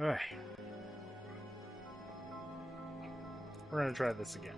Alright. We're gonna try this again.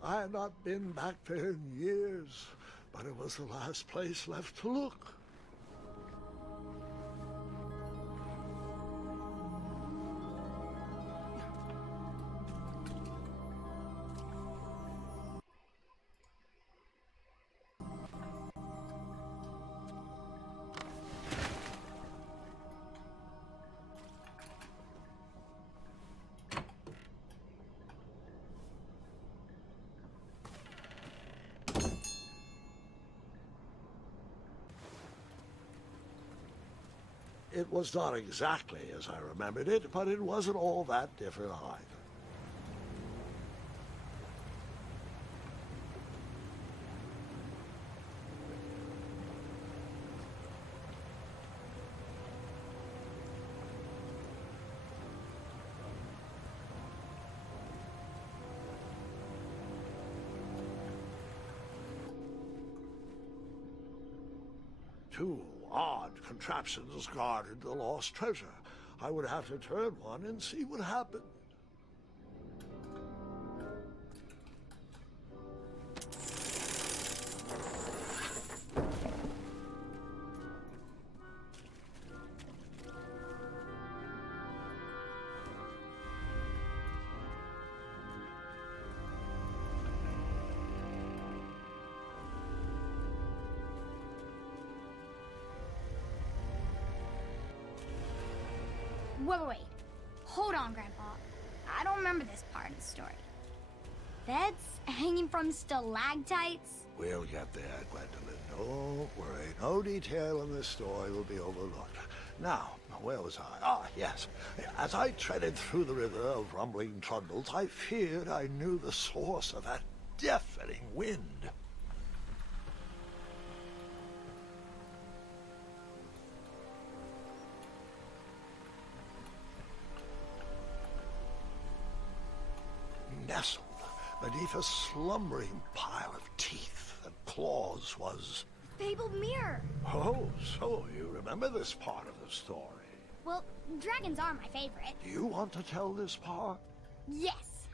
I had not been back there in years, but it was the last place left to look. It was not exactly as I remembered it, but it wasn't all that different either. Two odd contraptions guarded the lost treasure. I would have to turn one and see what happened. Wait. Hold on, Grandpa. I don't remember this part of the story. Beds hanging from stalactites? We'll get there, Gwendolyn. Don't worry. No detail in this story will be overlooked. Now, where was I? Ah, yes. As I treaded through the river of rumbling trundles, I feared I knew the source of that deafening wind. Nestled beneath a slumbering pile of teeth and claws was... Fabled mirror. Oh, so you remember this part of the story. Well, dragons are my favorite. Do you want to tell this part? Yes.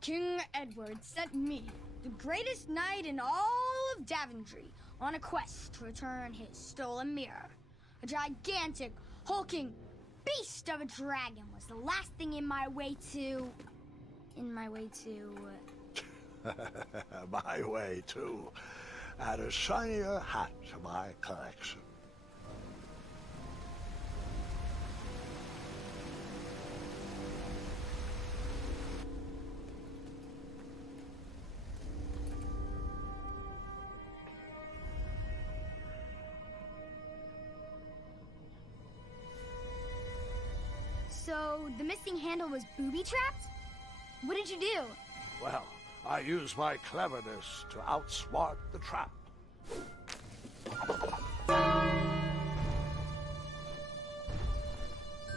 King Edward sent me, the greatest knight in all of Daventry, on a quest to return his stolen mirror. A gigantic, hulking beast of a dragon was the last thing in my way to... My way to add a shinier hat to my collection. So, the missing handle was booby-trapped? What did you do? Well, I used my cleverness to outsmart the trap.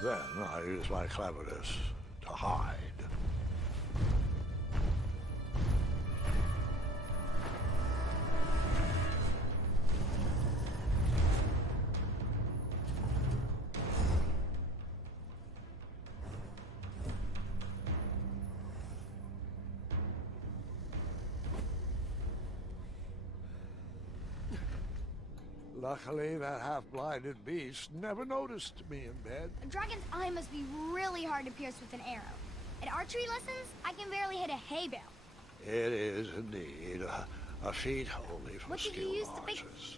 Then I used my cleverness to hide. Luckily, that half-blinded beast never noticed me in bed. A dragon's eye must be really hard to pierce with an arrow. At archery lessons, I can barely hit a hay bale. It is indeed a feat only for What did you skilled use to pick... archers.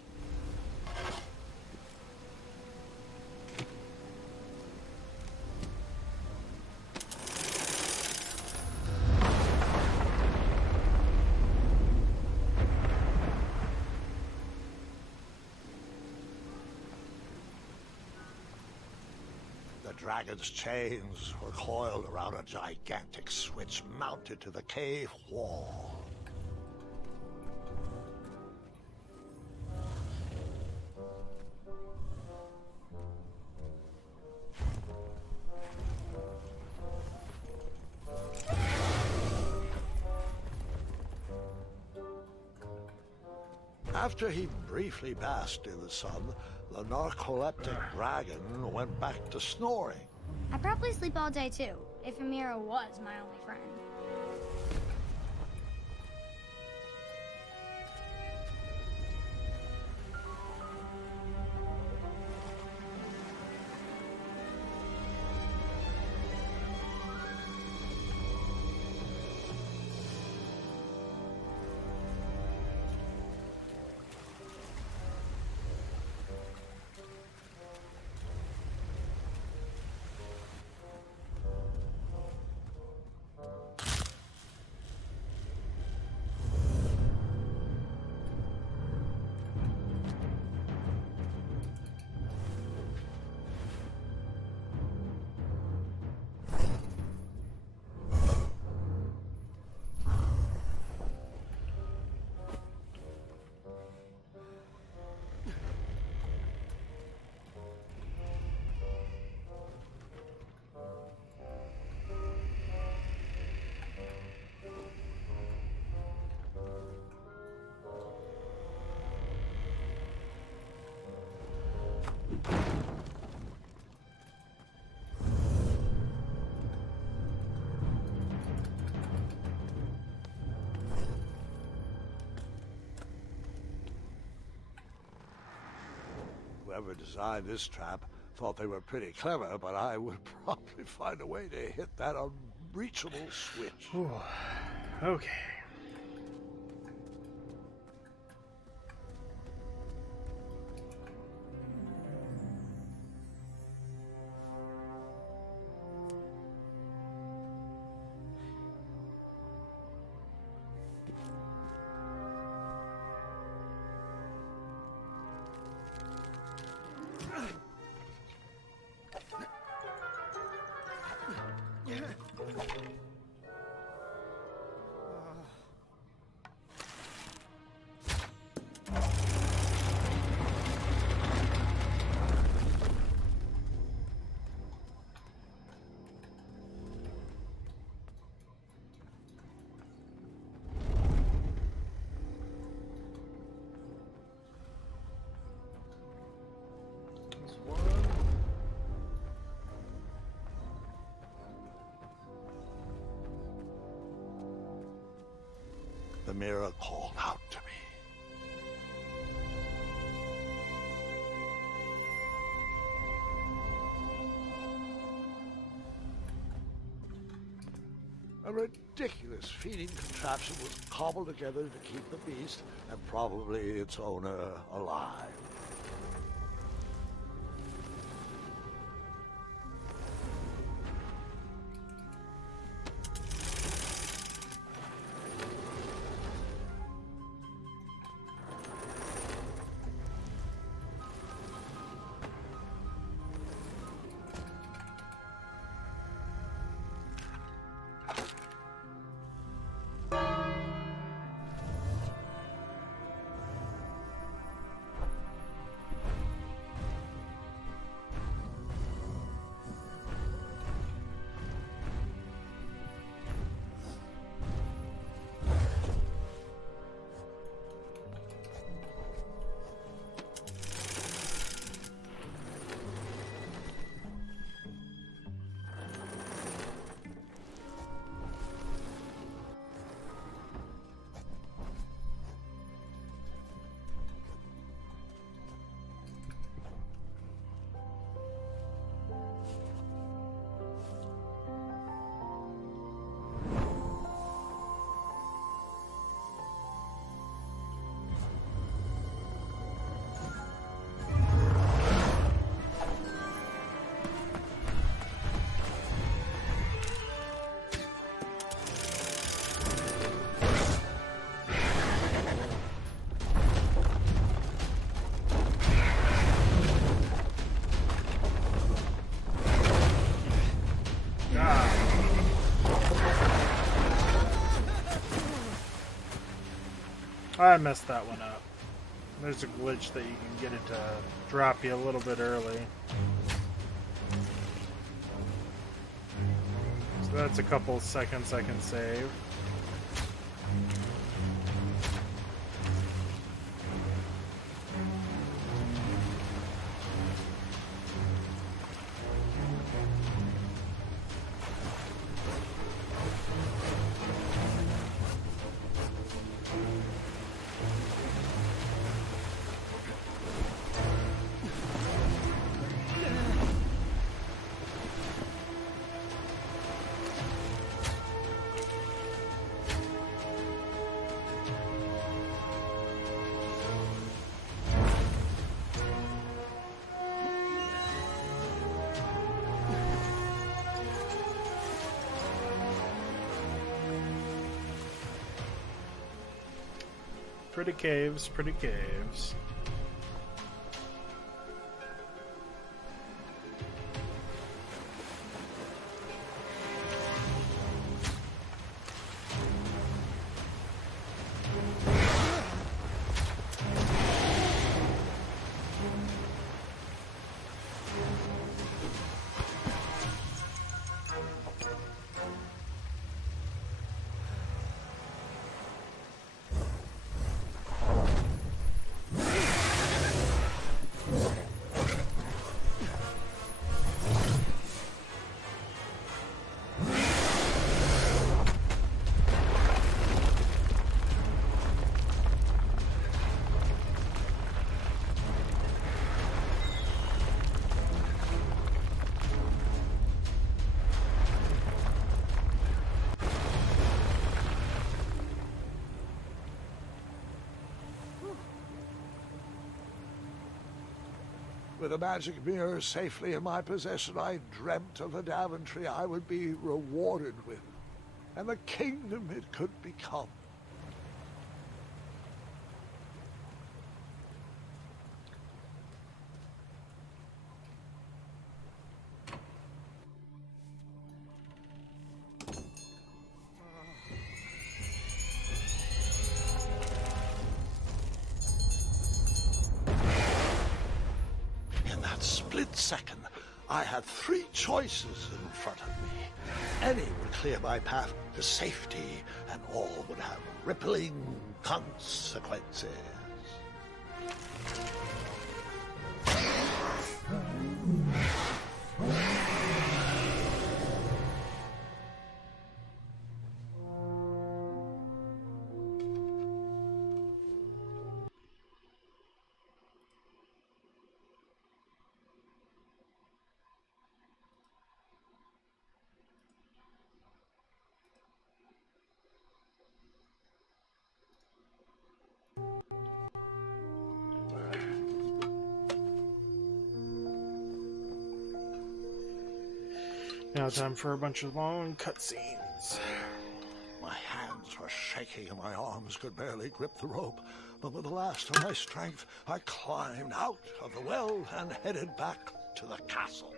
The dragon's chains were coiled around a gigantic switch mounted to the cave wall. After he briefly basked in the sun, the narcoleptic dragon went back to snoring. I probably sleep all day too, if Amira was my only friend. Whoever designed this trap thought they were pretty clever, but I would probably find a way to hit that unreachable switch. Whew. Okay. The mirror called out to me. A ridiculous feeding contraption was cobbled together to keep the beast, and probably its owner, alive. I messed that one up. There's a glitch that you can get it to drop you a little bit early. So that's a couple seconds I can save. Pretty caves, pretty caves. With the magic mirror safely in my possession, I dreamt of the Daventry I would be rewarded with, and the kingdom it could become. Split second, I had three choices in front of me. Any would clear my path to safety, and all would have rippling consequences. Now time for a bunch of long cutscenes. My hands were shaking and my arms could barely grip the rope, but with the last of my strength, I climbed out of the well and headed back to the castle.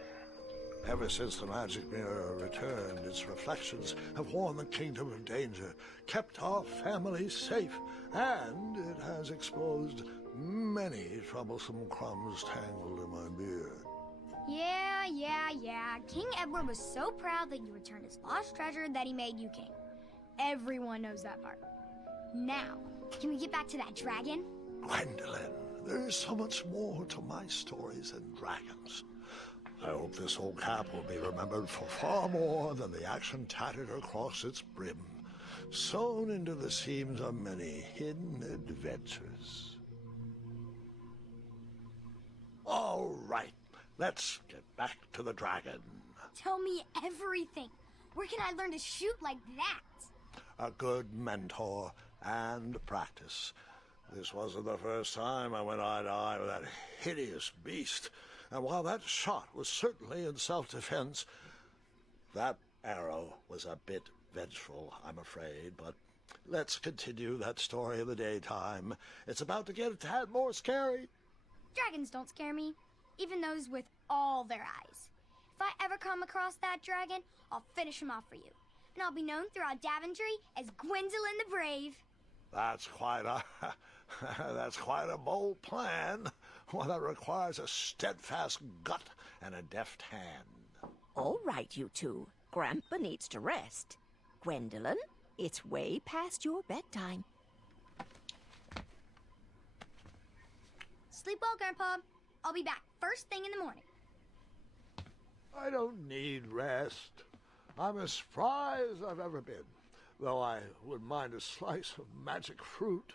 Ever since the magic mirror returned, its reflections have warned the kingdom of danger, kept our family safe, and it has exposed many troublesome crumbs tangled in my beard. Yeah. King Edward was so proud that you returned his lost treasure that he made you king. Everyone knows that part. Now, can we get back to that dragon? Gwendolyn, there is so much more to my stories than dragons. I hope this old cap will be remembered for far more than the action tattered across its brim, sewn into the seams of many hidden adventures. All right, let's get back to the dragon. Tell me everything. Where can I learn to shoot like that? A good mentor and practice. This wasn't the first time I went eye to eye with that hideous beast. And while that shot was certainly in self-defense, that arrow was a bit vengeful, I'm afraid. But let's continue that story in the daytime. It's about to get a tad more scary. Dragons don't scare me, even those with all their eyes. If I ever come across that dragon, I'll finish him off for you. And I'll be known throughout Daventry as Gwendolyn the Brave. That's quite a that's quite a bold plan. One that requires a steadfast gut and a deft hand. All right, you two. Grandpa needs to rest. Gwendolyn, it's way past your bedtime. Sleep well, Grandpa. I'll be back first thing in the morning. I don't need rest. I'm as spry as I've ever been, though I wouldn't mind a slice of magic fruit.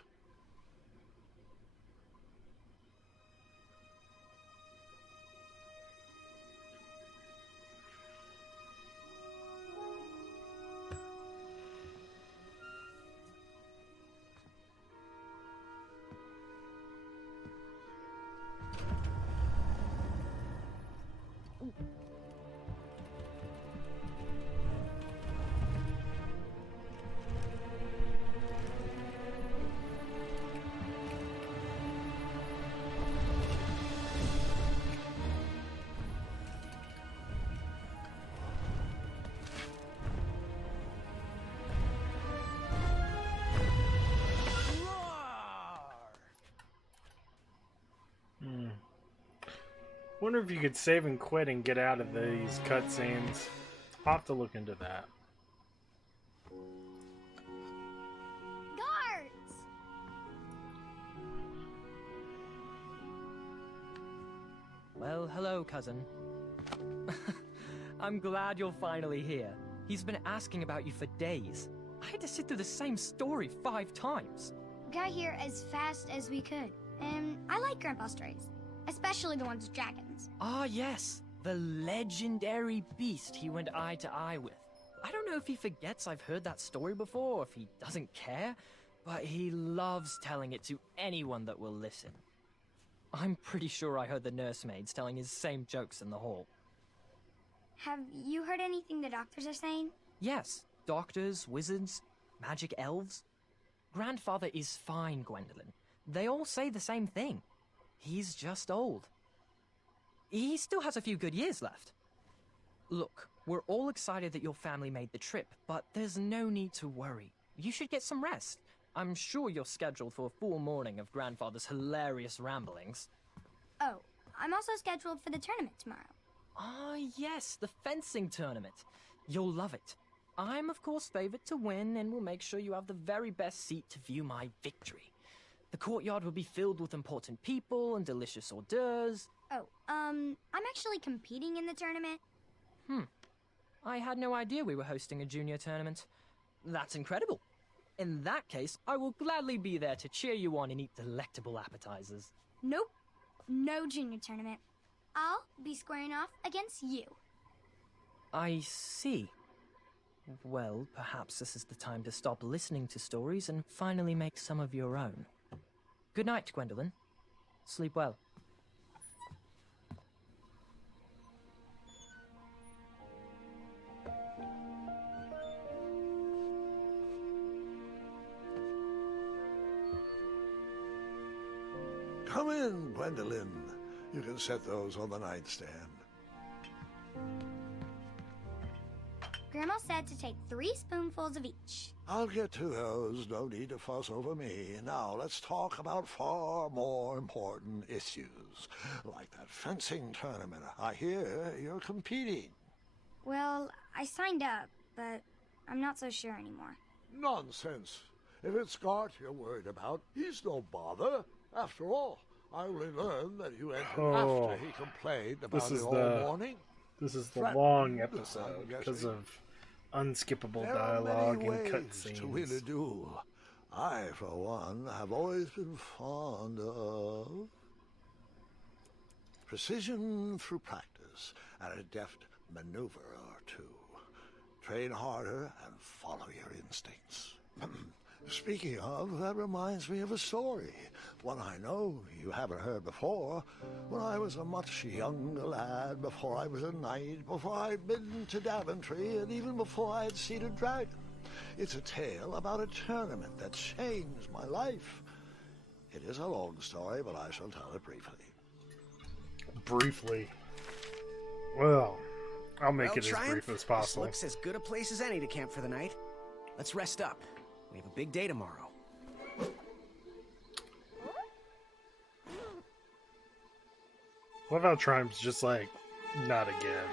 Wonder if you could save and quit and get out of these cutscenes. I'll have to look into that. Guards! Well, hello, cousin. I'm glad you're finally here. He's been asking about you for days. I had to sit through the same story 5 times. We got here as fast as we could, and I like Grandpa's stories, especially the ones with dragons. Ah, yes. The legendary beast he went eye to eye with. I don't know if he forgets I've heard that story before, or if he doesn't care, but he loves telling it to anyone that will listen. I'm pretty sure I heard the nursemaids telling his same jokes in the hall. Have you heard anything the doctors are saying? Yes, doctors, wizards, magic elves. Grandfather is fine, Gwendolyn. They all say the same thing. He's just old. He still has a few good years left. Look, we're all excited that your family made the trip, but there's no need to worry. You should get some rest. I'm sure you're scheduled for a full morning of Grandfather's hilarious ramblings. Oh, I'm also scheduled for the tournament tomorrow. Ah, yes, the fencing tournament. You'll love it. I'm, of course, favored to win, and will make sure you have the very best seat to view my victory. The courtyard will be filled with important people and delicious hors d'oeuvres. Oh, I'm actually competing in the tournament. I had no idea we were hosting a junior tournament. That's incredible. In that case, I will gladly be there to cheer you on and eat delectable appetizers. Nope, no junior tournament. I'll be squaring off against you. I see. Well, perhaps this is the time to stop listening to stories and finally make some of your own. Good night, Gwendolyn. Sleep well. Come in, Gwendolyn. You can set those on the nightstand. Grandma said to take 3 spoonfuls of each. I'll get to those. No need to fuss over me. Now, let's talk about far more important issues, like that fencing tournament. I hear you're competing. Well, I signed up, but I'm not so sure anymore. Nonsense. If it's Gart you're worried about, he's no bother. After all, I only learned that you entered after he complained about it all morning. This is the Threatened, long episode I'm because guessing. of unskippable There are dialogue many and ways to win a cutscenes. duel. I, for one, have always been fond of precision through practice and a deft maneuver or two. Train harder and follow your instincts. Speaking of, that reminds me of a story, one I know you haven't heard before. When I was a much younger lad, before I was a knight, before I'd been to Daventry, and even before I had seen a dragon. It's a tale about a tournament that changed my life. It is a long story, but I shall tell it briefly. Briefly. Well, I'll make Well, it as Triumph, brief as this possible. looks as good a place as any to camp for the night. Let's rest up. We have a big day tomorrow. Love how Triumph's just like, not again.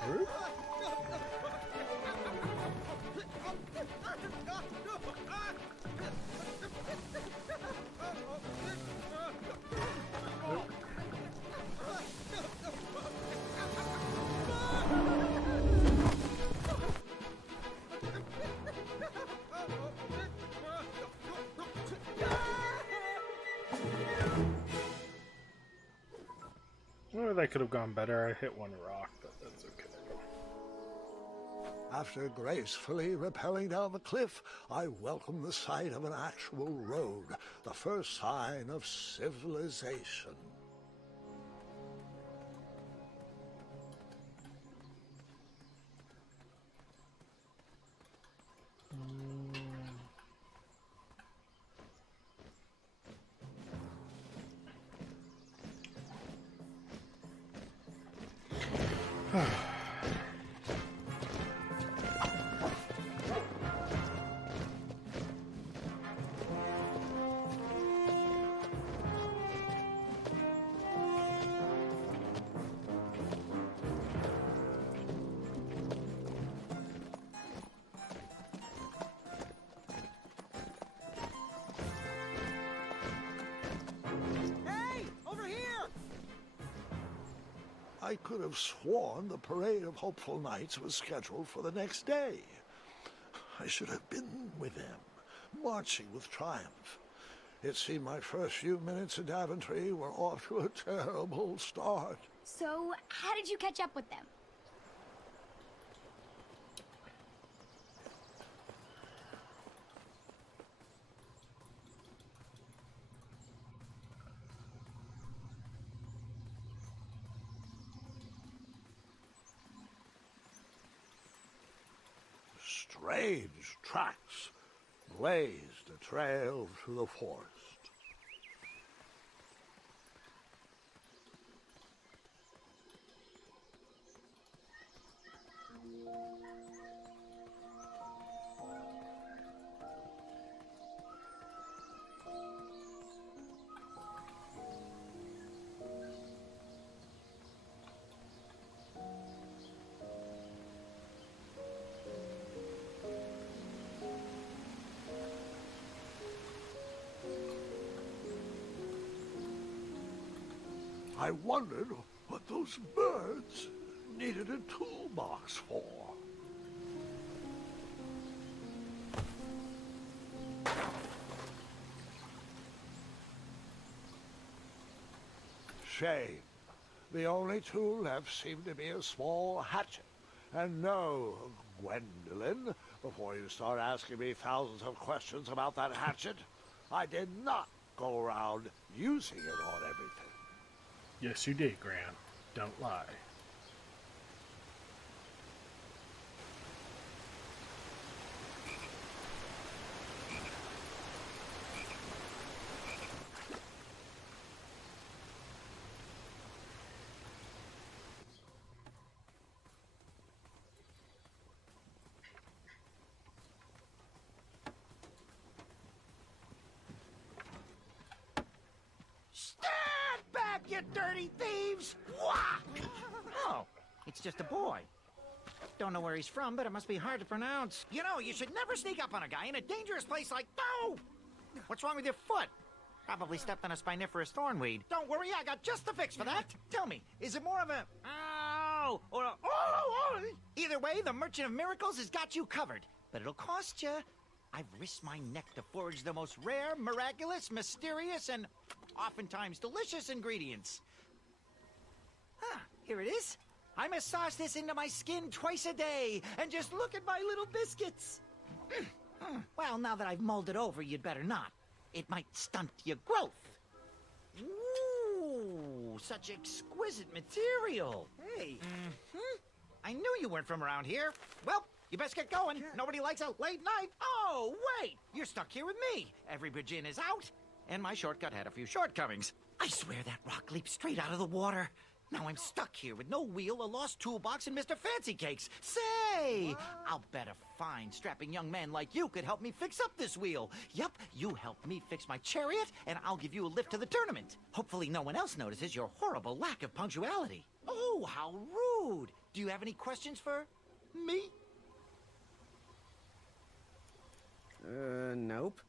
Huh? Oh, that could have gone better. I hit one rock, but that's okay. After gracefully rappelling down the cliff, I welcomed the sight of an actual road, the first sign of civilization. I could have sworn the Parade of Hopeful Knights was scheduled for the next day. I should have been with them, marching with triumph. It seemed my first few minutes in Daventry were off to a terrible start. So, how did you catch up with them? Strange tracks blazed a trail through the forest. I wondered what those birds needed a toolbox for. Shame. The only tool left seemed to be a small hatchet. And no, Gwendolyn, before you start asking me thousands of questions about that hatchet, I did not go around using it on everything. Yes, you did, Graham. Don't lie. Stand back, you dirty thieves! Whack! Oh, it's just a boy. Don't know where he's from, but it must be hard to pronounce. You know, you should never sneak up on a guy in a dangerous place like... No! What's wrong with your foot? Probably stepped on a spiniferous thornweed. Don't worry, I got just the fix for that. Tell me, is it more of a... Ow! Or a... Oh! Either way, the Merchant of Miracles has got you covered. But it'll cost you. I've risked my neck to forge the most rare, miraculous, mysterious, and oftentimes delicious ingredients. Huh, here it is. I massage this into my skin twice a day, and just look at my little biscuits. Well, now that I've mulled it over, you'd better not. It might stunt your growth. Ooh, such exquisite material. Hey. I knew you weren't from around here. Well, you best get going. Nobody likes a late night. Oh, wait. You're stuck here with me. Every bridge in is out, and my shortcut had a few shortcomings. I swear that rock leaped straight out of the water. Now I'm stuck here with no wheel, a lost toolbox, and Mr. Fancy Cakes. Say, I'll bet a fine, strapping young man like you could help me fix up this wheel. Yup, you help me fix my chariot, and I'll give you a lift to the tournament. Hopefully no one else notices your horrible lack of punctuality. Oh, how rude. Do you have any questions for me? Nope.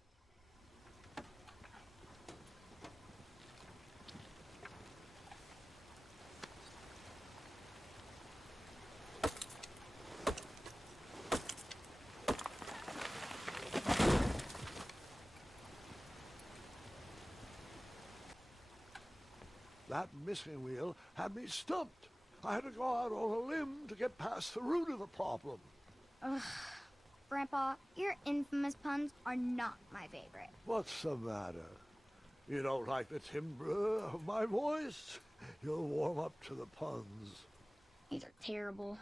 That missing wheel had me stumped. I had to go out on a limb to get past the root of the problem. Grandpa, your infamous puns are not my favorite. What's the matter? You don't like the timbre of my voice? You'll warm up to the puns. These are terrible.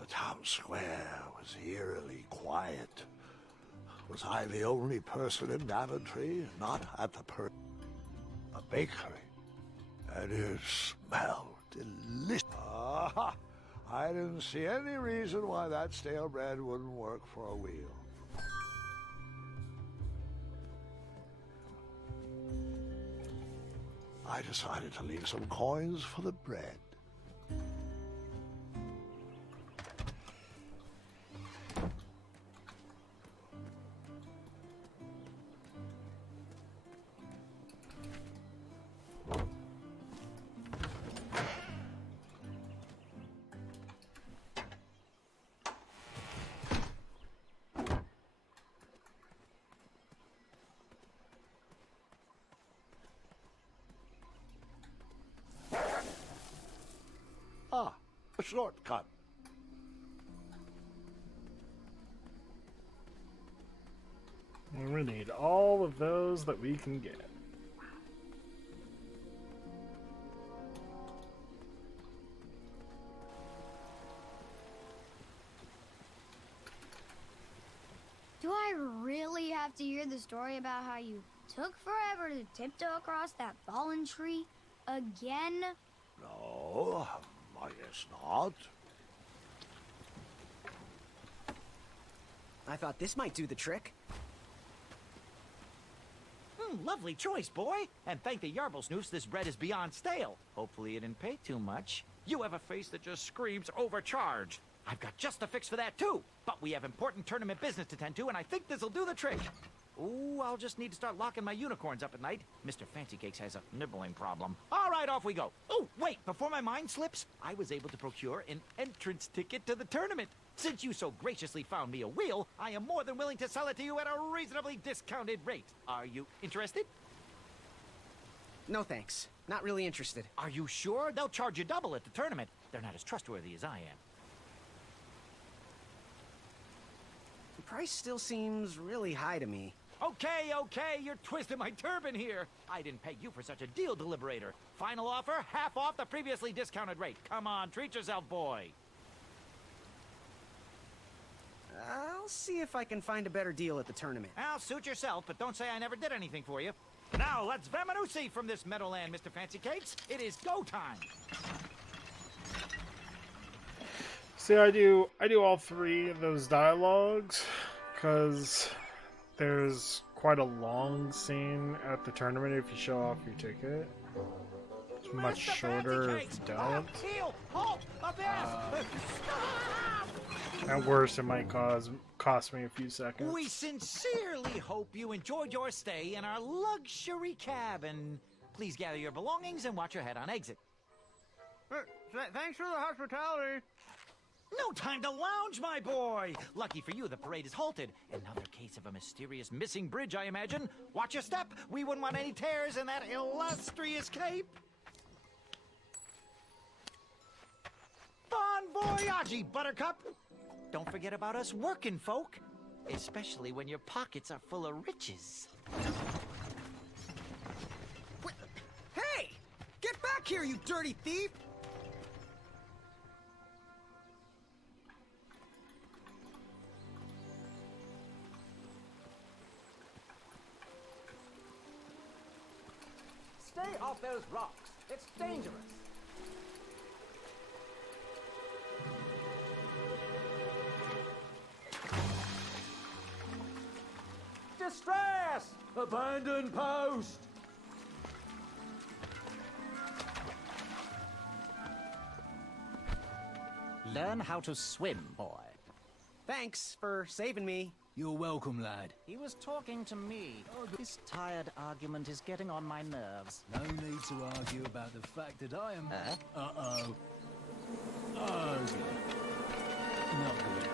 The town square was eerily quiet. Was I the only person in Daventry not at a bakery? And it smelled delicious. Ah, I didn't see any reason why that stale bread wouldn't work for a wheel. I decided to leave some coins for the bread. Ah, a shortcut. We need all of those that we can get. Do I really have to hear the story about how you took forever to tiptoe across that fallen tree again? No, I guess not. I thought this might do the trick. Lovely choice, boy. And thank the Yarblesnoofs, this bread is beyond stale. Hopefully you didn't pay too much. You have a face that just screams overcharged. I've got just the fix for that, too. But we have important tournament business to tend to, and I think this'll do the trick. Ooh, I'll just need to start locking my unicorns up at night. Mr. Fancy Cakes has a nibbling problem. All right, off we go. Oh, wait, before my mind slips, I was able to procure an entrance ticket to the tournament. Since you so graciously found me a wheel, I am more than willing to sell it to you at a reasonably discounted rate. Are you interested? No thanks. Not really interested. Are you sure? They'll charge you double at the tournament. They're not as trustworthy as I am. The price still seems really high to me. Okay, you're twisting my turban here. I didn't pay you for such a deal, Deliberator. Final offer, half off the previously discounted rate. Come on, treat yourself, boy. I'll see if I can find a better deal at the tournament. I'll suit yourself, but don't say I never did anything for you. Now, let's Vamanusi from this Meadowland, Mr. Fancy Cakes. It is go time. See, I do all three of those dialogues because there's quite a long scene at the tournament if you show off your ticket. It's much Mr. shorter Fancy if Cakes, you don't. heel, halt, abyss. At worst, it might cost me a few seconds. We sincerely hope you enjoyed your stay in our luxury cabin. Please gather your belongings and watch your head on exit. Thanks for the hospitality. No time to lounge, my boy! Lucky for you, the parade is halted. Another case of a mysterious missing bridge, I imagine. Watch your step! We wouldn't want any tears in that illustrious cape! Bon voyage, Buttercup! Don't forget about us working folk, especially when your pockets are full of riches. Hey! Get back here, you dirty thief! Stay off those rocks. It's dangerous. Distress! Abandon post! Learn how to swim, boy. Thanks for saving me. You're welcome, lad. He was talking to me. This tired argument is getting on my nerves. No need to argue about the fact that I am... Huh? Uh-oh. Oh, dear. Not good.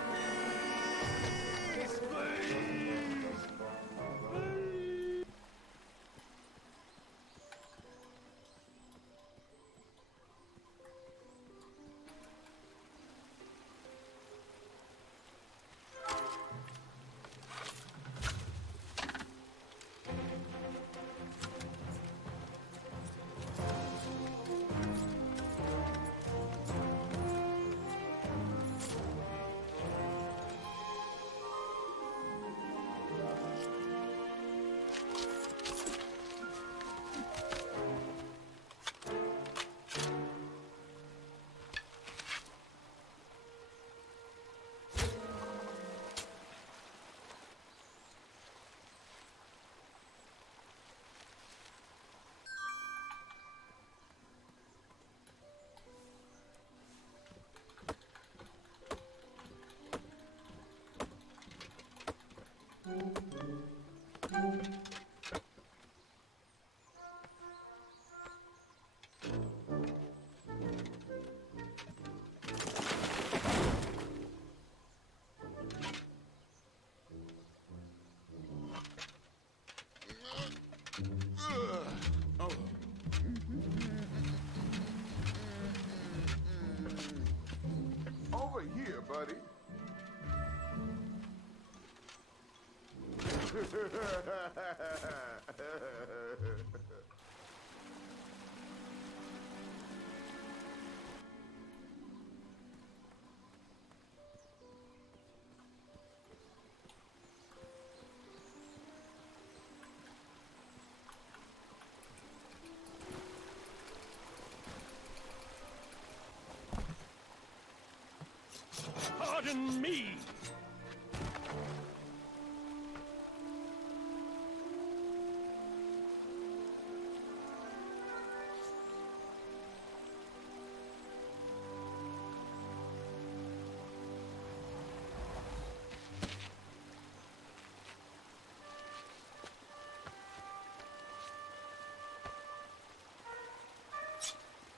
Over here, buddy. Pardon me!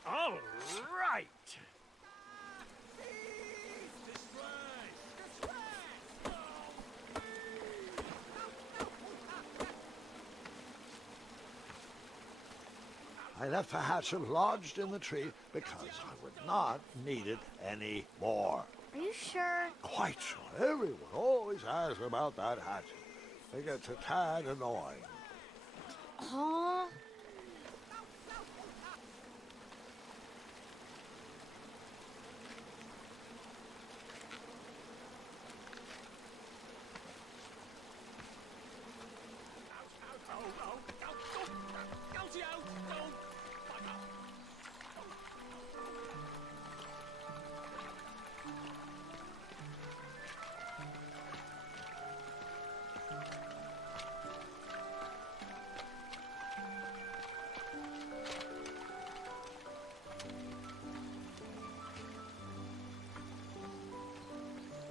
All right! I left the hatchet lodged in the tree because I would not need it anymore. Are you sure? Quite sure. Everyone always asks about that hatchet. It gets a tad annoying. Huh?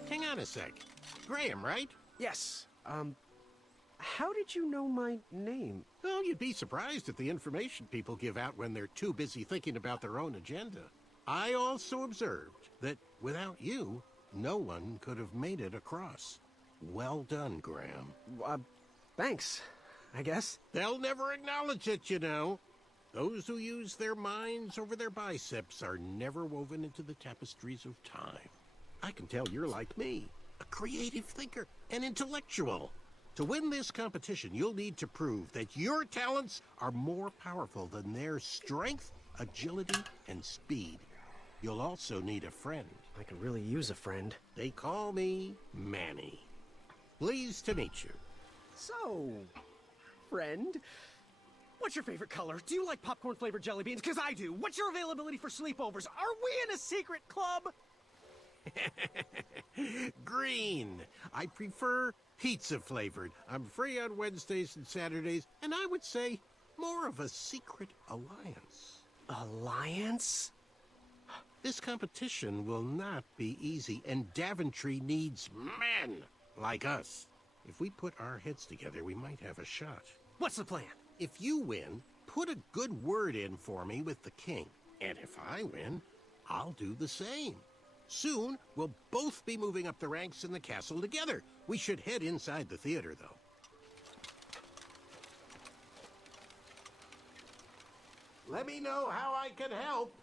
Hang on a sec. Graham, right? Yes. How did you know my name? Oh, you'd be surprised at the information people give out when they're too busy thinking about their own agenda. I also observed that without you, no one could have made it across. Well done, Graham. Thanks, I guess. They'll never acknowledge it, you know. Those who use their minds over their biceps are never woven into the tapestries of time. I can tell you're like me, a creative thinker, an intellectual. To win this competition, you'll need to prove that your talents are more powerful than their strength, agility, and speed. You'll also need a friend. I could really use a friend. They call me Manny. Pleased to meet you. So, friend, what's your favorite color? Do you like popcorn-flavored jelly beans? Because I do. What's your availability for sleepovers? Are we in a secret club? Green. I prefer pizza-flavored. I'm free on Wednesdays and Saturdays, and I would say more of a secret alliance. Alliance? This competition will not be easy, and Daventry needs men like us. If we put our heads together, we might have a shot. What's the plan? If you win, put a good word in for me with the king. And if I win, I'll do the same. Soon, we'll both be moving up the ranks in the castle together. We should head inside the theater, though. Let me know how I can help.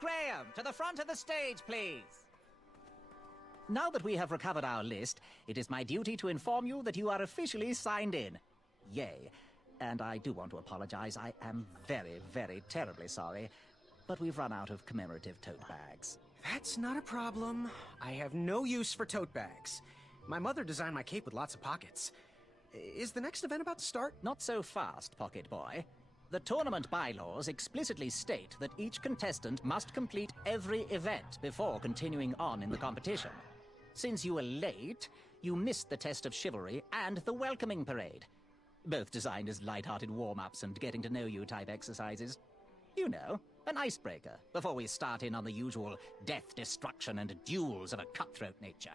Graham, to the front of the stage, please. Now that we have recovered our list, it is my duty to inform you that you are officially signed in. Yay. And I do want to apologize. I am very, very terribly sorry. But we've run out of commemorative tote bags. That's not a problem. I have no use for tote bags. My mother designed my cape with lots of pockets. Is the next event about to start? Not so fast, Pocket Boy. The tournament bylaws explicitly state that each contestant must complete every event before continuing on in the competition. Since you were late, you missed the test of chivalry and the welcoming parade. Both designed as light-hearted warm-ups and getting-to-know-you type exercises. You know, an icebreaker before we start in on the usual death, destruction, and duels of a cutthroat nature.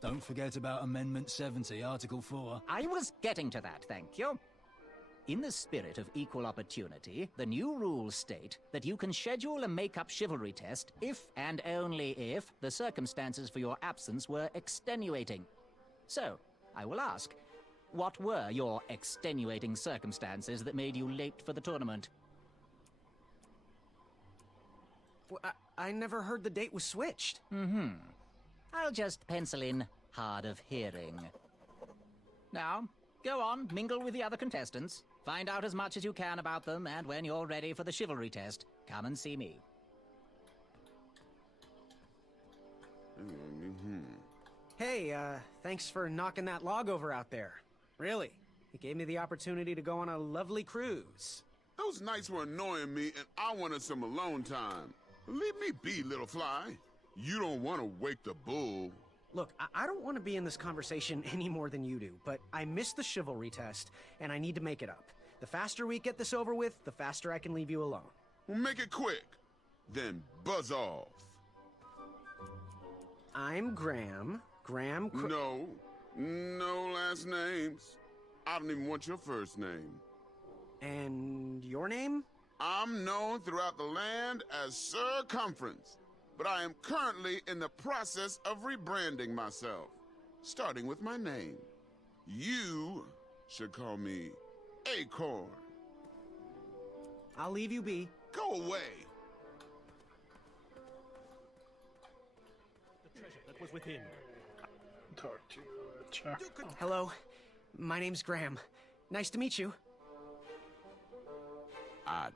Don't forget about Amendment 70, Article 4. I was getting to that, thank you. In the spirit of equal opportunity, the new rules state that you can schedule a make-up chivalry test if and only if the circumstances for your absence were extenuating. So, I will ask, what were your extenuating circumstances that made you late for the tournament? Well, I never heard the date was switched. I'll just pencil in hard of hearing. Now, go on, mingle with the other contestants. Find out as much as you can about them, and when you're ready for the chivalry test, come and see me. Hey, thanks for knocking that log over out there. Really, it gave me the opportunity to go on a lovely cruise. Those nights were annoying me, and I wanted some alone time. Leave me be, little fly. You don't want to wake the bull. Look, I don't want to be in this conversation any more than you do, but I missed the chivalry test, and I need to make it up. The faster we get this over with, the faster I can leave you alone. Well, make it quick. Then buzz off. I'm Graham. No last names. I don't even want your first name. And your name? I'm known throughout the land as Circumference, but I am currently in the process of rebranding myself, starting with my name. You should call me Acorn. I'll leave you be. Go away. The treasure that was within. Talk to Chuck. Hello, my name's Graham. Nice to meet you.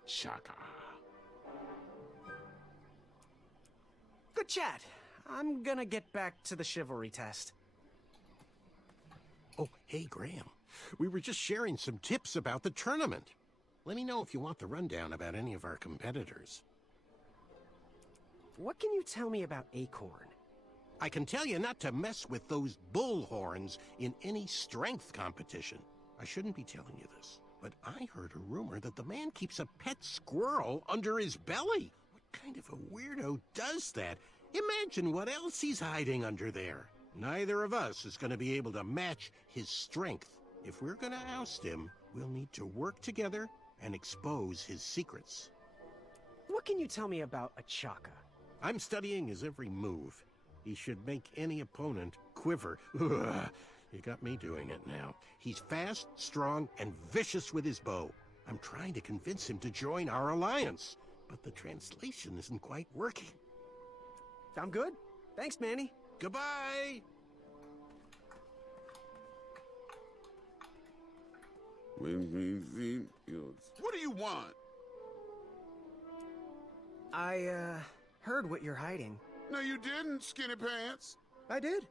Chaka. Good chat. I'm gonna get back to the chivalry test. Oh, hey, Graham. We were just sharing some tips about the tournament. Let me know if you want the rundown about any of our competitors. What can you tell me about Acorn? I can tell you not to mess with those bullhorns in any strength competition. I shouldn't be telling you this, but I heard a rumor that the man keeps a pet squirrel under his belly. What kind of a weirdo does that? Imagine what else he's hiding under there. Neither of us is going to be able to match his strength. If we're going to oust him, we'll need to work together and expose his secrets. What can you tell me about Achaka? I'm studying his every move. He should make any opponent quiver. Ugh, you got me doing it now. He's fast, strong, and vicious with his bow. I'm trying to convince him to join our alliance, but the translation isn't quite working. I'm good. Thanks, Manny. Goodbye! What do you want? I, heard what you're hiding. No, you didn't, Skinny Pants. I did.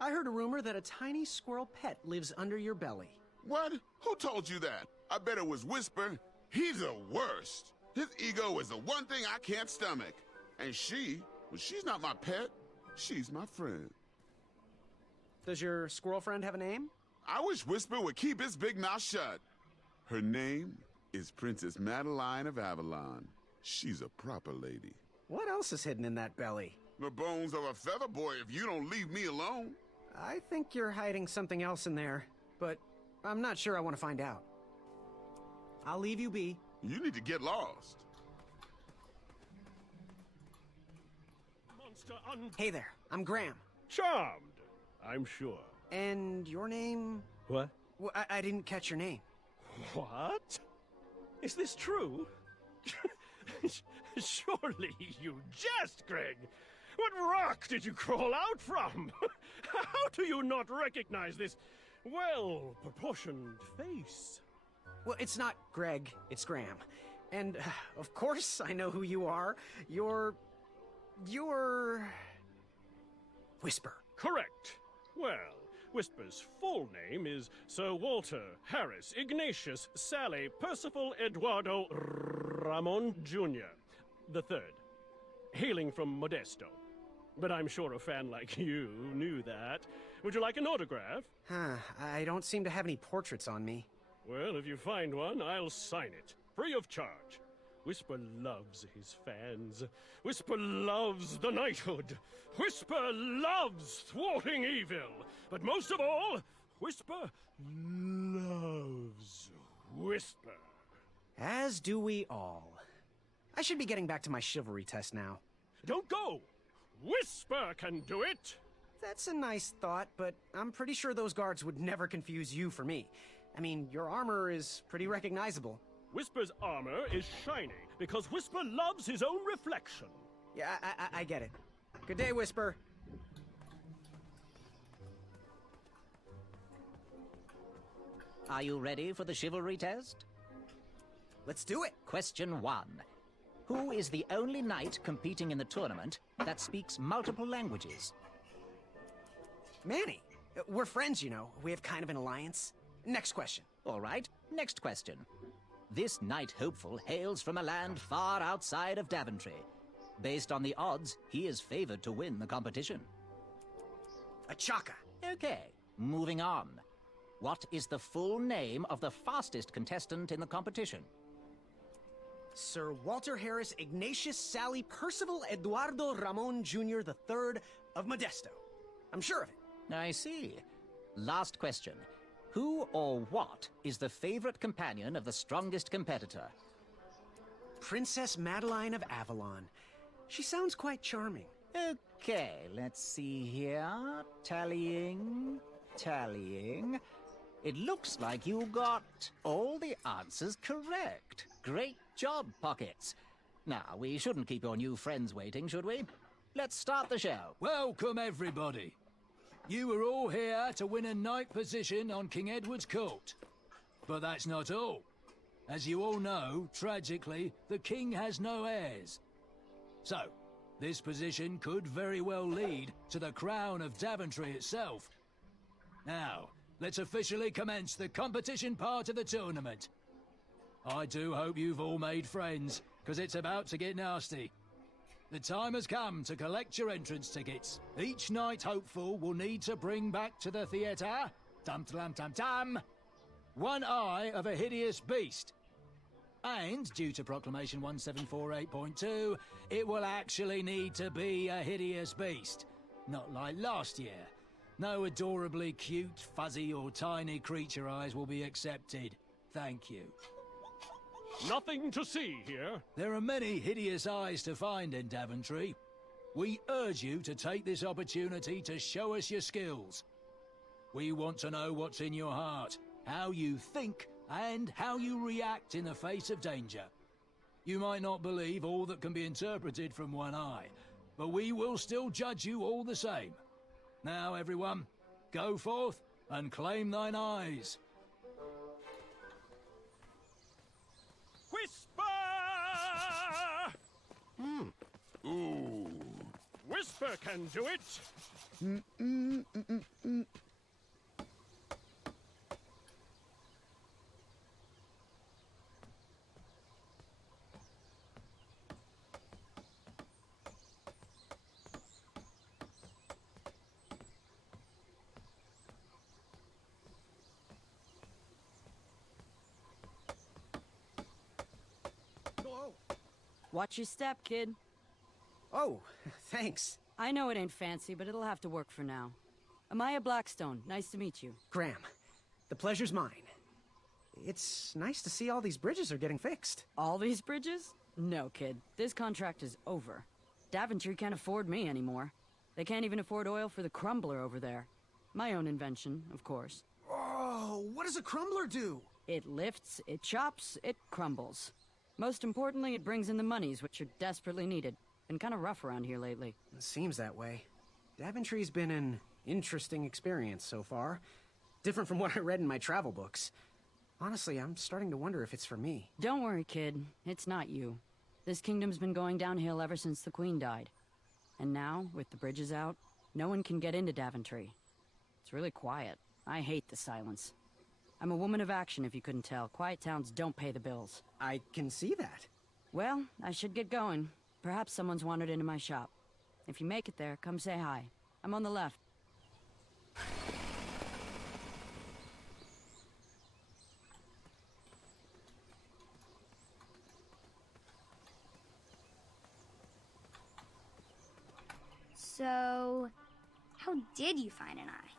I heard a rumor that a tiny squirrel pet lives under your belly. What? Who told you that? I bet it was Whisper. He's the worst. His ego is the one thing I can't stomach. And she's not my pet. She's my friend. Does your squirrel friend have a name? I wish Whisper would keep his big mouth shut. Her name is Princess Madeline of Avalon. She's a proper lady. What else is hidden in that belly? The bones of a feather boy if you don't leave me alone. I think you're hiding something else in there, but I'm not sure I want to find out. I'll leave you be. You need to get lost. Hey there, I'm Graham. Charmed, I'm sure. And your name? What? Well, I didn't catch your name. What? Is this true? Surely you jest, Greg. What rock did you crawl out from? How do you not recognize this well-proportioned face? Well, it's not Greg, it's Graham. And, of course, I know who you are. You're... Whisper. Correct. Well, Whisper's full name is Sir Walter Harris Ignatius Sally Percival Eduardo Ramon Jr. the Third, hailing from Modesto. But I'm sure a fan like you knew that. Would you like an autograph? I don't seem to have any portraits on me. Well, if you find one, I'll sign it, free of charge. Whisper loves his fans. Whisper loves the knighthood. Whisper loves thwarting evil. But most of all, Whisper loves Whisper. As do we all. I should be getting back to my chivalry test now. Don't go! Whisper can do it! That's a nice thought, but I'm pretty sure those guards would never confuse you for me. I mean, your armor is pretty recognizable. Whisper's armor is shiny because Whisper loves his own reflection. Yeah, I get it. Good day, Whisper. Are you ready for the chivalry test? Let's do it. Question 1. Who is the only knight competing in the tournament that speaks multiple languages? Manny. We're friends, you know. We have kind of an alliance. Next question. All right, next question. This knight hopeful hails from a land far outside of Daventry. Based on the odds, he is favored to win the competition. Achaka. Okay, moving on. What is the full name of the fastest contestant in the competition? Sir Walter Harris Ignatius Sally Percival Eduardo Ramon Jr. the Third of Modesto. I'm sure of it. I see. Last question. Who or what is the favorite companion of the strongest competitor? Princess Madeline of Avalon. She sounds quite charming. Okay, let's see here. Tallying. It looks like you got all the answers correct. Great job, Pockets. Now, we shouldn't keep your new friends waiting, should we? Let's start the show. Welcome, everybody. You are all here to win a knight position on King Edward's court. But that's not all. As you all know, tragically, the king has no heirs. So, this position could very well lead to the crown of Daventry itself. Now, let's officially commence the competition part of the tournament. I do hope you've all made friends, because it's about to get nasty. The time has come to collect your entrance tickets. Each knight hopeful will need to bring back to the theatre, dum-dum-dum-dum, one eye of a hideous beast. And, due to Proclamation 1748.2, it will actually need to be a hideous beast. Not like last year. No adorably cute, fuzzy or tiny creature eyes will be accepted. Thank you. Nothing to see here. There are many hideous eyes to find in Daventry. We urge you to take this opportunity to show us your skills. We want to know what's in your heart, how you think, and how you react in the face of danger. You might not believe all that can be interpreted from one eye, but we will still judge you all the same. Now, everyone, go forth and claim thine eyes. Whisper! Ooh. Whisper can do it. Watch your step, kid. Oh, thanks. I know it ain't fancy, but it'll have to work for now. Amaya Blackstone, nice to meet you. Graham, the pleasure's mine. It's nice to see all these bridges are getting fixed. All these bridges? No, kid. This contract is over. Daventry can't afford me anymore. They can't even afford oil for the crumbler over there. My own invention, of course. Oh, what does a crumbler do? It lifts, it chops, it crumbles. Most importantly, it brings in the monies, which are desperately needed. Been kind of rough around here lately. It seems that way. Daventry's been an interesting experience so far. Different from what I read in my travel books. Honestly, I'm starting to wonder if it's for me. Don't worry, kid. It's not you. This kingdom's been going downhill ever since the Queen died. And now, with the bridges out, no one can get into Daventry. It's really quiet. I hate the silence. I'm a woman of action, if you couldn't tell. Quiet towns don't pay the bills. I can see that. Well, I should get going. Perhaps someone's wandered into my shop. If you make it there, come say hi. I'm on the left. So, how did you find an eye?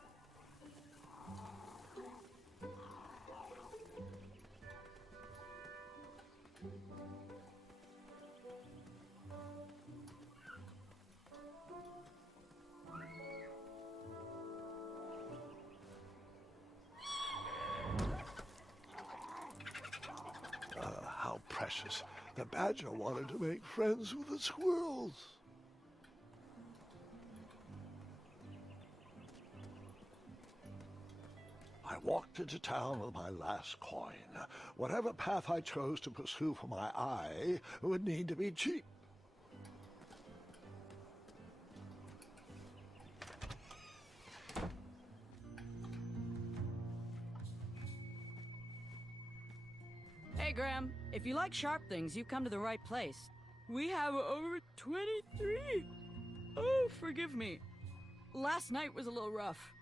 How precious. The badger wanted to make friends with the squirrels. I walked into town with my last coin. Whatever path I chose to pursue for my eye would need to be cheap. Hey, Graham. If you like sharp things, you've come to the right place. We have over 23. Oh, forgive me. Last night was a little rough.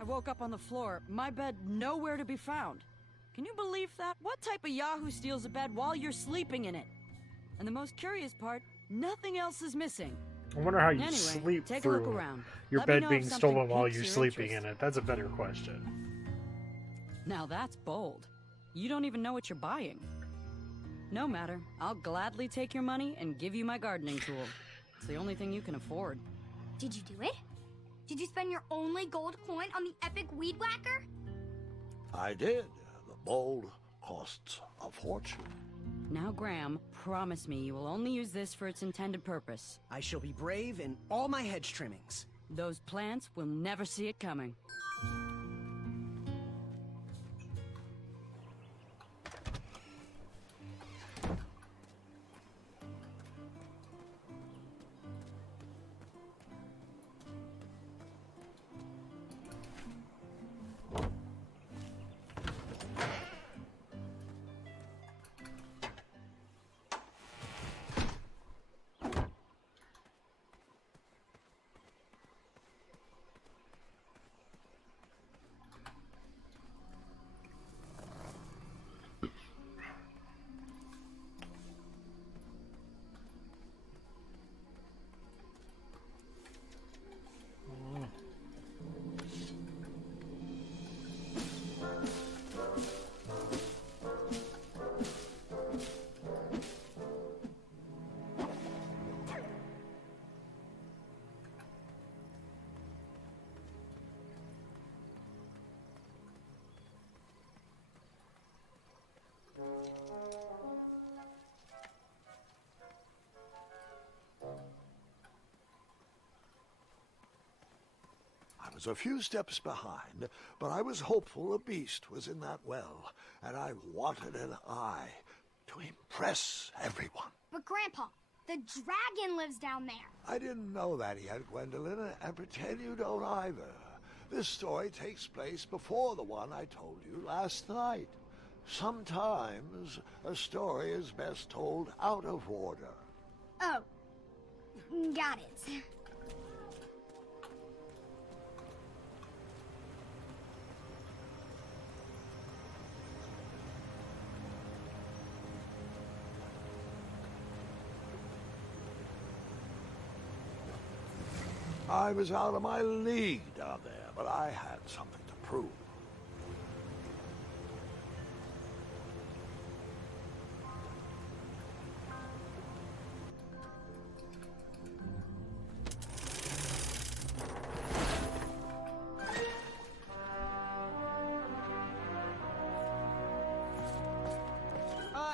I woke up on the floor, my bed nowhere to be found. Can you believe that? What type of yahoo steals a bed while you're sleeping in it? And the most curious part, nothing else is missing. I wonder how you Anyway, sleep take a look through around. your Let me bed know being if something stolen while piques you're your sleeping interest. in it. That's a better question. Now that's bold. You don't even know what you're buying. No matter. I'll gladly take your money and give you my gardening tool. It's the only thing you can afford. Did you do it? Did you spend your only gold coin on the epic weed whacker? I did. The bold costs a fortune. Now, Graham, promise me you will only use this for its intended purpose. I shall be brave in all my hedge trimmings. Those plants will never see it coming. was a few steps behind, but I was hopeful a beast was in that well, and I wanted an eye to impress everyone. But Grandpa, the dragon lives down there. I didn't know that yet, Gwendolyn, and pretend you don't either. This story takes place before the one I told you last night. Sometimes a story is best told out of order. Oh, got it. I was out of my league down there, but I had something to prove.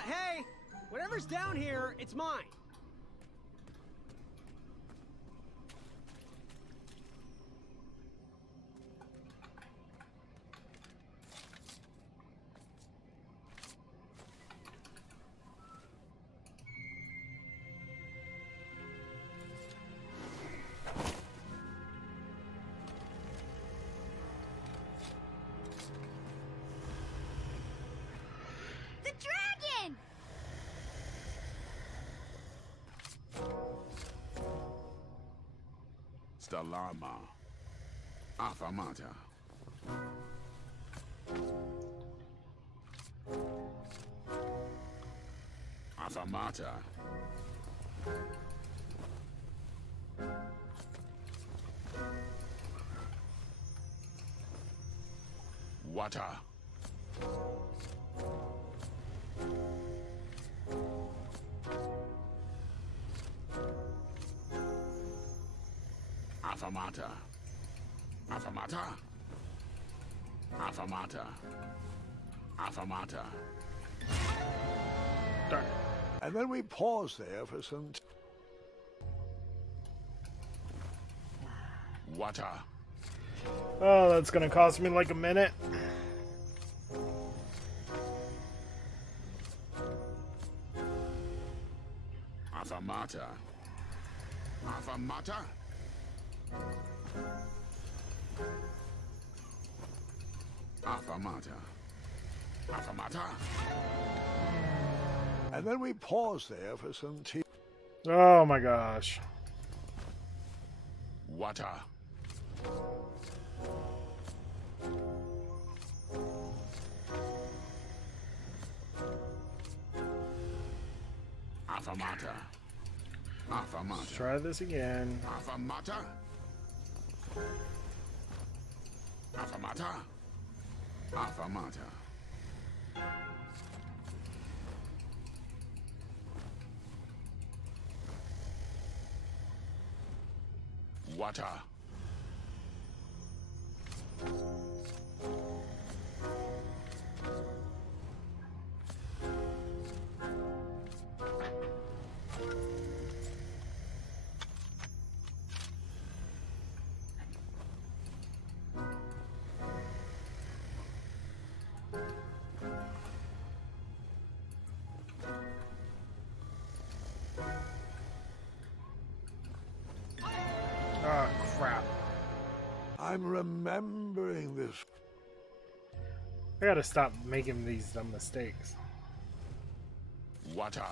Hey! Whatever's down here, it's mine. The dragon! Stalama. Afamata. Afamata. Water. Afamata. Afamata. Afamata. Afamata. Darn it. And then we paused there for some Water. Oh, that's gonna cost me like a minute. Afamata. Afamata. Afamata. Afamata. And then we paused there for some tea. Oh my gosh. Water. Afamata. Let's Afamata. try this again. Afamata. Afamata. Afamata. Water. Oh crap. I'm remembering this. I gotta stop making these dumb mistakes. Water.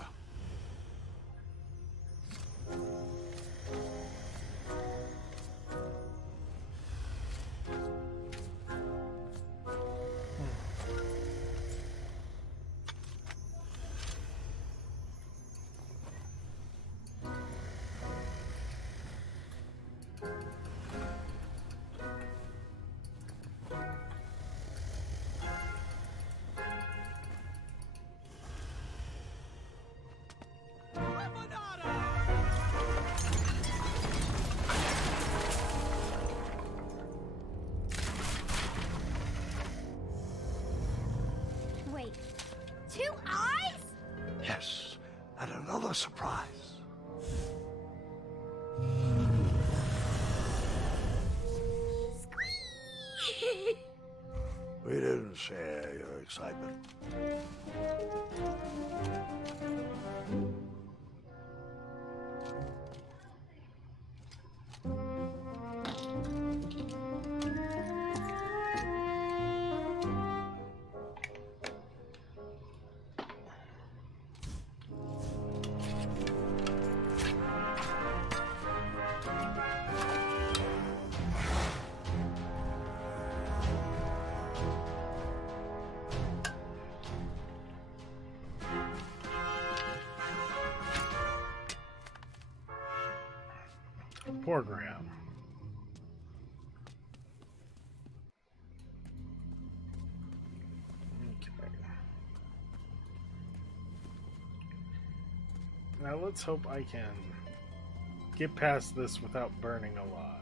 Wait, 2 eyes? Yes, and another surprise. Squeak! We didn't share your excitement. Poor Graham. Okay. Now let's hope I can get past this without burning alive.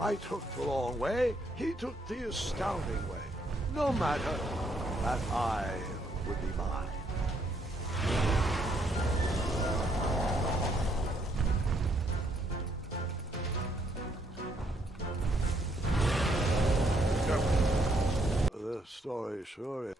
I took the long way, he took the astounding way. No matter, that I would be mine. This story sure is.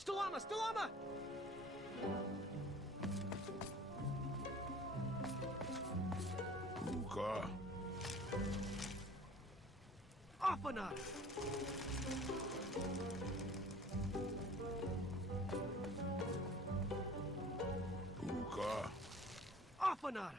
Stalama! Stalama! Uka. Apana! Uka. Afanada.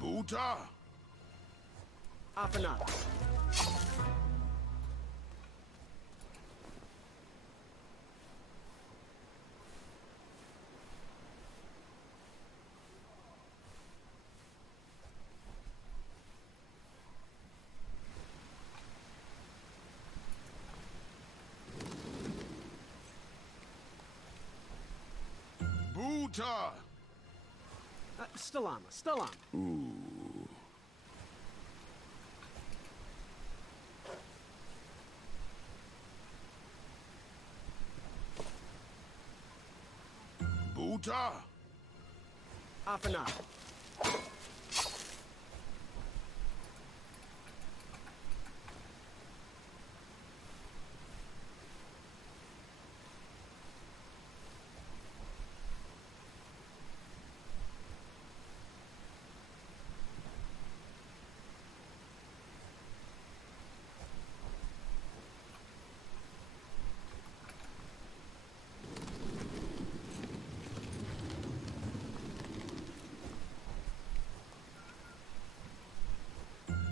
Buta! Afanada. Buta! Stalama, Stalama. Ooh. Buta! Afanada.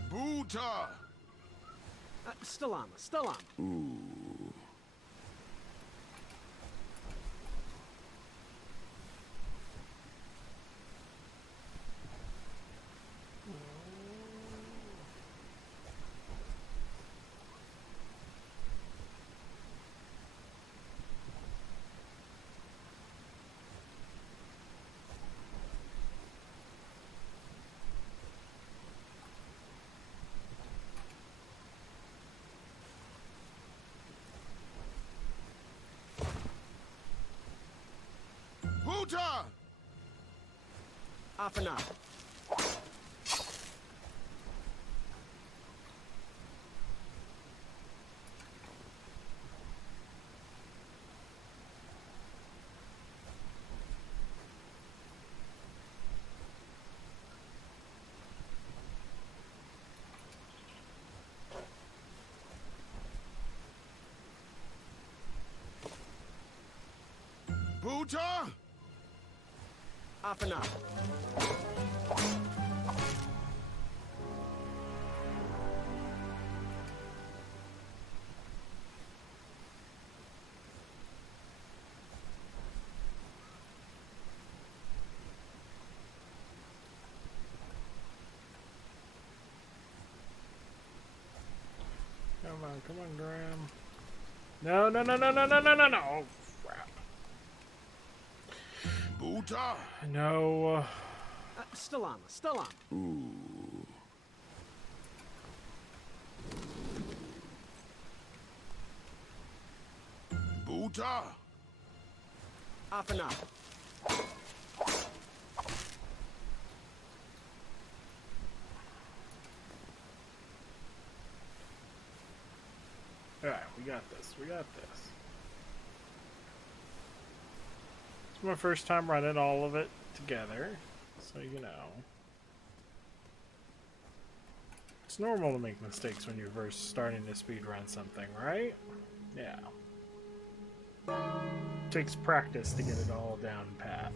Buta! Stalama, Stalama. Ooh. Buta! Afanada. Buta! Afanada. Come on, Graham. No, no, no, no, no, no, no, no, no. Oh, crap. Buta! No. Stalama, Stalama. Ooh. Buta! Afanada. Alright, we got this. We got this. It's my first time running all of it together, so you know. It's normal to make mistakes when you're first starting to speedrun something, right? Yeah. Takes practice to get it all down pat.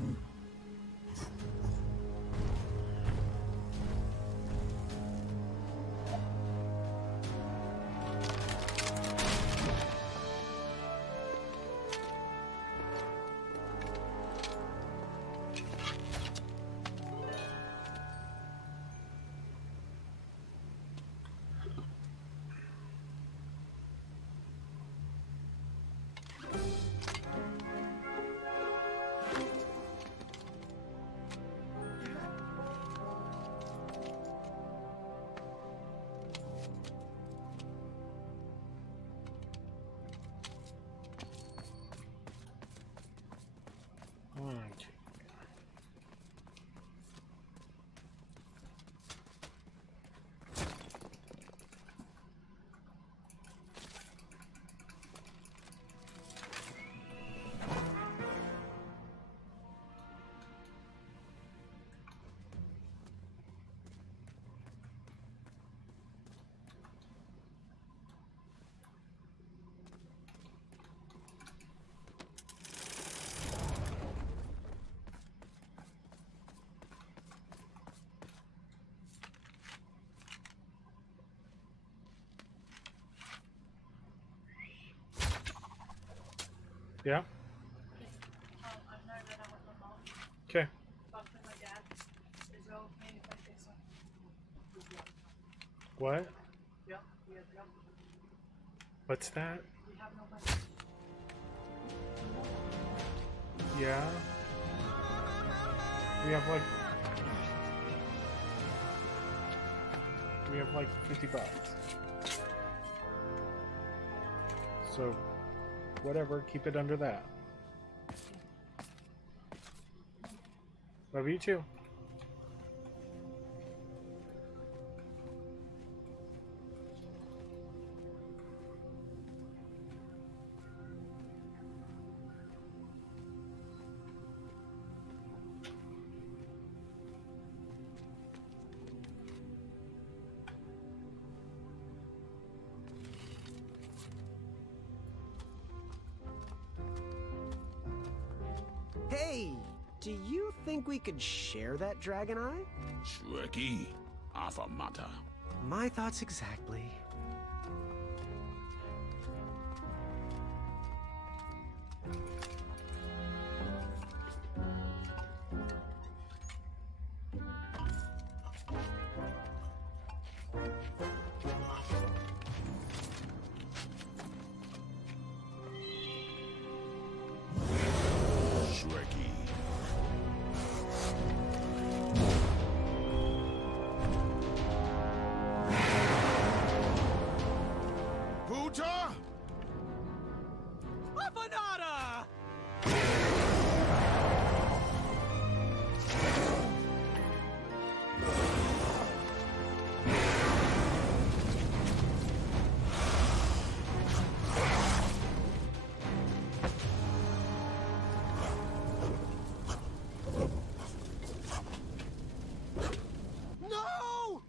Yeah? Okay. What? What's that? Yeah? We have like 50 bucks. So, whatever, keep it under that. Love you too. Hey, do you think we could share that dragon eye? Shrekky, Afamata. My thoughts exactly. Shrekky. Puta! Afanada! No!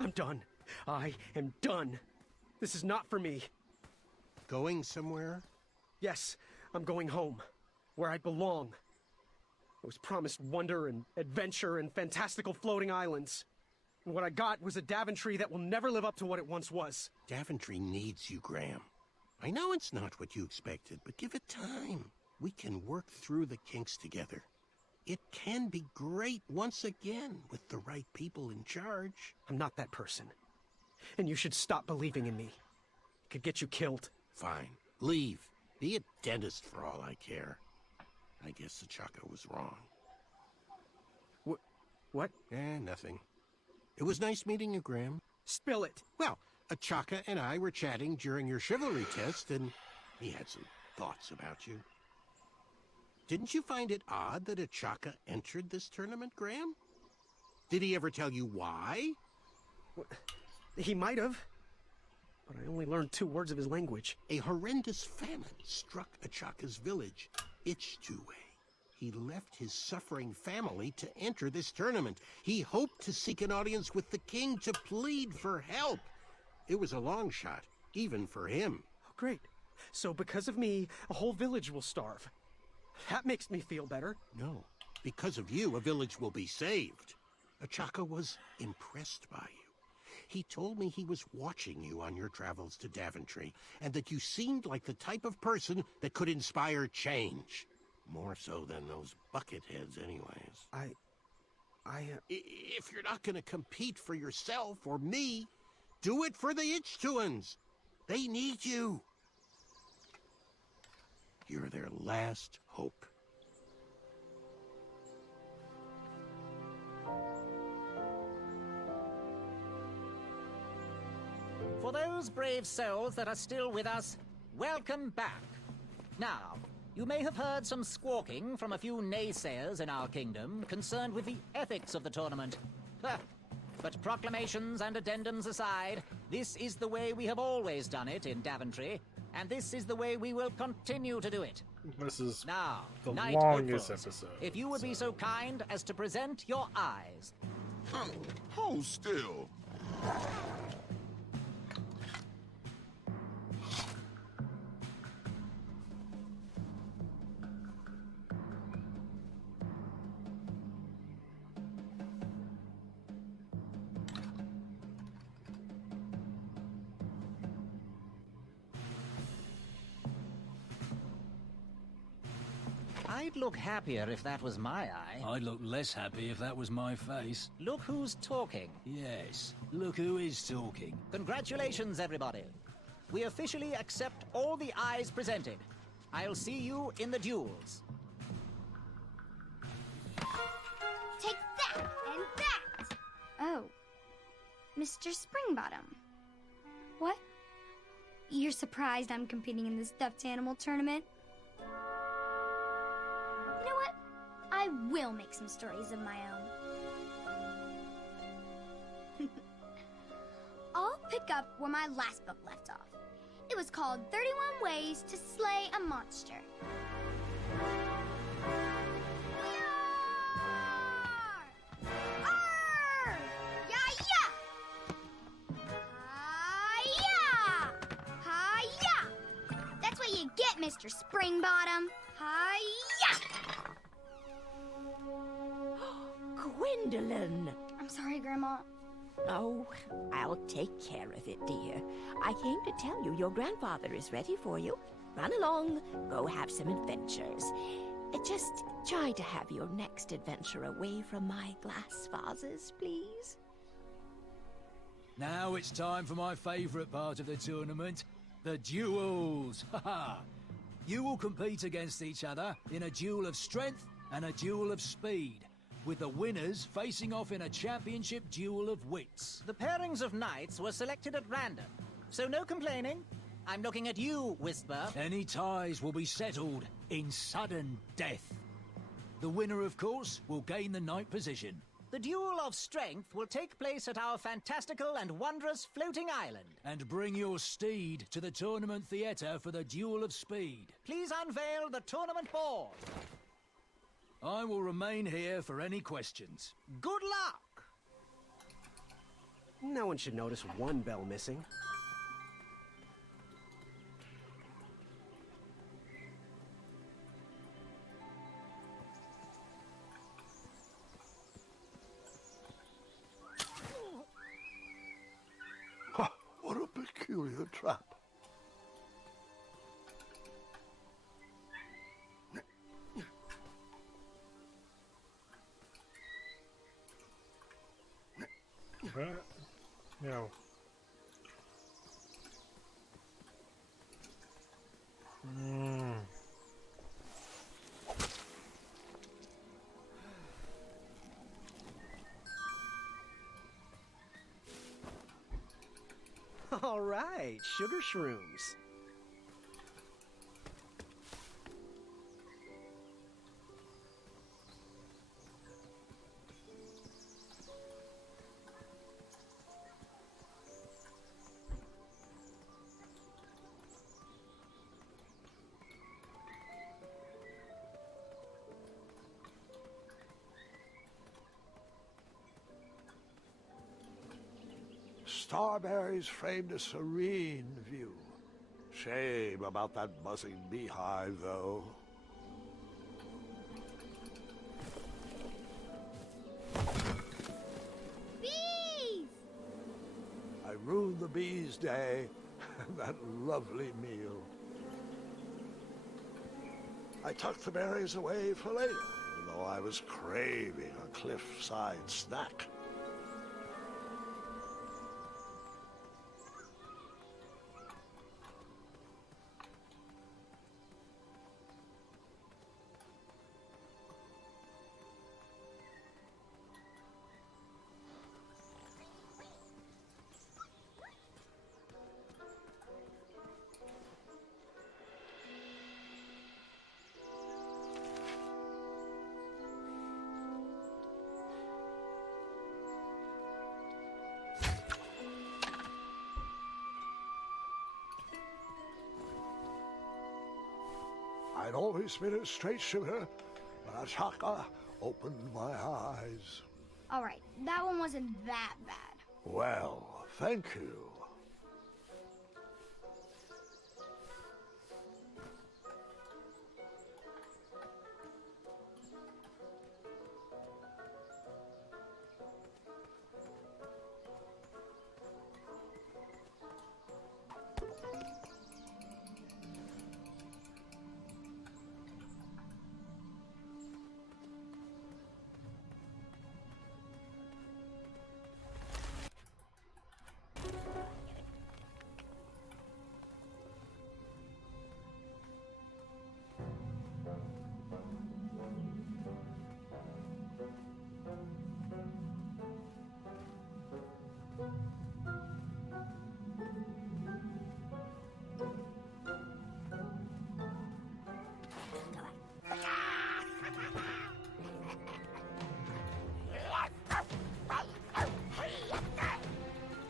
I'm done. I am done. This is not for me. Going somewhere? Yes, I'm going home, where I belong. I was promised wonder and adventure and fantastical floating islands. And what I got was a Daventry that will never live up to what it once was. Daventry needs you, Graham. I know it's not what you expected, but give it time. We can work through the kinks together. It can be great once again with the right people in charge. I'm not that person. And you should stop believing in me. It could get you killed. Fine. Leave. Be a dentist for all I care. I guess Achaka was wrong. What? Nothing. It was nice meeting you, Graham. Spill it. Well, Achaka and I were chatting during your chivalry test, and he had some thoughts about you. Didn't you find it odd that Achaka entered this tournament, Graham? Did he ever tell you why? He might have. But I only learned 2 words of his language. A horrendous famine struck Achaka's village, Ichtue. He left his suffering family to enter this tournament. He hoped to seek an audience with the king to plead for help. It was a long shot, even for him. Oh, great. So because of me, a whole village will starve. That makes me feel better. No. Because of you, a village will be saved. Achaka was impressed by you. He told me he was watching you on your travels to Daventry, and that you seemed like the type of person that could inspire change. More so than those bucketheads, anyways. If you're not going to compete for yourself or me, do it for the Ichtuans. They need you. You're their last hope. For those brave souls that are still with us, welcome back. Now, you may have heard some squawking from a few naysayers in our kingdom concerned with the ethics of the tournament. But proclamations and addendums aside, this is the way we have always done it in Daventry, and this is the way we will continue to do it. This is now, the Knight longest Hopefuls, episode. if you would be so kind as to present your eyes. Hold still. I'd look happier if that was my eye. I'd look less happy if that was my face. Look who's talking. Yes, look who is talking. Congratulations, everybody. We officially accept all the eyes presented. I'll see you in the duels. Take that and that! Oh. Mr. Springbottom. What? You're surprised I'm competing in the stuffed animal tournament? You know what? I will make some stories of my own. I'll pick up where my last book left off. It was called 31 Ways to Slay a Monster. Arr! Ya-ya! Hi-ya! Hi-ya! That's what you get, Mr. Springbottom. Hi-ya! Gwendolyn! I'm sorry, Grandma. Oh, I'll take care of it, dear. I came to tell you your grandfather is ready for you. Run along, go have some adventures. Just try to have your next adventure away from my glass vases, please. Now it's time for my favourite part of the tournament, the duels. Haha! You will compete against each other in a duel of strength and a duel of speed, with the winners facing off in a championship duel of wits. The pairings of knights were selected at random, so no complaining. I'm looking at you, Whisper. Any ties will be settled in sudden death. The winner, of course, will gain the knight position. The duel of strength will take place at our fantastical and wondrous floating island. And bring your steed to the tournament theatre for the duel of speed. Please unveil the tournament board. I will remain here for any questions. Good luck! No one should notice one bell missing. What a peculiar trap. What? No. All right, sugar shrooms. Starberries framed a serene view. Shame about that buzzing beehive, though. Bees! I ruined the bees' day and that lovely meal. I tucked the berries away for later, even though I was craving a cliffside snack. I'd always been a straight shooter, but Ashaka opened my eyes. All right, that one wasn't that bad. Well, thank you.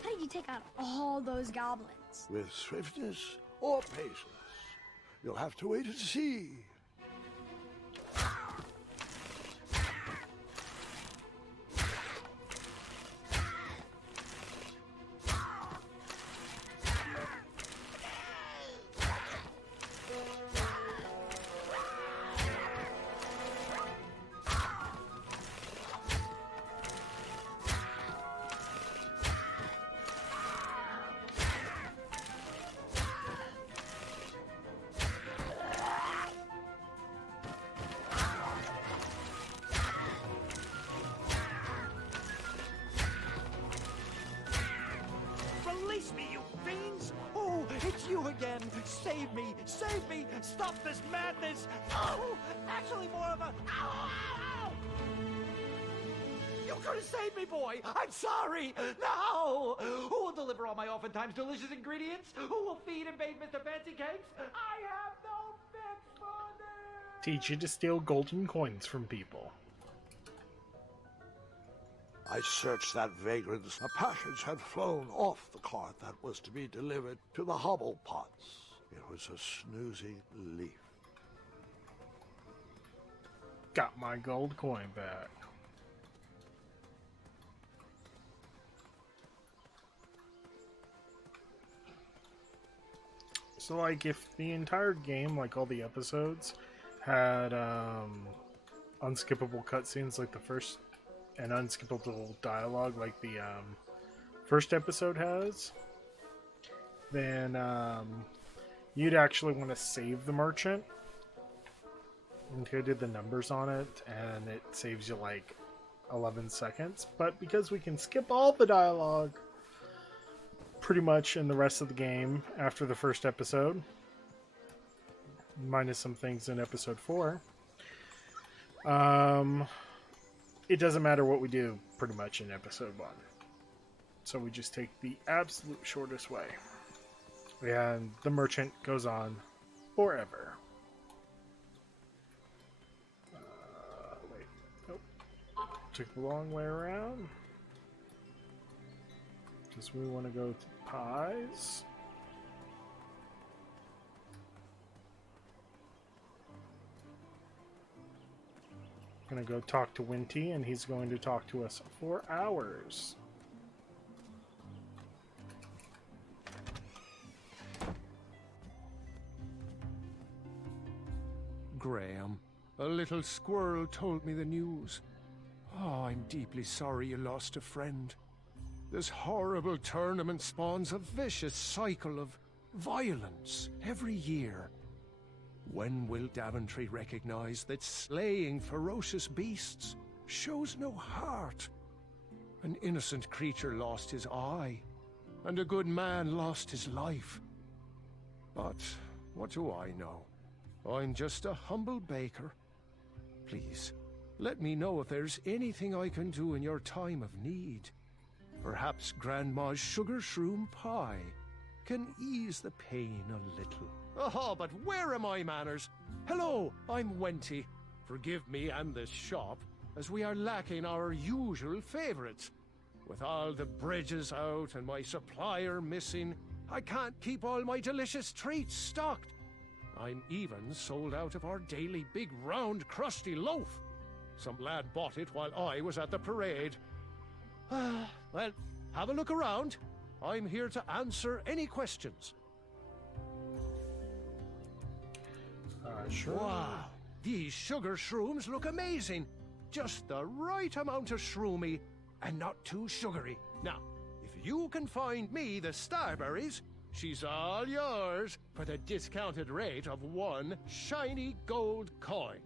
How did you take out all those goblins? With swiftness or patience, you'll have to wait and see. Release me, you fiends! Oh, it's you again! Save me! Save me! Stop this madness! Oh, actually more of a... Ow, ow, ow! You could have saved me, boy! I'm sorry! No! Who will deliver all my oftentimes delicious ingredients? Who will feed and bathe Mr. Fancy Cakes? I have no fix for this! Teach you to steal golden coins from people. I searched that vagrant's. A package had flown off the cart that was to be delivered to the hobble pots. It was a snoozy leaf. Got my gold coin back. So, like, if the entire game, like all the episodes, had unskippable cutscenes like the first, and unskippable dialogue like the first episode has, then you'd actually want to save the merchant. And I did the numbers on it, and it saves you like 11 seconds. But because we can skip all the dialogue pretty much in the rest of the game after the first episode, minus some things in episode 4, it doesn't matter what we do pretty much in episode 1. So we just take the absolute shortest way. And the merchant goes on forever. Wait. Nope. Took the long way around. Because we want to go to pies. Gonna go talk to Winty, and he's going to talk to us for hours. Graham, a little squirrel told me the news. Oh, I'm deeply sorry you lost a friend. This horrible tournament spawns a vicious cycle of violence every year. When will Daventry recognize that slaying ferocious beasts shows no heart? An innocent creature lost his eye, and a good man lost his life. But what do I know? I'm just a humble baker. Please, let me know if there's anything I can do in your time of need. Perhaps Grandma's sugar shroom pie can ease the pain a little. Oh, but where are my manners? Hello, I'm Wenty. Forgive me and this shop, as we are lacking our usual favorites. With all the bridges out and my supplier missing, I can't keep all my delicious treats stocked. I'm even sold out of our daily big round crusty loaf. Some lad bought it while I was at the parade. Well, have a look around. I'm here to answer any questions. Sure. Wow, these sugar shrooms look amazing. Just the right amount of shroomy and not too sugary. Now, if you can find me the Starberries, she's all yours for the discounted rate of 1 shiny gold coin.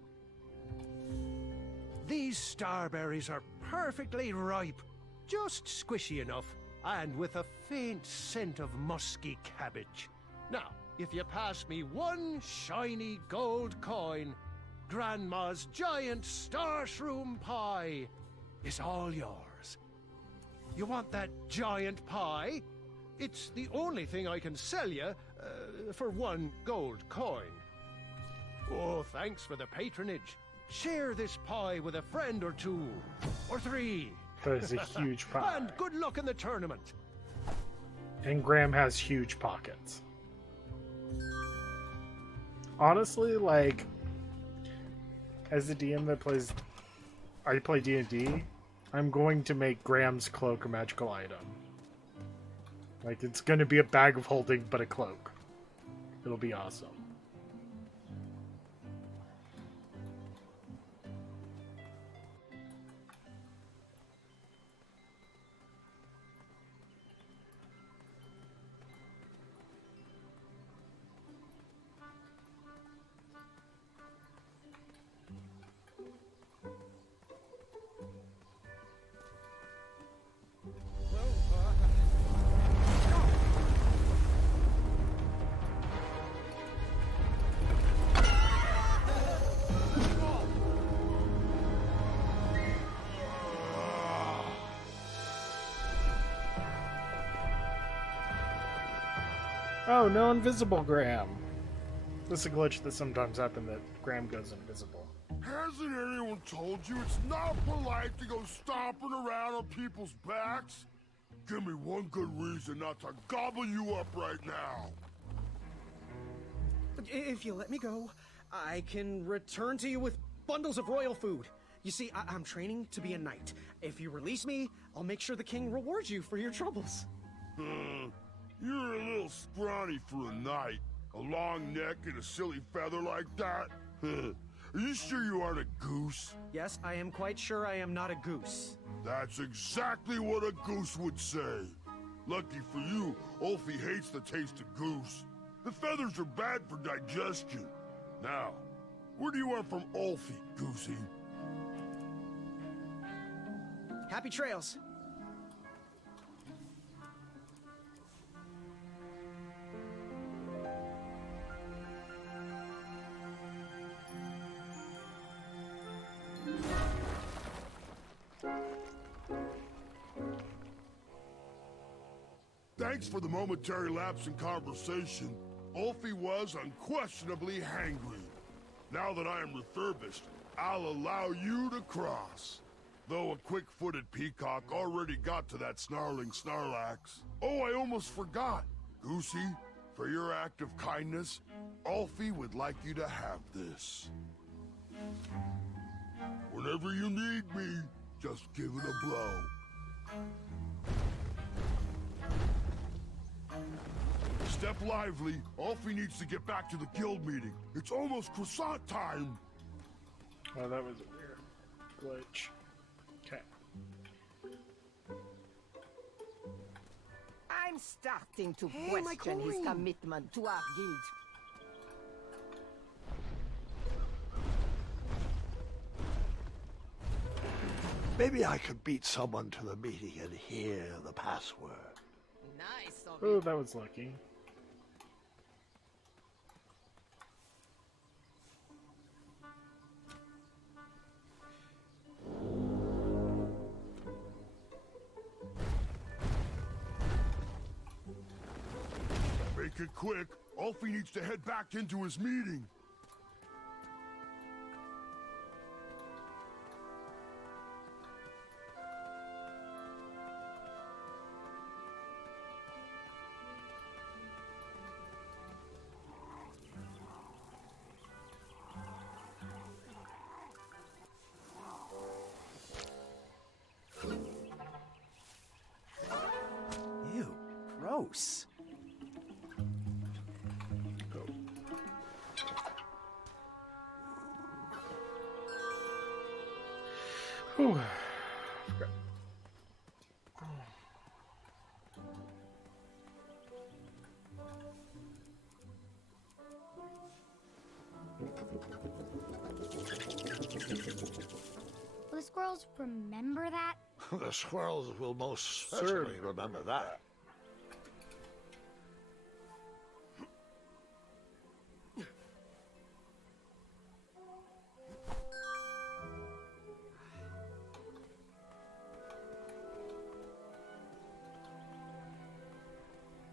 These Starberries are perfectly ripe, just squishy enough, and with a faint scent of musky cabbage. Now, if you pass me 1 shiny gold coin, Grandma's giant star shroom pie is all yours. You want that giant pie? It's the only thing I can sell you for 1 gold coin. Oh, thanks for the patronage. Share this pie with a friend or 2, or 3. That is a huge pie. And good luck in the tournament. And Graham has huge pockets. Honestly, like, as a DM that plays, I play D&D, I'm going to make Graham's cloak a magical item. Like, it's going to be a bag of holding, but a cloak. It'll be awesome. Oh, no invisible Graham. This is a glitch that sometimes happens that Graham goes invisible. Hasn't anyone told you it's not polite to go stomping around on people's backs? Give me one good reason not to gobble you up right now. If you let me go, I can return to you with bundles of royal food. You see, I'm training to be a knight. If you release me, I'll make sure the king rewards you for your troubles. You're a little scrawny for a knight. A long neck and a silly feather like that? Are you sure you aren't a goose? Yes, I am quite sure I am not a goose. That's exactly what a goose would say. Lucky for you, Ulfie hates the taste of goose. The feathers are bad for digestion. Now, where do you want from Ulfie, Goosey? Happy trails. Thanks for the momentary lapse in conversation. Ulfie was unquestionably hangry. Now that I am refurbished, I'll allow you to cross. Though a quick-footed peacock already got to that snarling Snarlax. Oh, I almost forgot. Goosey, for your act of kindness, Ulfie would like you to have this. Whenever you need me, just give it a blow. Step lively. Ulfie needs to get back to the guild meeting. It's almost croissant time. Oh, that was a weird glitch. Okay. I'm starting to Hey, my question his coin! commitment to our guild. Maybe I could beat someone to the meeting and hear the password. Nice of Oh, that was lucky. Make it quick. Ulfie needs to head back into his meeting. Whew. Will the squirrels remember that? The squirrels will most certainly remember that.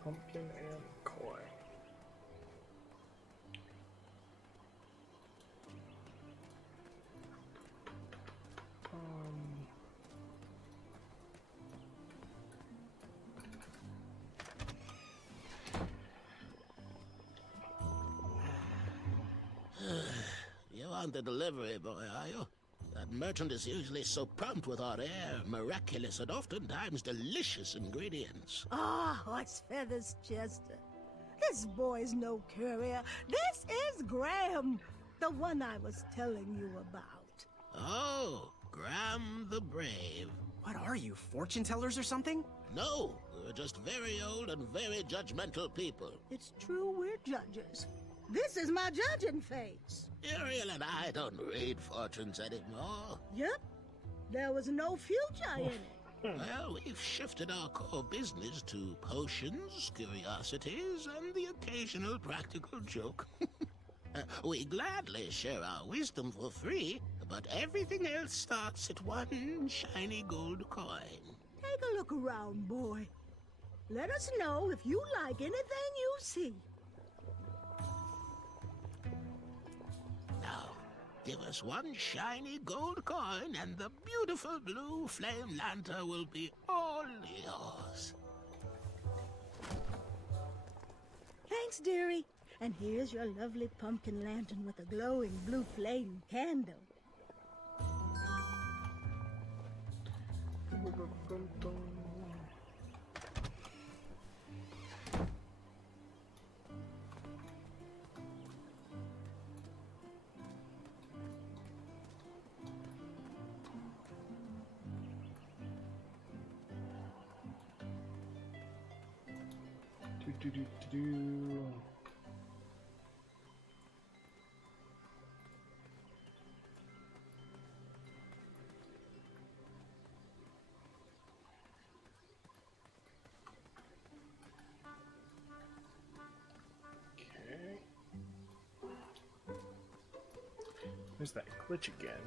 Pumpkin and coin. You aren't the delivery boy, are you? That merchant is usually so prompt with our rare, miraculous, and oftentimes delicious ingredients. Ah, horse feathers, Chester. This boy's no courier. This is Graham, the one I was telling you about. Oh, Graham the Brave. What are you, fortune tellers or something? No, we're just very old and very judgmental people. It's true we're judges. This is my judging face. Ariel and I don't read fortunes anymore. Yep. There was no future in it. Well, we've shifted our core business to potions, curiosities, and the occasional practical joke. We gladly share our wisdom for free, but everything else starts at one shiny gold coin. Take a look around, boy. Let us know if you like anything you see. Now, give us one shiny gold coin and the beautiful blue flame lantern will be all yours. Thanks, dearie. And here's your lovely pumpkin lantern with a glowing blue flame candle. There's that glitch again.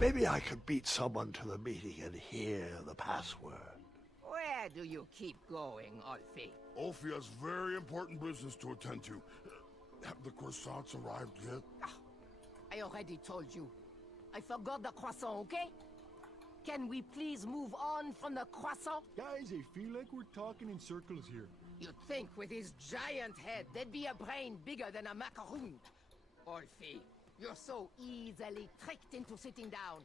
Maybe I could beat someone to the meeting and hear the password. Where do you keep going, Ulfi? Ulfi has very important business to attend to. Have the croissants arrived yet? I already told you. I forgot the croissant, okay? Can we please move on from the croissant? Guys, I feel like we're talking in circles here. You'd think with his giant head, there'd be a brain bigger than a macaroon. Ulfi, you're so easily tricked into sitting down.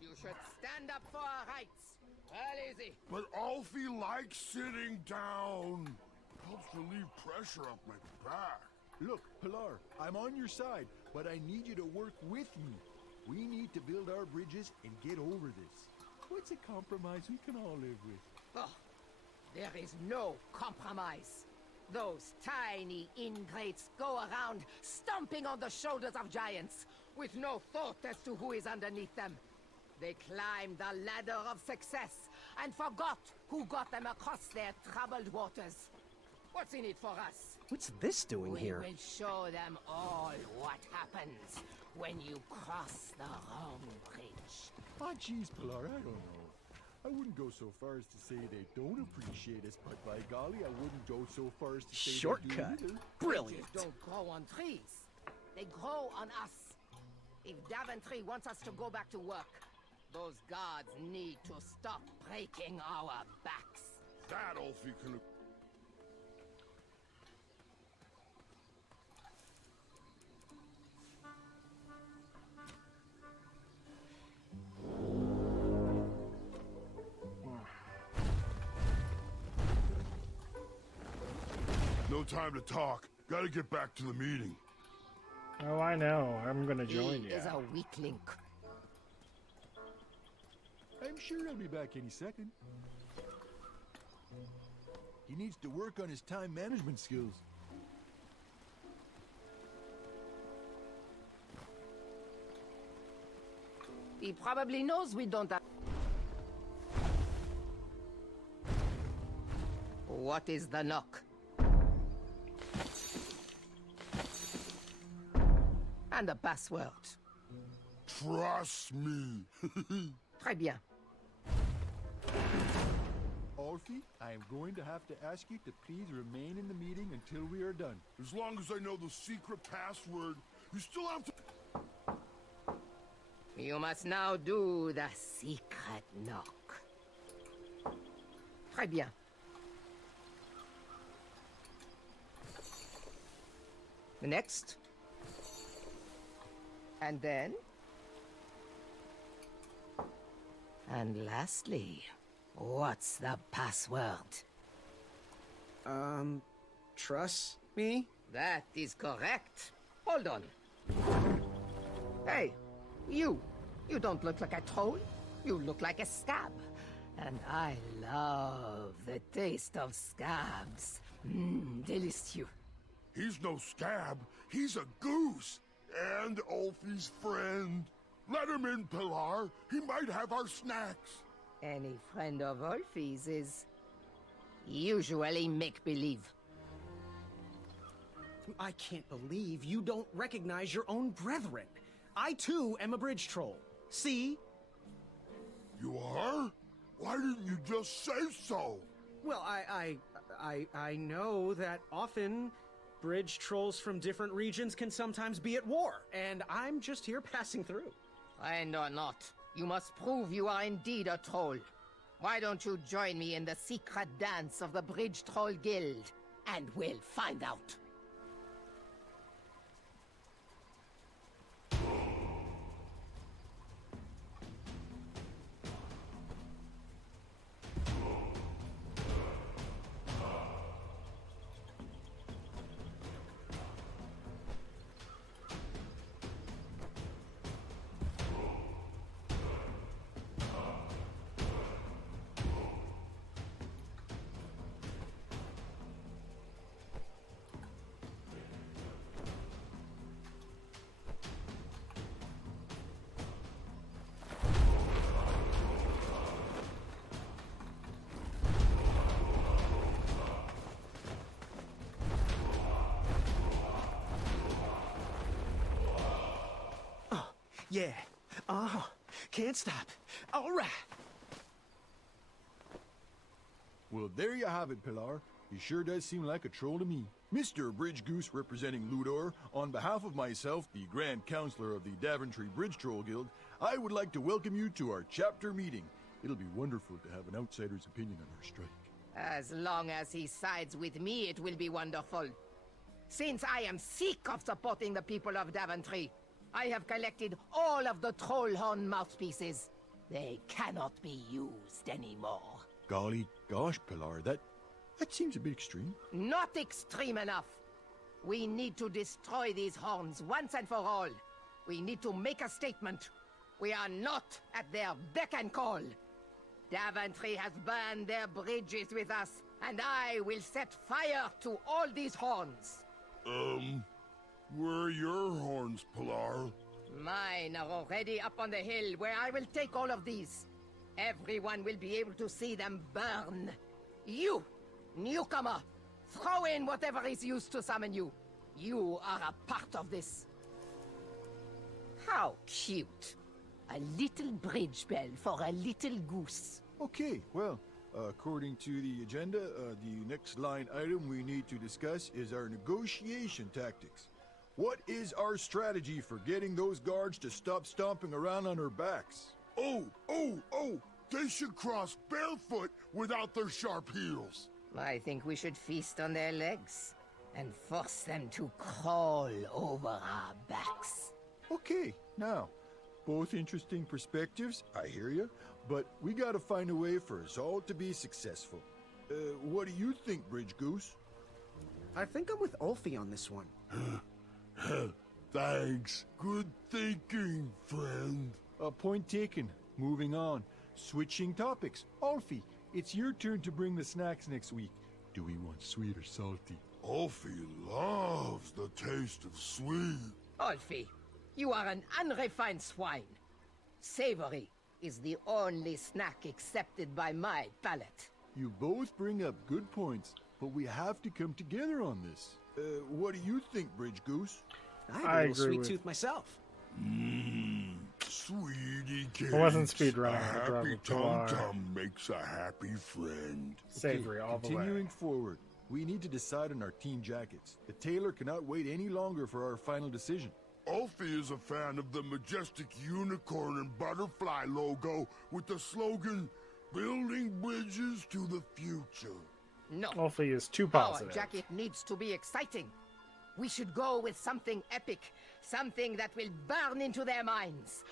You should stand up for our rights. Well, easy. But Ulfi likes sitting down. Helps relieve pressure off my back. Look, Pilar, I'm on your side, but I need you to work with me. We need to build our bridges and get over this. What's a compromise we can all live with? Oh, there is no compromise. Those tiny ingrates go around stomping on the shoulders of giants with no thought as to who is underneath them. They climbed the ladder of success and forgot who got them across their troubled waters. What's in it for us? What's this doing here? We will show them all what happens when you cross the wrong bridge. Ah, jeez, Pilar, I don't know. I wouldn't go so far as to say they don't appreciate us, but by golly, I wouldn't go so far as to say Shortcut. they do either. Brilliant. Bridges don't grow on trees. They grow on us. If Daventry wants us to go back to work, those guards need to stop breaking our backs. That Ulfie can... No time to talk. Gotta get back to the meeting. Oh, I know. I'm gonna join He you. is a weak link. I'm sure he'll be back any second. He needs to work on his time management skills. He probably knows we don't have... What is the knock? And the password. Trust me. Très bien. Alfie, I am going to have to ask you to please remain in the meeting until we are done. As long as I know the secret password, you still have to... You must now do the secret knock. Très bien. Next. And then. And lastly, what's the password? Trust me? That is correct. Hold on. Hey, you. You don't look like a troll. You look like a scab. And I love the taste of scabs. Delicious. He's no scab. He's a goose. And Ulfie's friend. Let him in, Pilar. He might have our snacks. Any friend of Ulfie's is usually make-believe. I can't believe you don't recognize your own brethren. I too am a bridge troll. See? You are? Why didn't you just say so? Well, I know that often bridge trolls from different regions can sometimes be at war, and I'm just here passing through. Friend or not, you must prove you are indeed a troll. Why don't you join me in the secret dance of the Bridge Troll Guild, and we'll find out. Yeah. Can't stop. All right. Well, there you have it, Pilar. He sure does seem like a troll to me. Mr. Bridge Goose representing Ludor, on behalf of myself, the Grand Counselor of the Daventry Bridge Troll Guild, I would like to welcome you to our chapter meeting. It'll be wonderful to have an outsider's opinion on our strike. As long as he sides with me, it will be wonderful. Since I am sick of supporting the people of Daventry, I have collected all of the Trollhorn mouthpieces. They cannot be used anymore. Golly gosh, Pilar, that seems a bit extreme. Not extreme enough. We need to destroy these horns once and for all. We need to make a statement. We are not at their beck and call. Daventry has burned their bridges with us, and I will set fire to all these horns. Where are your horns, Pilar? Mine are already up on the hill where I will take all of these. Everyone will be able to see them burn. You, newcomer, Throw in whatever is used to summon you. You are a part of this. How cute. A little bridge bell for a little goose. Okay, well, according to the agenda, the next line item we need to discuss is our negotiation tactics. What is our strategy for getting those guards to stop stomping around on our backs? Oh! They should cross barefoot without their sharp heels. I think we should feast on their legs and force them to crawl over our backs. Okay, now, both interesting perspectives, I hear you, but we gotta find a way for us all to be successful. What do you think, Bridge Goose? I think I'm with Ulfie on this one. Thanks. Good thinking, friend. Point taken. Moving on. Switching topics. Ulfie, it's your turn to bring the snacks next week. Do we want sweet or salty? Ulfie loves the taste of sweet. Ulfie, you are an unrefined swine. Savory is the only snack accepted by my palate. You both bring up good points, but we have to come together on this. What do you think, Bridge Goose? I have a little sweet tooth myself. Sweetie cakes. It wasn't speedrunning. A I drove happy it too hard. tum-tum makes a happy friend. Savory all the way. Continuing forward, we need to decide on our team jackets. The tailor cannot wait any longer for our final decision. Ulfie is a fan of the majestic unicorn and butterfly logo with the slogan, "Building bridges to the future." No. Ulfie is too Our positive. jacket needs to be exciting. We should go with something epic, something that will burn into their minds.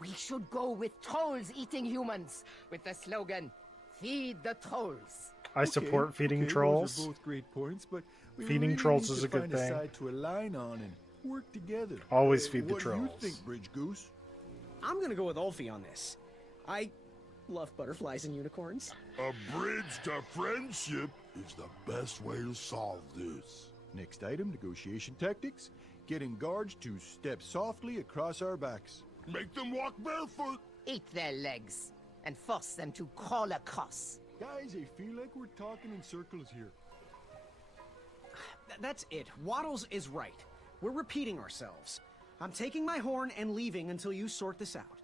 We should go with trolls eating humans, with the slogan, "Feed the trolls." I support feeding trolls. Those are both great points, but we Feeding really trolls need is to a good find thing. a side to align on and work together. Always feed the what do trolls. you think, Bridge Goose? I'm gonna go with Ulfie on this. I love butterflies and unicorns. A bridge to friendship is the best way to solve this. Next item, negotiation tactics. Getting guards to step softly across our backs. Make them walk barefoot. Eat their legs and force them to crawl across. Guys, I feel like we're talking in circles here. That's it. Waddles is right. We're repeating ourselves. I'm taking my horn and leaving until you sort this out.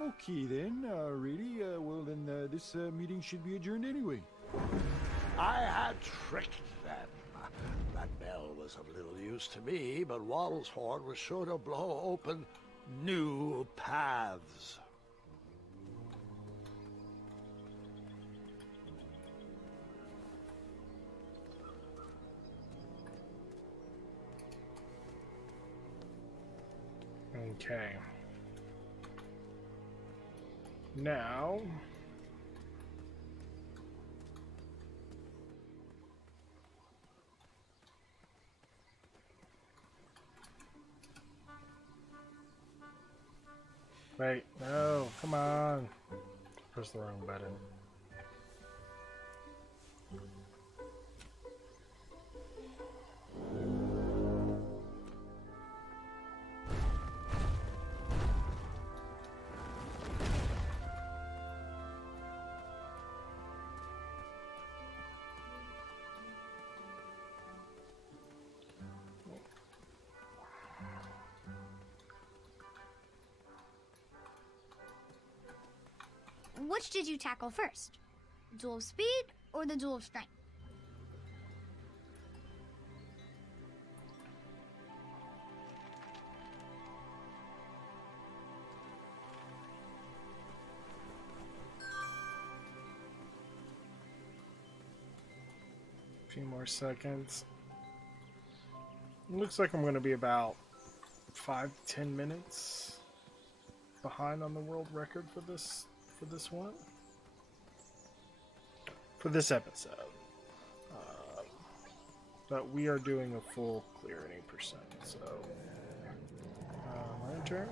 Okay then, really? Well then, this meeting should be adjourned anyway. I had tricked them. That bell was of little use to me, but Waddle's horn was sure to blow open new paths. Okay. Now... Wait, no, come on. Press the wrong button. Which did you tackle first? Duel of speed or the duel of strength? A few more seconds. Looks like I'm going to be about 5 to 10 minutes behind on the world record for this one. For this episode. But we are doing a full clear at 8%, so my turn.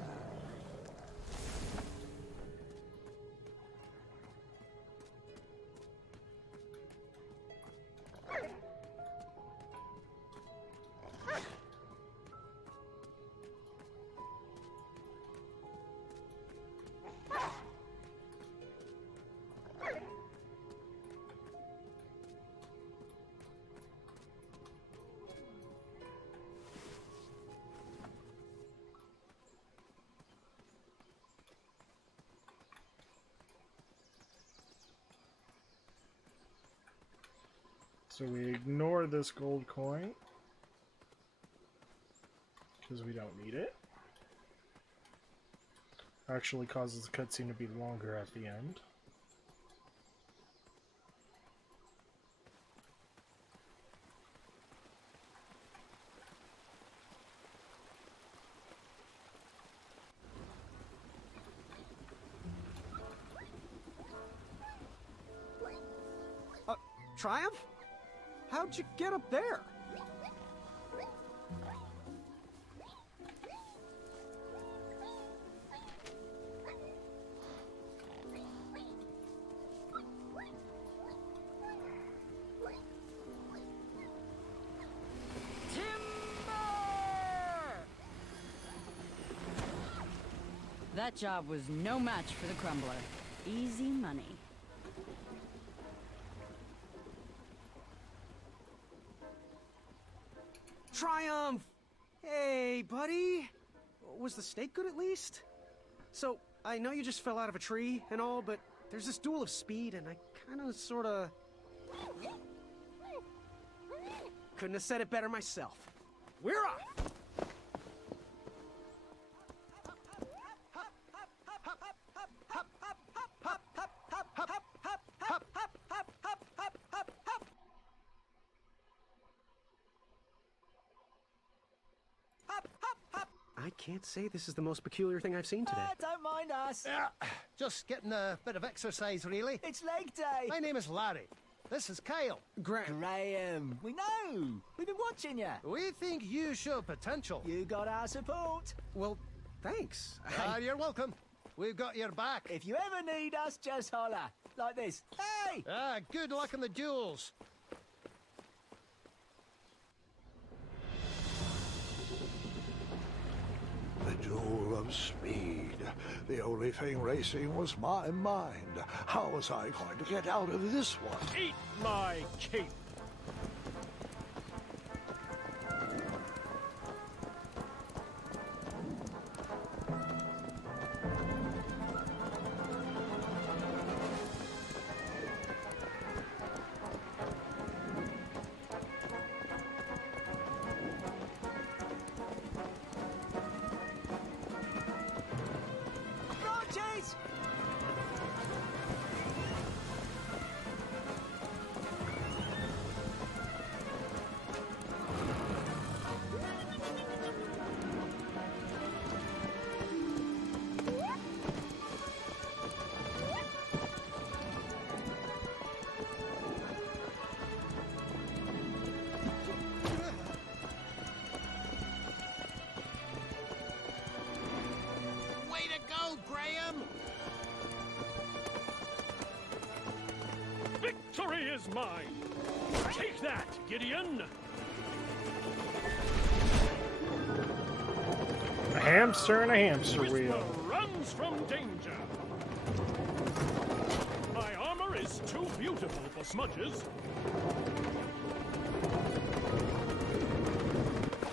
So we ignore this gold coin because we don't need it. Actually causes the cutscene to be longer at the end. Triumph? How'd you get up there? That job was no match for the Crumbler. Easy money. Triumph! Hey, buddy! Was the steak good at least? So, I know you just fell out of a tree and all, but there's this duel of speed, and I kinda sorta... couldn't have said it better myself. We're off! I can't say this is the most peculiar thing I've seen today. Don't mind us. Yeah, just getting a bit of exercise, really. It's leg day. My name is Larry. This is Kyle. Graham. We know. We've been watching you. We think you show potential. You got our support. Well, thanks. You're welcome. We've got your back. If you ever need us, just holler. Like this. Hey! Good luck in the duels. The duel of speed. The only thing racing was my mind. How was I going to get out of this one? Eat my cape! Chase! Way to go, Graham! Victory is mine! Take that, Gideon! A hamster and a hamster Whisper wheel. runs from danger. My armor is too beautiful for smudges.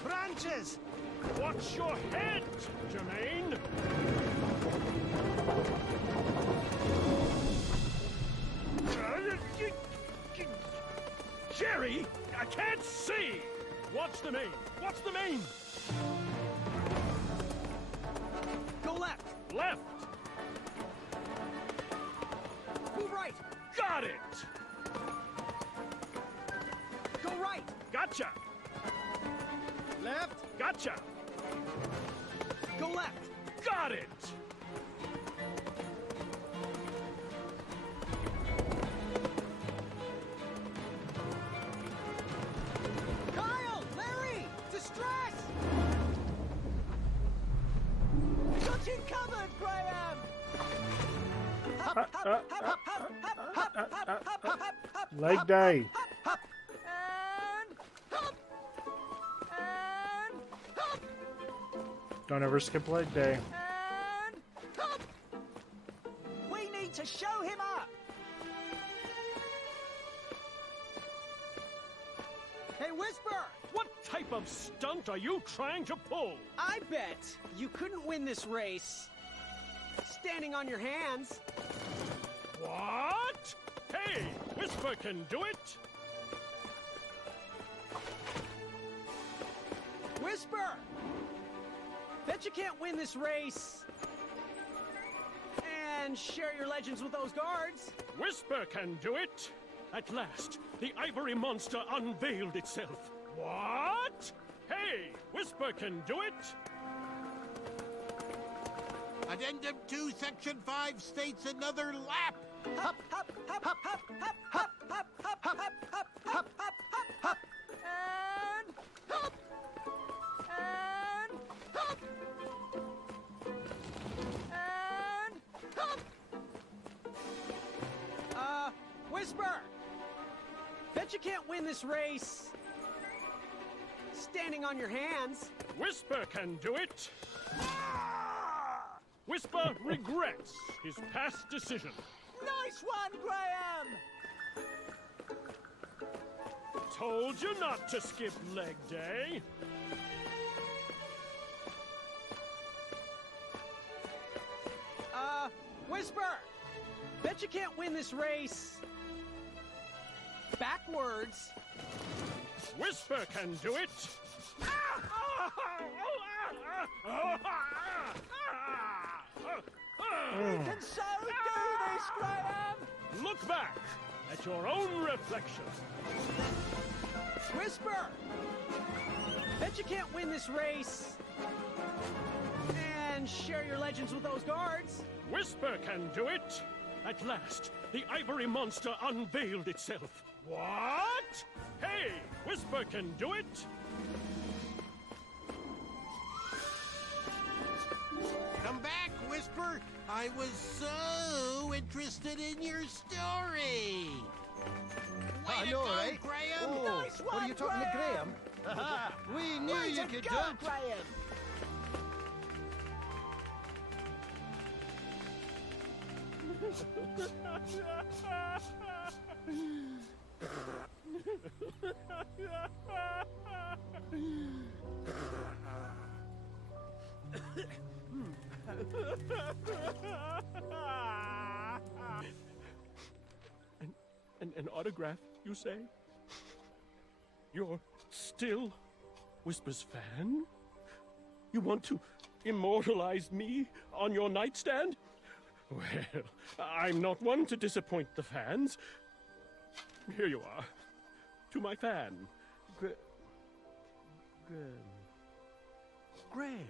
Branches! Watch your head, Jermaine! Jerry, I can't see! Watch the main! Watch the main! Go left! Left! Move right! Got it! Go right! Gotcha! Left! Gotcha! Go left! Got it! Kyle! Larry! Distress! Got you covered, Graham! Leg day. Don't ever skip leg day. We need to show him up! Hey, Whisper! What type of stunt are you trying to pull? I bet you couldn't win this race standing on your hands. What? Hey, Whisper can do it! Bet you can't win this race. And share your legends with those guards. Whisper can do it! At last, the ivory monster unveiled itself. What? Hey, Whisper can do it! Addendum 2, Section 5 states another lap. Hop, hop, hop, hop, hop, hop, hop, hop, hop, hop, hop, hop, hop, hop, and hop, and hop, and hop. Whisper! Bet you can't win this race. Standing on your hands. Whisper can do it! Whisper regrets his past decision. Nice one, Graham! Told you not to skip leg day. Whisper! Bet you can't win this race. Backwards. Whisper can do it. We can so do this, Graham! Look back at your own reflection. Whisper! Bet you can't win this race. And share your legends with those guards. Whisper can do it. At last, the ivory monster unveiled itself. What? Hey, Whisper can do it. Come back, Whisper. I was so interested in your story. I know, right? Graham. Oh, Nice what are you one, talking to Graham? Aha! We knew Way you to could go, do it. Graham. An autograph, you say? You're still Whisper's fan? You want to immortalize me on your nightstand? Well, I'm not one to disappoint the fans. Here you are. To my fan, Graham.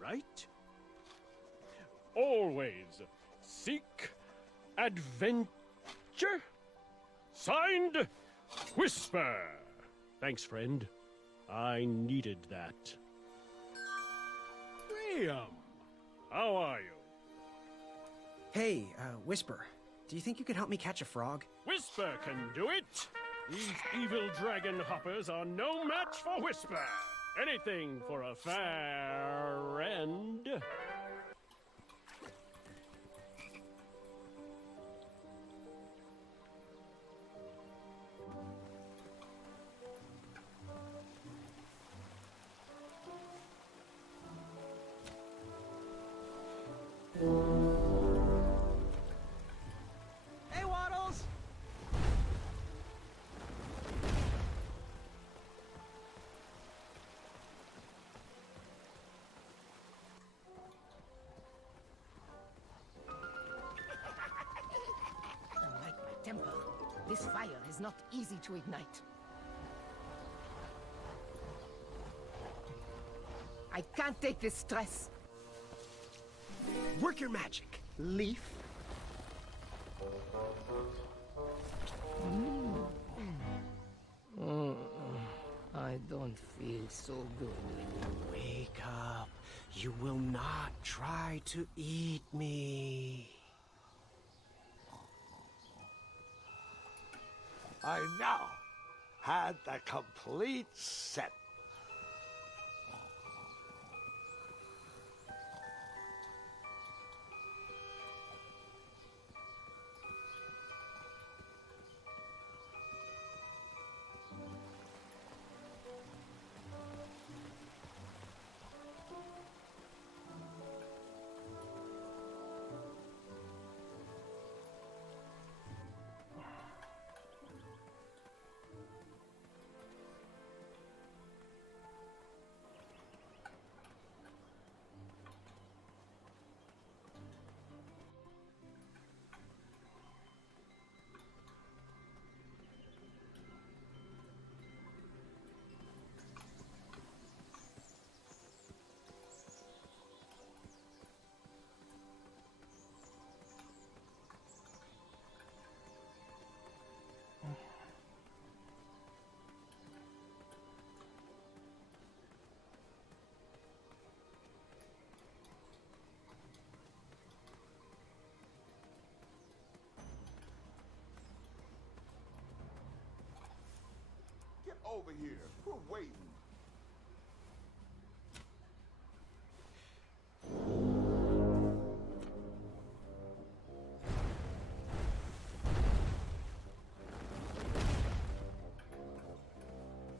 Right? Always seek adventure. Signed, Whisper. Thanks, friend. I needed that. Graham, how are you? Hey, Whisper. Do you think you could help me catch a frog? Whisper can do it. These evil dragon hoppers are no match for Whisper. Anything for a friend. Hey, Waddles! Unlike my temper, this fire is not easy to ignite. I can't take this stress. Work your magic, Leaf. I don't feel so good. Wake up. You will not try to eat me. I now had the complete set. over here. We're waiting.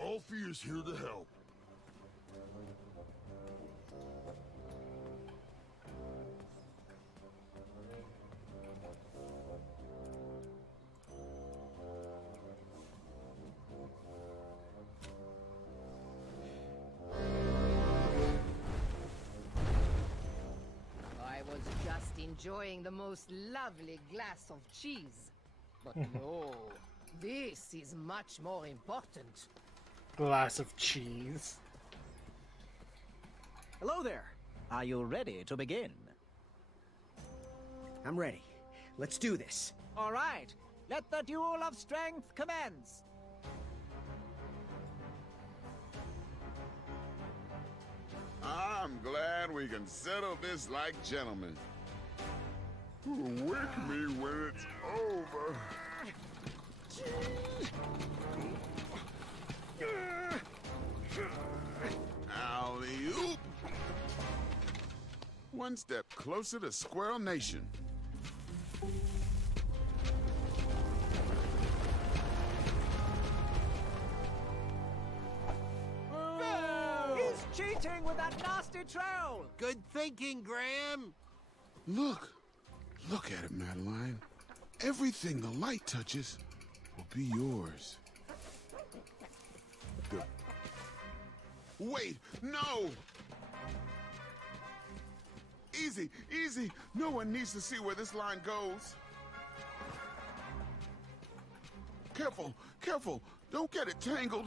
Alfie is here to help. I was just enjoying the most lovely glass of cheese. But no, this is much more important. Glass of cheese. Hello there. Are you ready to begin? I'm ready. Let's do this. All right. Let the duel of strength commence. I'm glad we can settle this like gentlemen. Wake me when it's over. Alley-oop! One step closer to Squirrel Nation. He's cheating with that nasty troll. Good thinking, Graham. Look at it, Madeline. Everything the light touches will be yours. Wait, no! Easy, easy. No one needs to see where this line goes. Careful, careful. Don't get it tangled.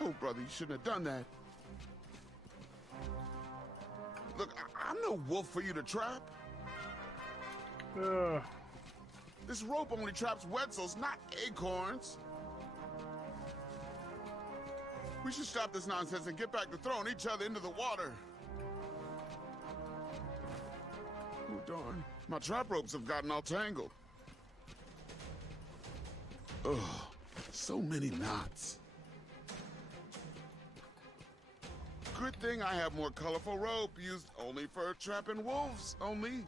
Oh, brother, you shouldn't have done that. Look, I'm no wolf for you to trap. This rope only traps Wetzels, not acorns. We should stop this nonsense and get back to throwing each other into the water. Oh, darn. My trap ropes have gotten all tangled. Ugh, so many knots. Good thing I have more colorful rope used only for trapping wolves, only.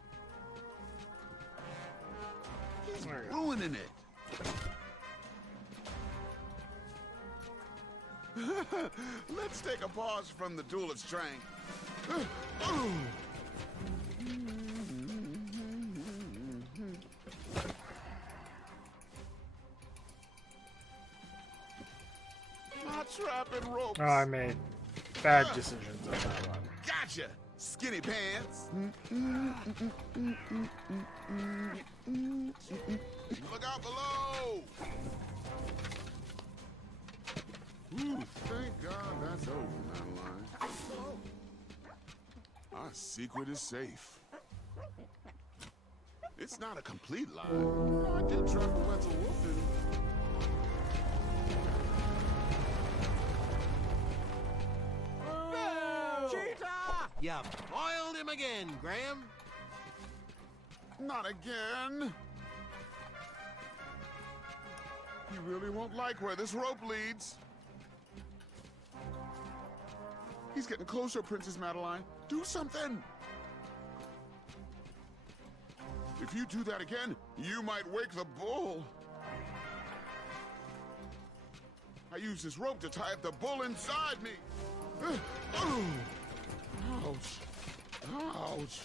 He's ruining it. Let's take a pause from the duel of strength. My trapping ropes. Oh, I made bad decisions on that one. Gotcha! Skinny pants. Look out below! Ooh, thank God that's over, Madeline. Our secret is safe. It's not a complete lie. I did trap a Wetzel Wolf in it. You foiled him again, Graham. Not again. You really won't like where this rope leads. He's getting closer, Princess Madeline. Do something. If you do that again, you might wake the bull. I used this rope to tie up the bull inside me. Oh. Ouch. Ouch.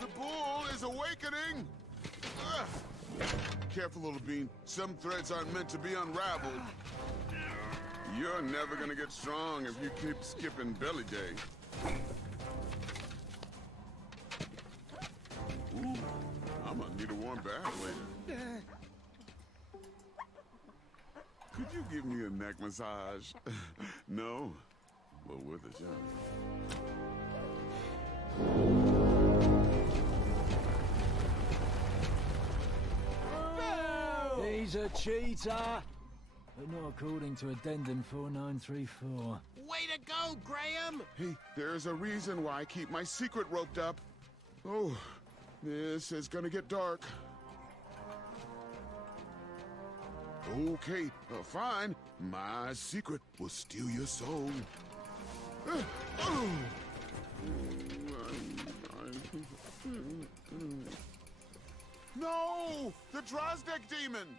The bull is awakening. Careful, little bean. Some threads aren't meant to be unraveled. You're never gonna get strong if you keep skipping belly day. Ooh, I'm gonna need a warm bath later. Could you give me a neck massage? No? Well, worth a shot. He's a cheater, but not according to Addendum 4934. Way to go, Graham! Hey, there's a reason why I keep my secret roped up. Oh, this is gonna get dark. Okay, fine. My secret will steal your soul. No! The Drozdek demon!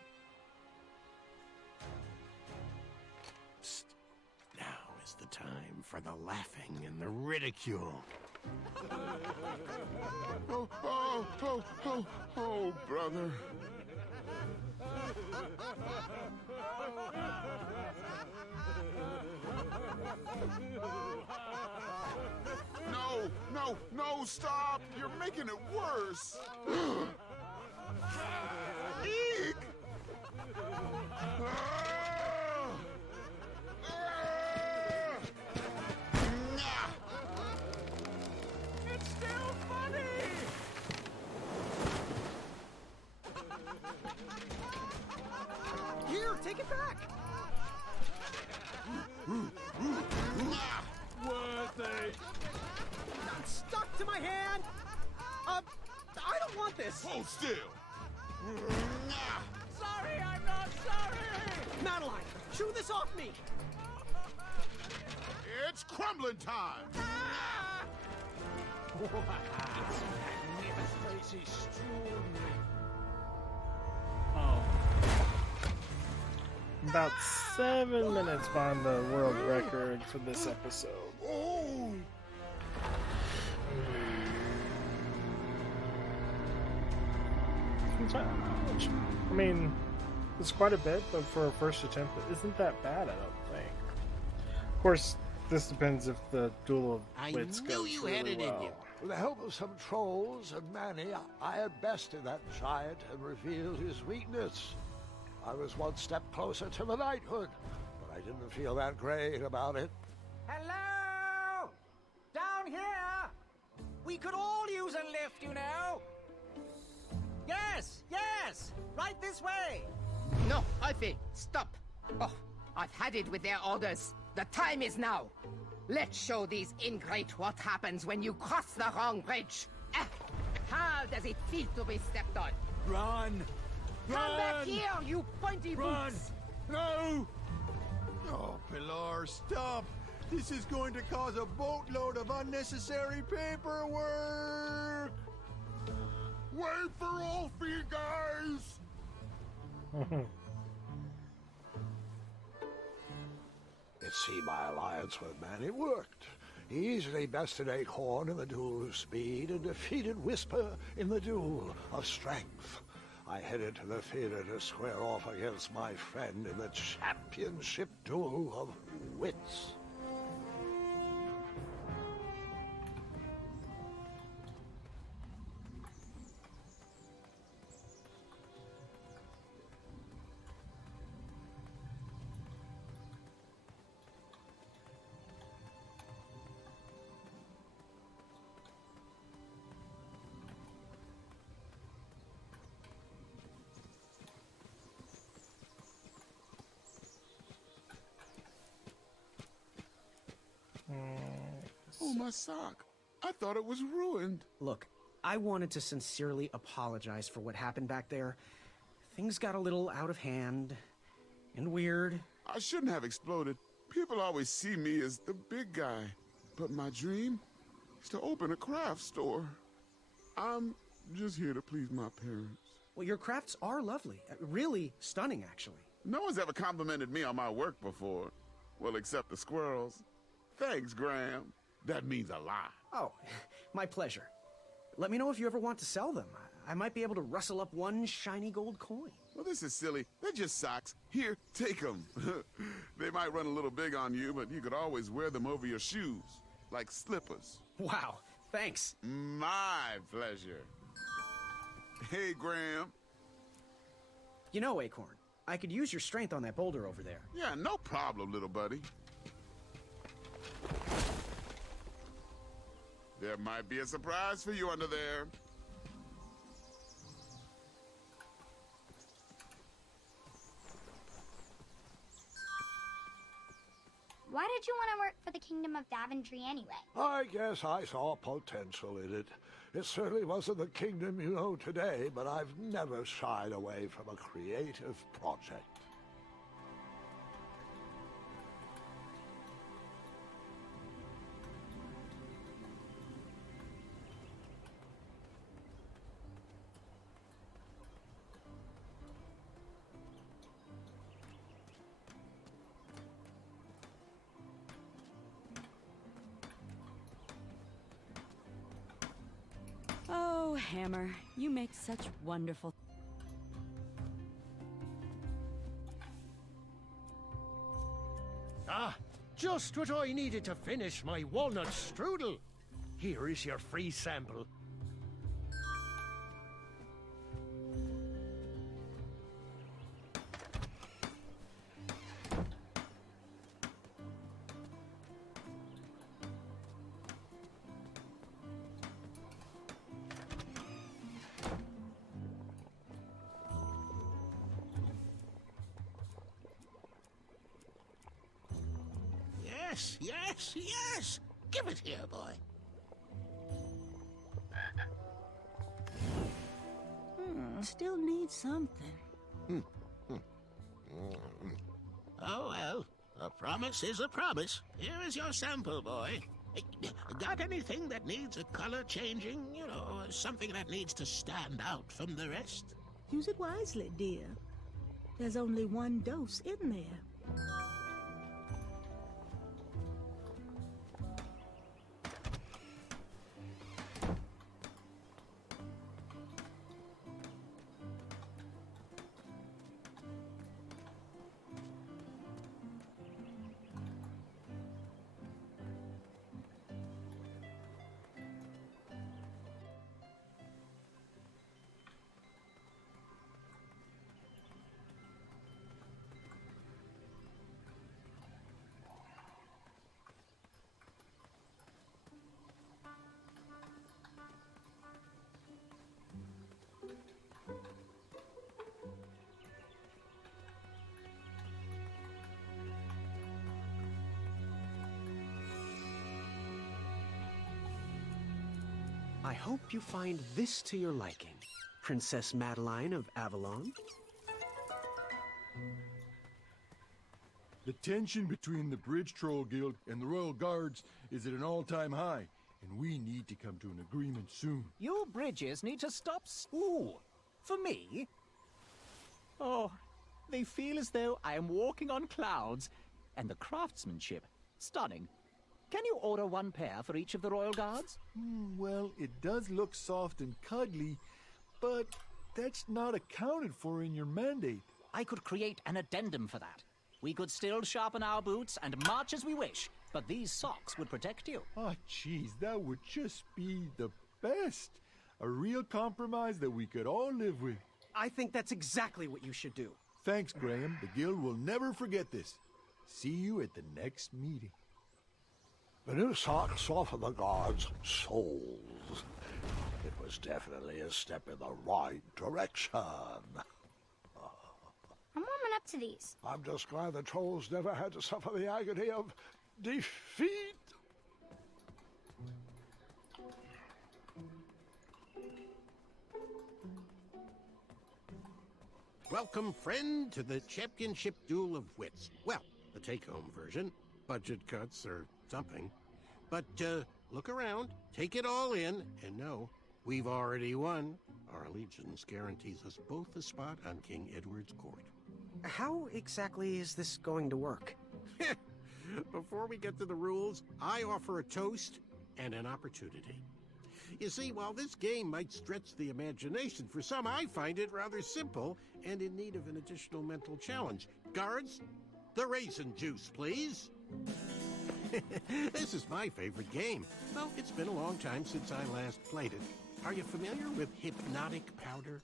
Psst. Now is the time for the laughing and the ridicule. Oh, brother. No, stop! You're making it worse! Eek! It's still funny! Here, take it back! Worth it! It's stuck to my hand! I don't want this! Hold still! Sorry, I'm not sorry! Madeline, chew this off me! It's crumbling time! It's extraordinary. Oh. About 7 minutes behind the world record for this episode. Oh! I mean, it's quite a bit, but for a first attempt, it isn't that bad, I don't think. Of course, this depends if the Duel of Wits goes really well. With the help of some trolls and Manny, I had bested that giant and revealed his weakness. I was one step closer to the knighthood, but I didn't feel that great about it. Hello? Down here? We could all use a lift, you know. Yes, right this way. No, Alfie, stop. Oh, I've had it with their orders. The time is now. Let's show these ingrate what happens when you cross the wrong bridge. How does it feel to be stepped on? Run! Come back here, you pointy boots! No! Oh, Pilar, stop! This is going to cause a boatload of unnecessary paperwork! Wait for Alfie, guys! It seemed my alliance with Manny worked. He easily bested Acorn in the duel of speed and defeated Whisper in the duel of strength. I headed to the theater to square off against my friend in the championship duel of wits. Oh, my sock. I thought it was ruined. Look, I wanted to sincerely apologize for what happened back there. Things got a little out of hand and weird. I shouldn't have exploded. People always see me as the big guy. But my dream is to open a craft store. I'm just here to please my parents. Well, your crafts are lovely. Really stunning, actually. No one's ever complimented me on my work before. Well, except the squirrels. Thanks, Graham. That means a lot. Oh, my pleasure. Let me know if you ever want to sell them. I might be able to rustle up one shiny gold coin. Well, this is silly. They're just socks. Here, take them. They might run a little big on you, but you could always wear them over your shoes, like slippers. Wow, thanks. My pleasure. Hey, Graham. You know, Acorn, I could use your strength on that boulder over there. Yeah, no problem, little buddy. There might be a surprise for you under there. Why did you want to work for the Kingdom of Daventry anyway? I guess I saw potential in it. It certainly wasn't the kingdom you know today, but I've never shied away from a creative project. Oh, Hammer, you make such wonderful... Ah, just what I needed to finish my walnut strudel. Here is your free sample. Yes, yes, yes! Give it here, boy. Still need something. Oh, well, a promise is a promise. Here is your sample, boy. Got anything that needs a color changing? You know, something that needs to stand out from the rest? Use it wisely, dear. There's only one dose in there. I hope you find this to your liking, Princess Madeline of Avalon. The tension between the Bridge Troll Guild and the Royal Guards is at an all-time high, and we need to come to an agreement soon. You bridges need to stop ooh, for me? Oh, they feel as though I am walking on clouds, and the craftsmanship, stunning. Can you order one pair for each of the Royal Guards? Well, it does look soft and cuddly, but that's not accounted for in your mandate. I could create an addendum for that. We could still sharpen our boots and march as we wish, but these socks would protect you. Oh, jeez, that would just be the best. A real compromise that we could all live with. I think that's exactly what you should do. Thanks, Graham. The Guild will never forget this. See you at the next meeting. The new socks softened the guards' souls. It was definitely a step in the right direction. I'm warming up to these. I'm just glad the trolls never had to suffer the agony of defeat. Welcome, friend, to the championship duel of wits. Well, the take-home version. Budget cuts or something. But, look around, take it all in, and know, we've already won. Our allegiance guarantees us both a spot on King Edward's court. How exactly is this going to work? Before we get to the rules, I offer a toast and an opportunity. You see, while this game might stretch the imagination, for some I find it rather simple and in need of an additional mental challenge. Guards, the raisin juice, please. This is my favorite game. Well, it's been a long time since I last played it. Are you familiar with hypnotic powder?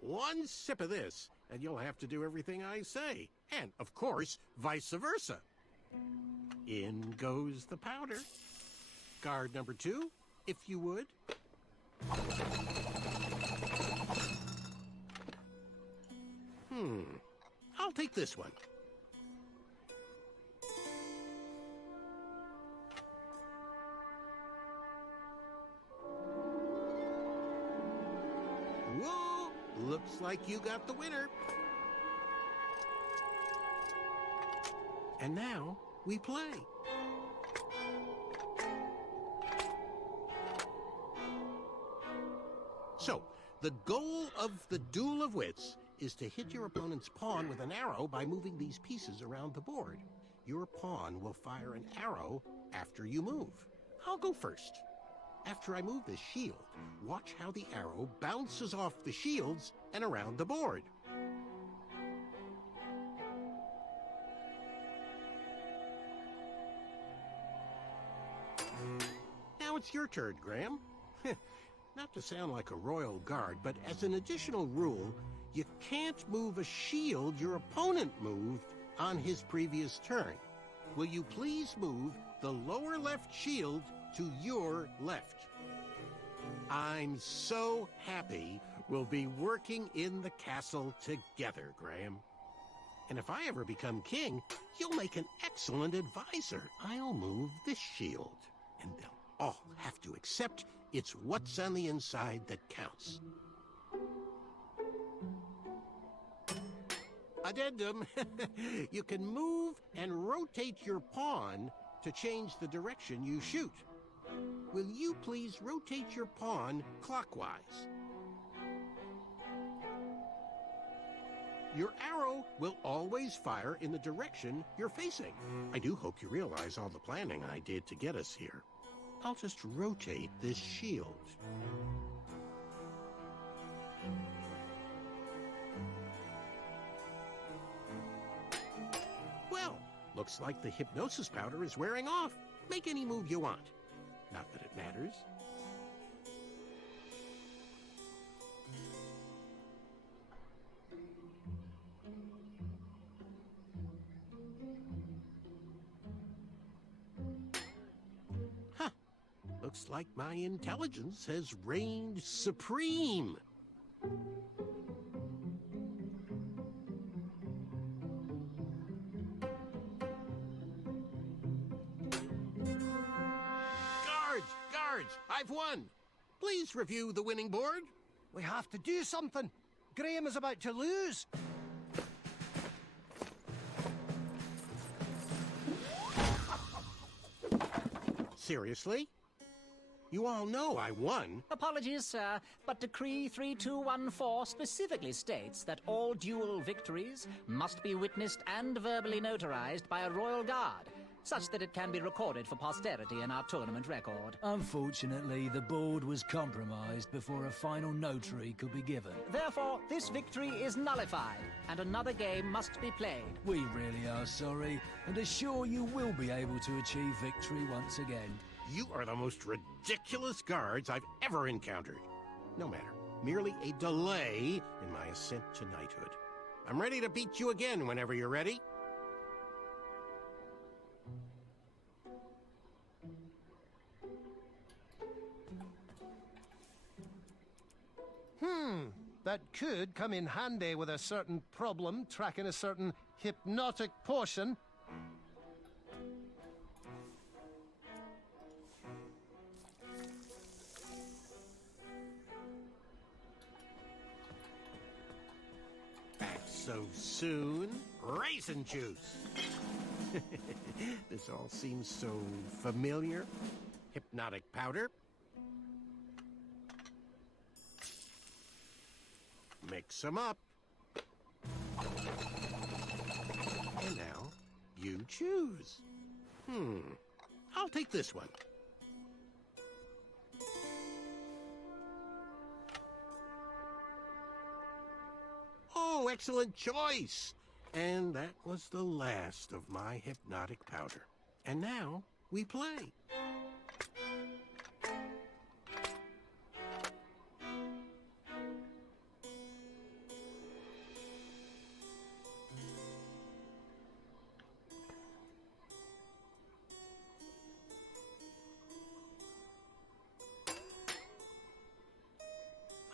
One sip of this, and you'll have to do everything I say. And, of course, vice versa. In goes the powder. Guard number 2, if you would. I'll take this one. Whoa! Looks like you got the winner. And now we play. So, the goal of the Duel of Wits is to hit your opponent's pawn with an arrow by moving these pieces around the board. Your pawn will fire an arrow after you move. I'll go first. After I move the shield, watch how the arrow bounces off the shields and around the board. Now it's your turn, Graham. Not to sound like a royal guard, but as an additional rule, you can't move a shield your opponent moved on his previous turn. Will you please move the lower left shield to your left? I'm so happy we'll be working in the castle together, Graham. And if I ever become king, you'll make an excellent advisor. I'll move this shield, and they'll all have to accept it's what's on the inside that counts. Addendum, you can move and rotate your pawn to change the direction you shoot. Will you please rotate your pawn clockwise? Your arrow will always fire in the direction you're facing. I do hope you realize all the planning I did to get us here. I'll just rotate this shield. Well, looks like the hypnosis powder is wearing off. Make any move you want. Not that it matters. Huh. Looks like my intelligence has reigned supreme. Guards, I've won. Please review the winning board. We have to do something. Graham is about to lose. Seriously? You all know I won. Apologies, sir, but Decree 3214 specifically states that all duel victories must be witnessed and verbally notarized by a royal guard, such that it can be recorded for posterity in our tournament record. Unfortunately, the board was compromised before a final notary could be given. Therefore, this victory is nullified, and another game must be played. We really are sorry, and assure you will be able to achieve victory once again. You are the most ridiculous guards I've ever encountered. No matter, merely a delay in my ascent to knighthood. I'm ready to beat you again whenever you're ready. That could come in handy with a certain problem tracking a certain hypnotic potion. Back so soon? Raisin juice! This all seems so familiar. Hypnotic powder. Mix them up. And now, you choose. I'll take this one. Oh, excellent choice! And that was the last of my hypnotic powder. And now, we play.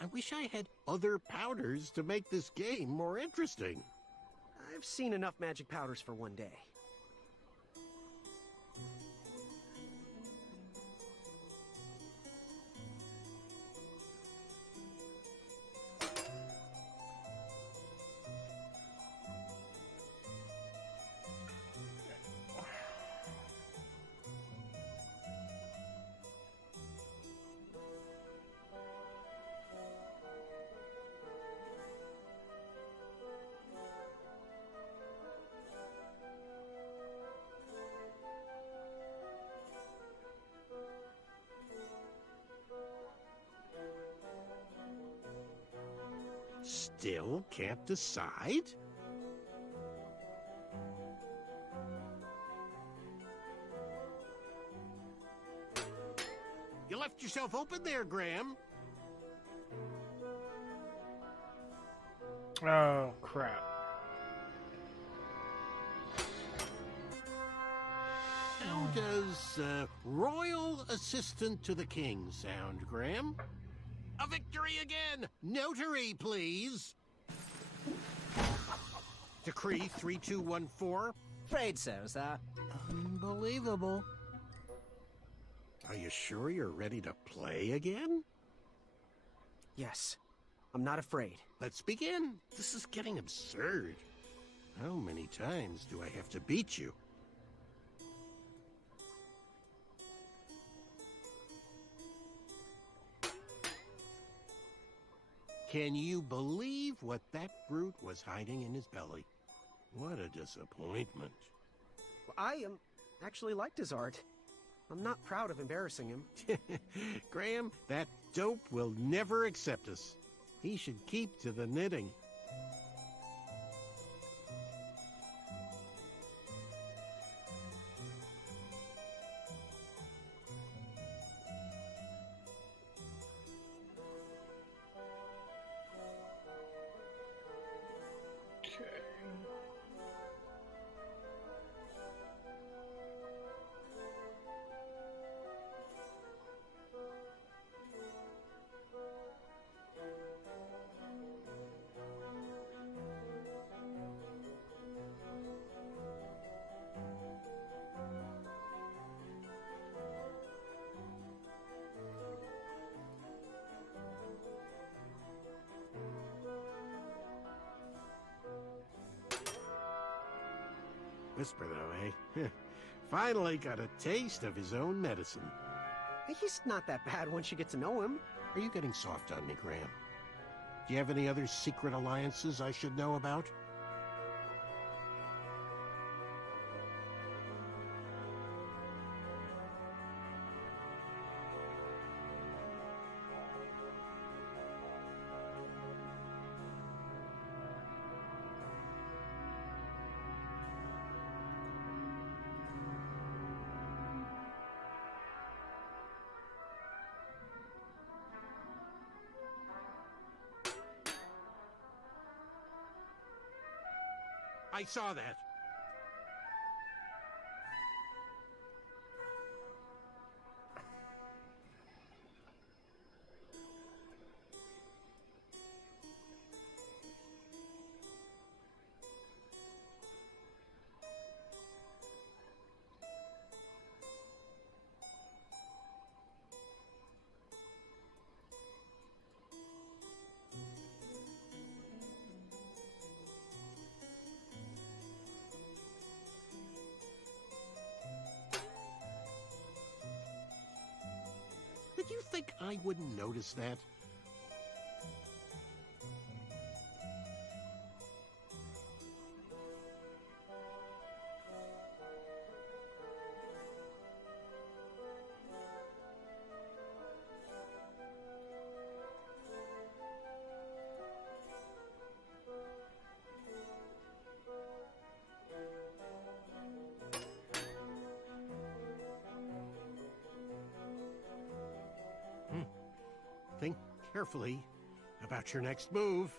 I wish I had other powders to make this game more interesting. I've seen enough magic powders for one day. still can't decide? You left yourself open there, Graham. Oh, crap. How does royal assistant to the king sound, Graham? A victory again! Notary, please! Decree 3214? Afraid so, sir. Unbelievable. Are you sure you're ready to play again? Yes. I'm not afraid. Let's begin. This is getting absurd. How many times do I have to beat you? Can you believe what that brute was hiding in his belly? What a disappointment. I actually liked his art. I'm not proud of embarrassing him. Graham, that dope will never accept us. He should keep to the knitting. Whisper, though, eh? Finally got a taste of his own medicine. He's not that bad once you get to know him. Are you getting soft on me, Graham? Do you have any other secret alliances I should know about? I saw that. Did you think I wouldn't notice that? Think carefully about your next move.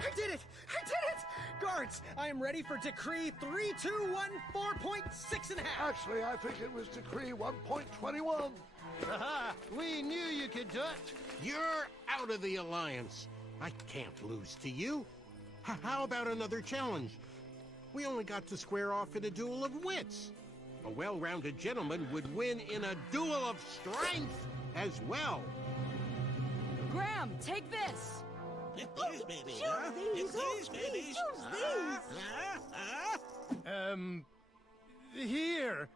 I did it! I did it! Guards, I am ready for Decree 3214.6 and a half. Actually, I think it was Decree 1.21. Aha! We knew you could do it. You're out of the alliance. I can't lose to you. How about another challenge? We only got to square off in a duel of wits. A well-rounded gentleman would win in a duel of strength as well. Graham, take this! Excuse me, Choose these! Excuse me, Choose these! here.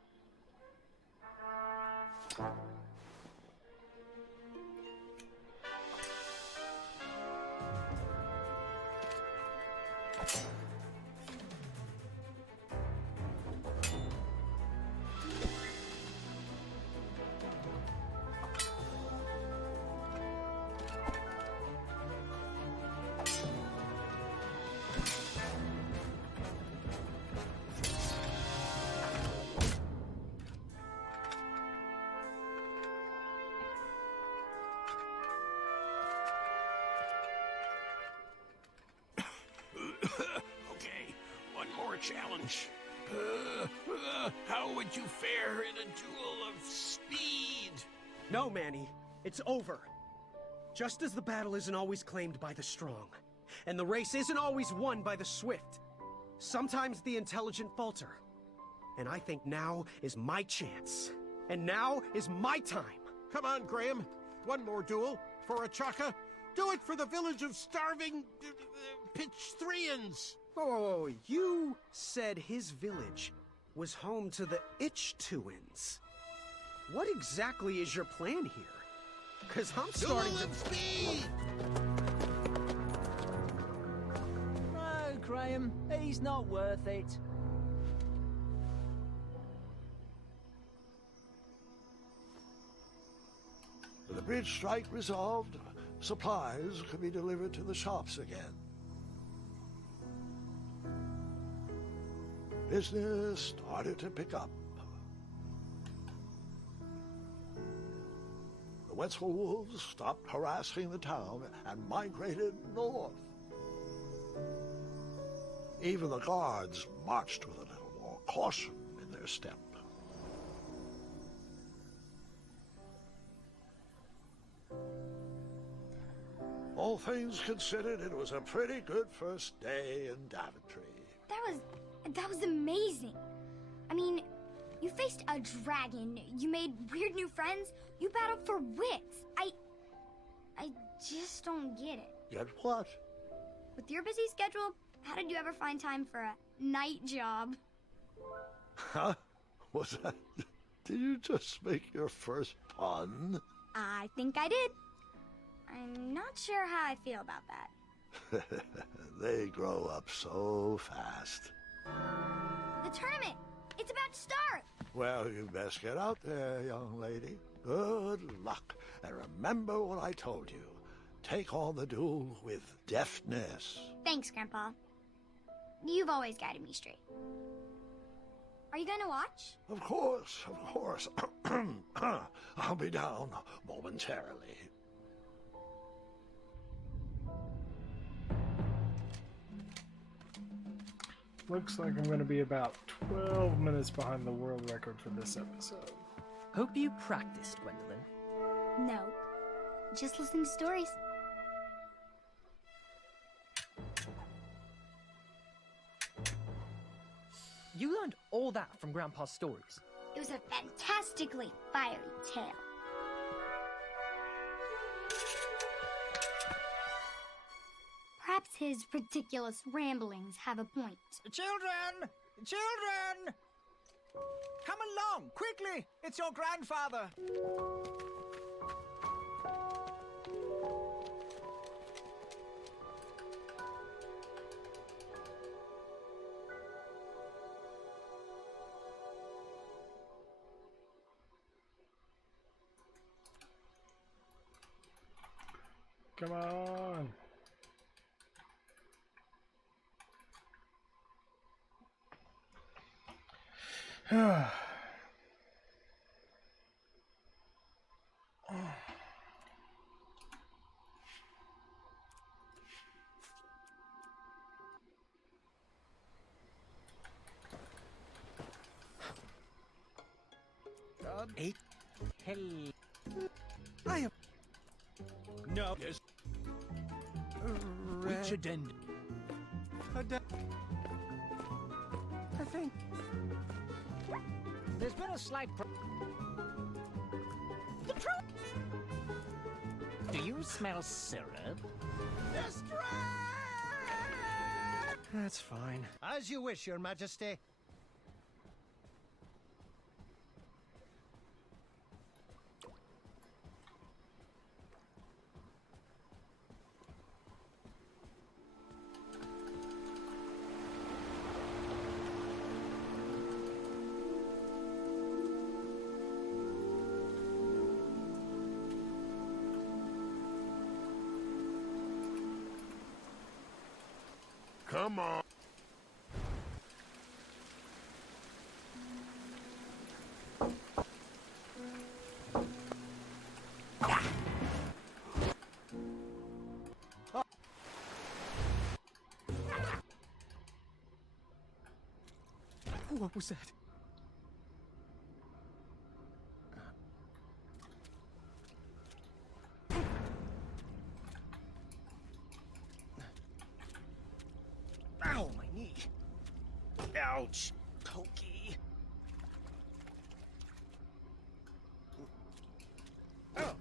Okay, one more challenge. How would you fare in a duel of speed? No, Manny. It's over. Just as the battle isn't always claimed by the strong, and the race isn't always won by the swift, sometimes the intelligent falter. And I think now is my chance. And now is my time. Come on, Graham. One more duel for a chaka. Do it for the village of starving Pitchthrians. Oh, you said his village was home to the Itchtuins. What exactly is your plan here? Because I'm starting to... speed! No, Graham, he's not worth it. With the bridge strike resolved, supplies can be delivered to the shops again. Business started to pick up. The Wetzel wolves stopped harassing the town and migrated north. Even the guards marched with a little more caution in their step. All things considered, it was a pretty good first day in Daventry. That was amazing. I mean, you faced a dragon, you made weird new friends, you battled for wits. I just don't get it. Get what? With your busy schedule, how did you ever find time for a night job? Huh? Was that... Did you just make your first pun? I think I did. I'm not sure how I feel about that. They grow up so fast. The tournament! It's about to start! Well, you best get out there, young lady. Good luck. And remember what I told you. Take on the duel with deftness. Thanks, Grandpa. You've always guided me straight. Are you gonna watch? Of course, of course. I'll be down momentarily. Looks like I'm going to be about 12 minutes behind the world record for this episode. Hope you practiced, Gwendolyn. No. Just listen to stories. You learned all that from Grandpa's stories. It was a fantastically fiery tale. Perhaps his ridiculous ramblings have a point. Children! Children! Come along, quickly! It's your grandfather! Come on. Eight. Hell. I am. No. Yes. Which addendum? I think. There's been a slight Do you smell syrup? That's fine. As you wish, Your Majesty. Come on. What was that? Ow, my knee. Ouch. Pokey. Oh.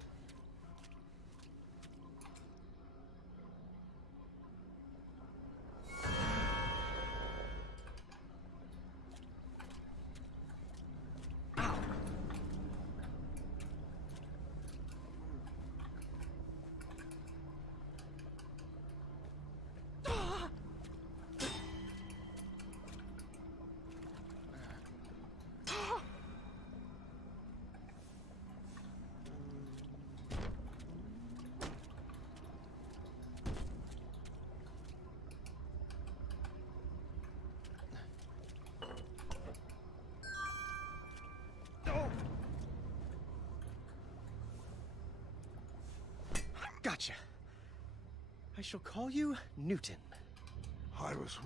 Gotcha. I shall call you Newton. I was...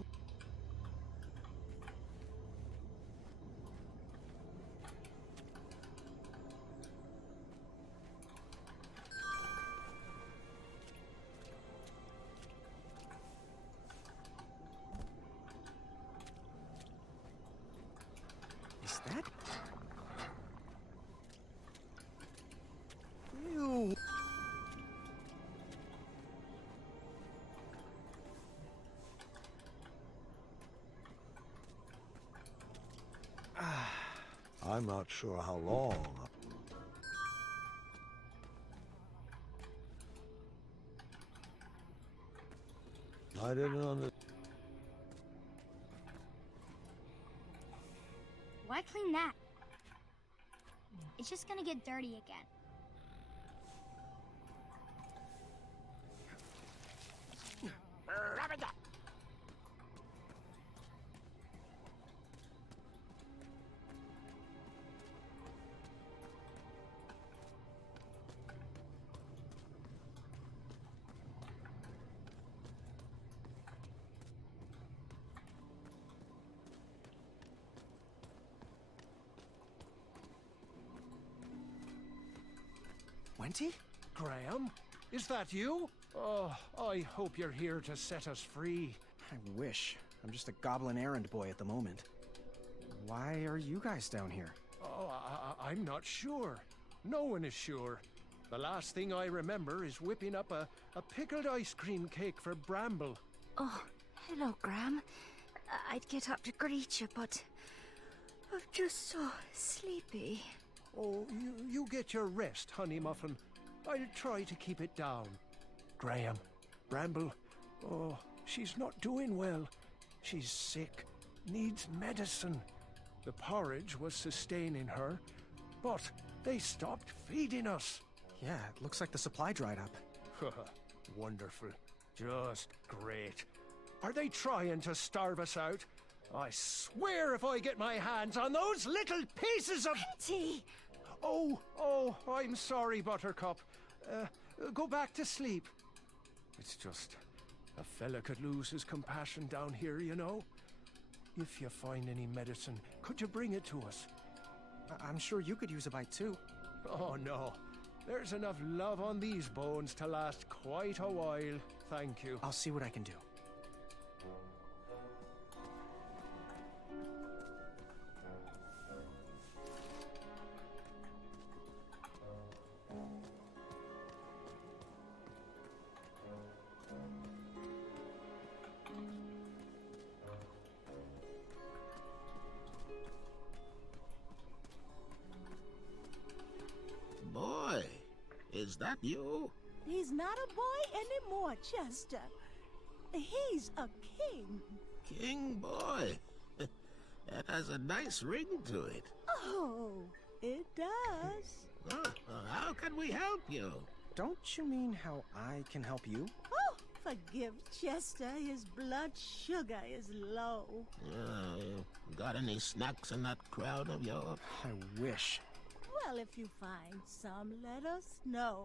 Is that... Ew. I'm not sure how long. I didn't understand. Why clean that? It's just gonna get dirty again. Wenty? Graham, is that you? Oh, I hope you're here to set us free. I wish. I'm just a goblin errand boy at the moment. Why are you guys down here? Oh, I'm not sure. No one is sure. The last thing I remember is whipping up a pickled ice cream cake for Bramble. Oh, hello, Graham. I'd get up to greet you, but I'm just so sleepy. Oh, you get your rest, Honey Muffin. I'll try to keep it down. Graham, Bramble, oh, she's not doing well. She's sick, needs medicine. The porridge was sustaining her, but they stopped feeding us. Yeah, it looks like the supply dried up. Wonderful. Just great. Are they trying to starve us out? I swear if I get my hands on those little pieces of... Wenty! Oh, I'm sorry, Buttercup. Go back to sleep. It's just... a fella could lose his compassion down here, you know? If you find any medicine, could you bring it to us? I'm sure you could use a bite, too. Oh, no. There's enough love on these bones to last quite a while. Thank you. I'll see what I can do. Boy, is that you? He's not a boy anymore, Chester. He's a king. King Boy. That has a nice ring to it. Oh, it does. How can we help you? Don't you mean how I can help you? Oh, Forgive Chester, his blood sugar is low. Got any snacks in that crowd of yours? I wish. Well, if you find some, let us know.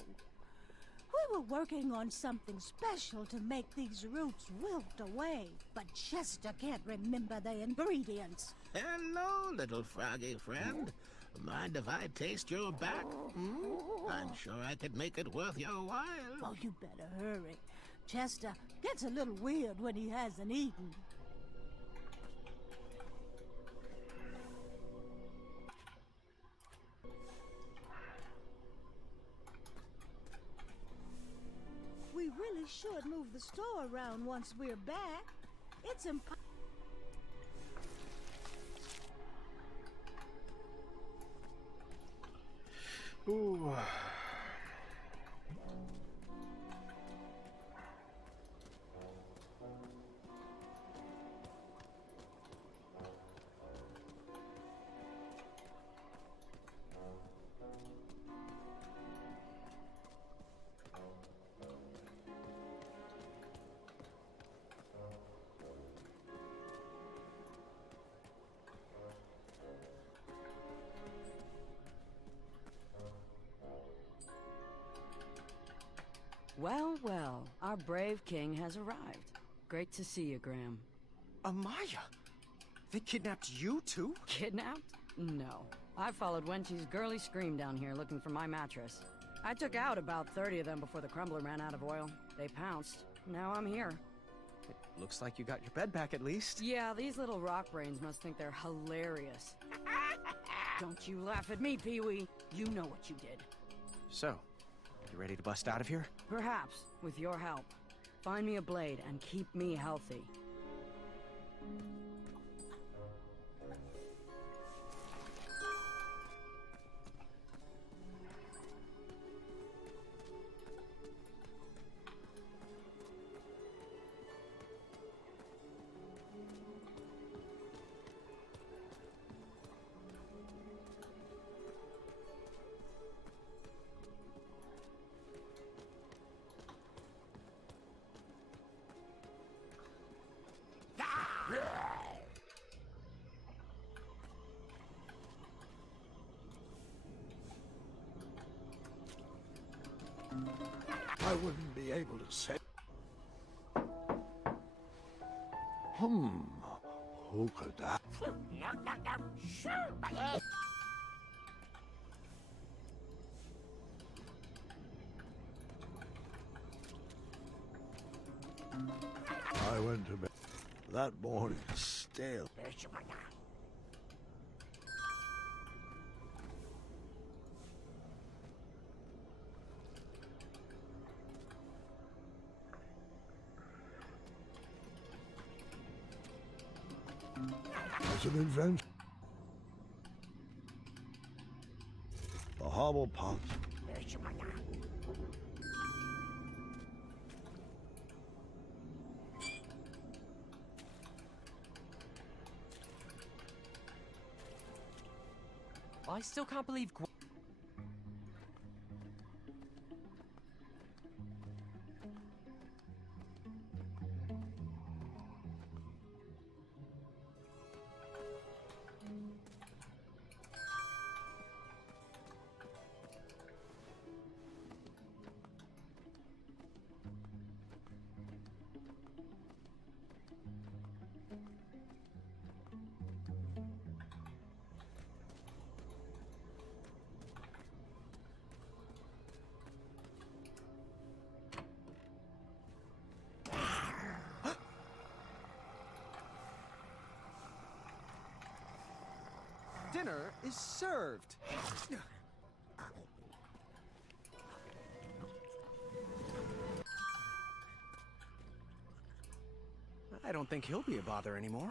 We were working on something special to make these roots wilt away, but Chester can't remember the ingredients. Hello, little froggy friend. Mind if I taste your back? I'm sure I could make it worth your while. Oh, you better hurry. Chester gets a little weird when he hasn't eaten. We really should move the store around once we're back. It's impossible. Ooh. Well, well, our brave king has arrived. Great to see you, Graham. Amaya? They kidnapped you too? Kidnapped? No. I followed Wenty's girly scream down here looking for my mattress. I took out about 30 of them before the crumbler ran out of oil. They pounced. Now I'm here. It looks like you got your bed back at least. Yeah, these little rock brains must think they're hilarious. Don't you laugh at me, Pee-wee. You know what you did. So, you ready to bust out of here? Perhaps, with your help. Find me a blade and keep me healthy. I wouldn't be able to say. Who could that? I went to bed that morning still. As an invention. The hobble pot. I still can't believe Dinner is served. I don't think he'll be a bother anymore.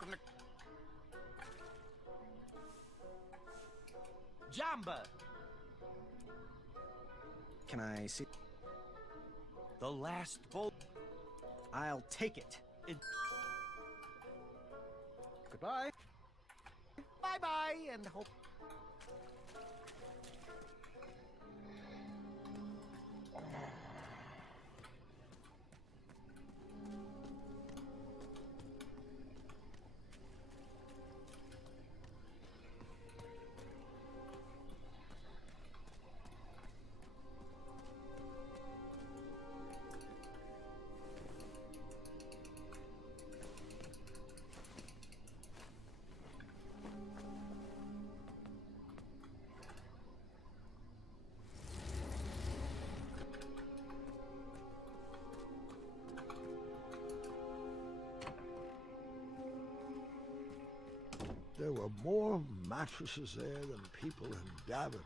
welcome to... Jamba! Can I see? The last bolt. I'll take it. Goodbye. Bye-bye, and hope... There were more mattresses there than people in Daventry.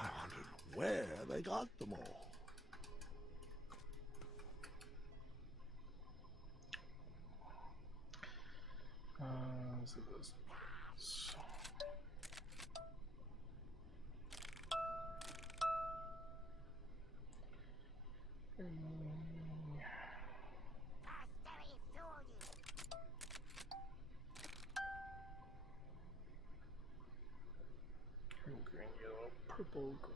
I wondered where they got them all. So this. Green, yellow, purple, green.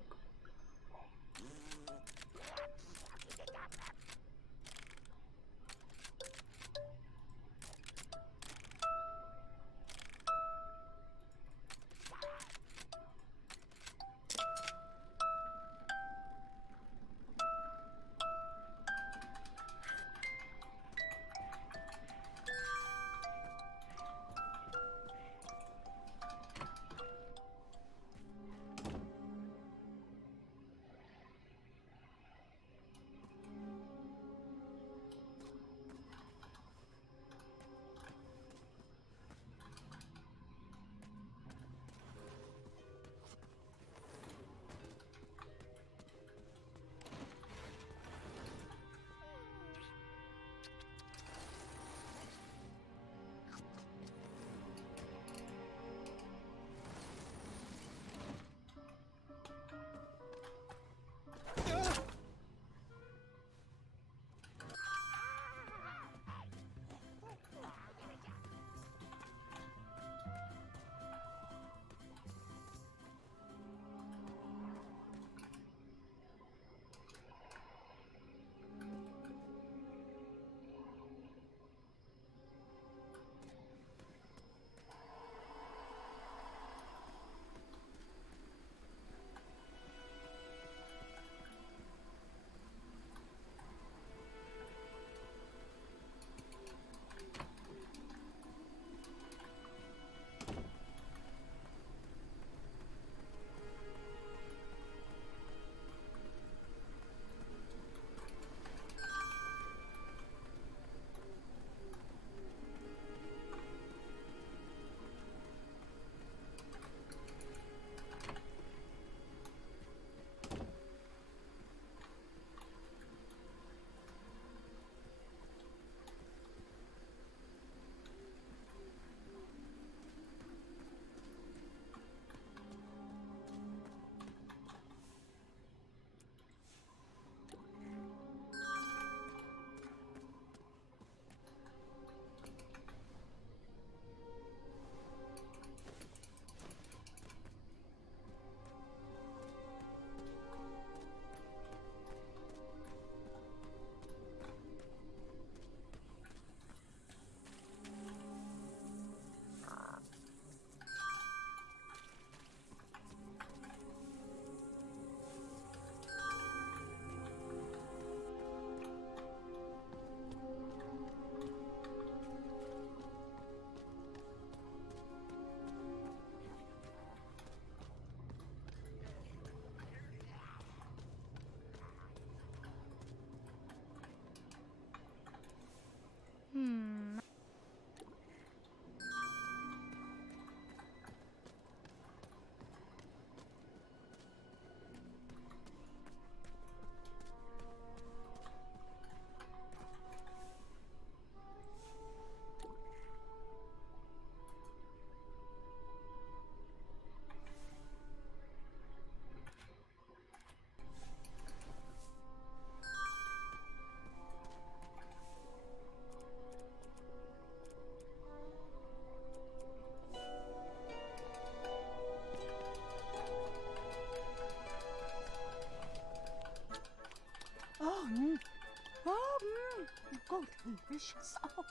Oh, delicious. Oh,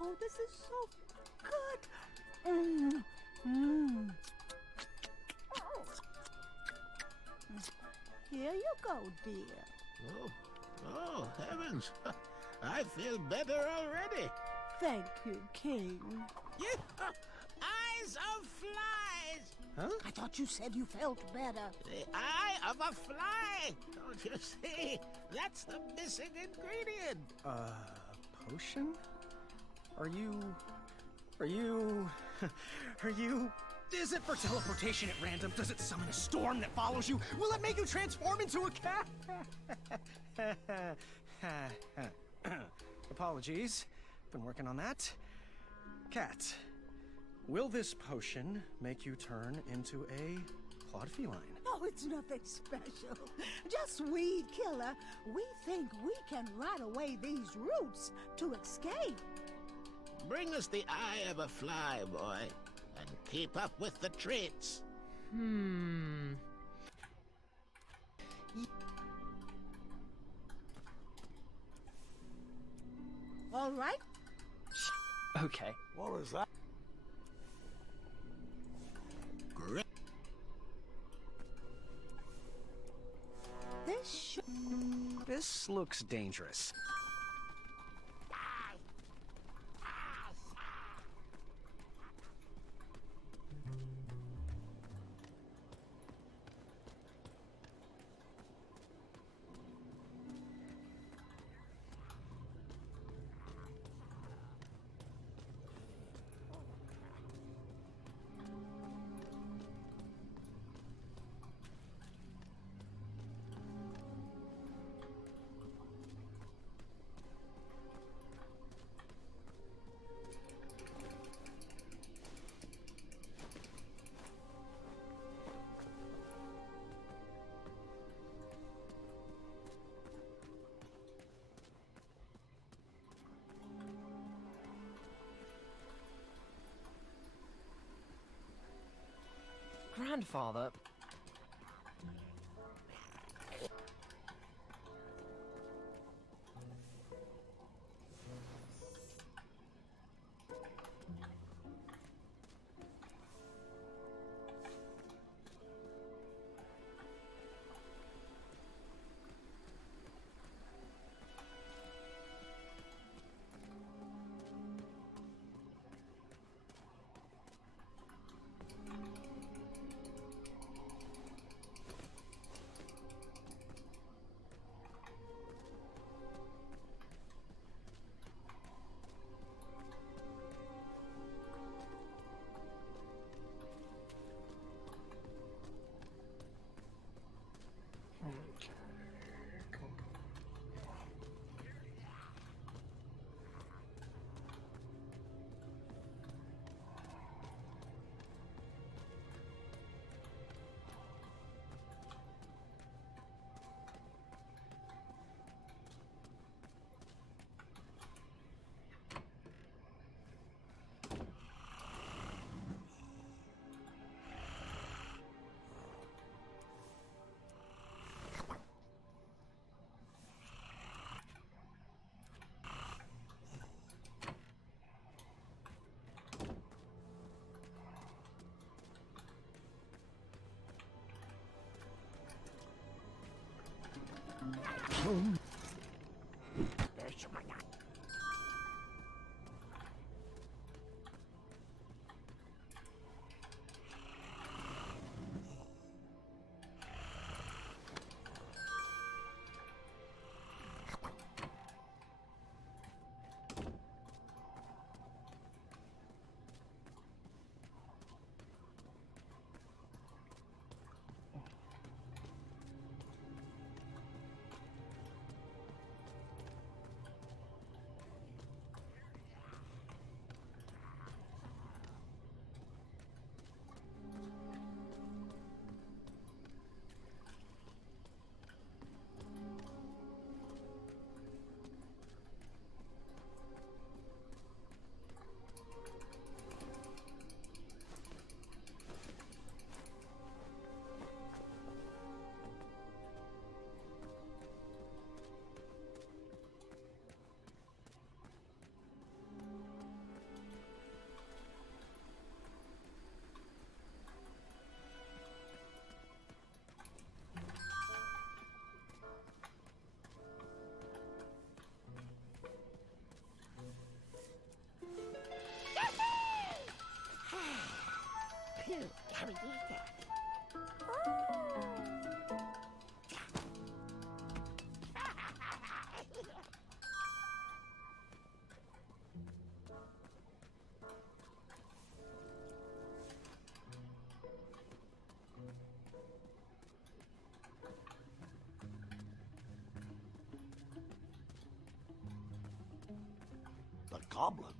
oh, this is so good. Here you go, dear. Oh, heavens. I feel better already. Thank you, King. Eyes of flies! Huh? I thought you said you felt better. The eye of a fly! Don't you see? That's the missing ingredient. Potion? Are you... Is it for teleportation at random? Does it summon a storm that follows you? Will it make you transform into a cat? Apologies. Been working on that. Cat, will this potion make you turn into a clawed feline? Oh, it's nothing special. Just weed killer. We think we can rot away these roots to escape. Bring us the eye of a fly, boy, and keep up with the treats. All right. Okay. What was that? Great. This looks dangerous. Grandfather... The goblin?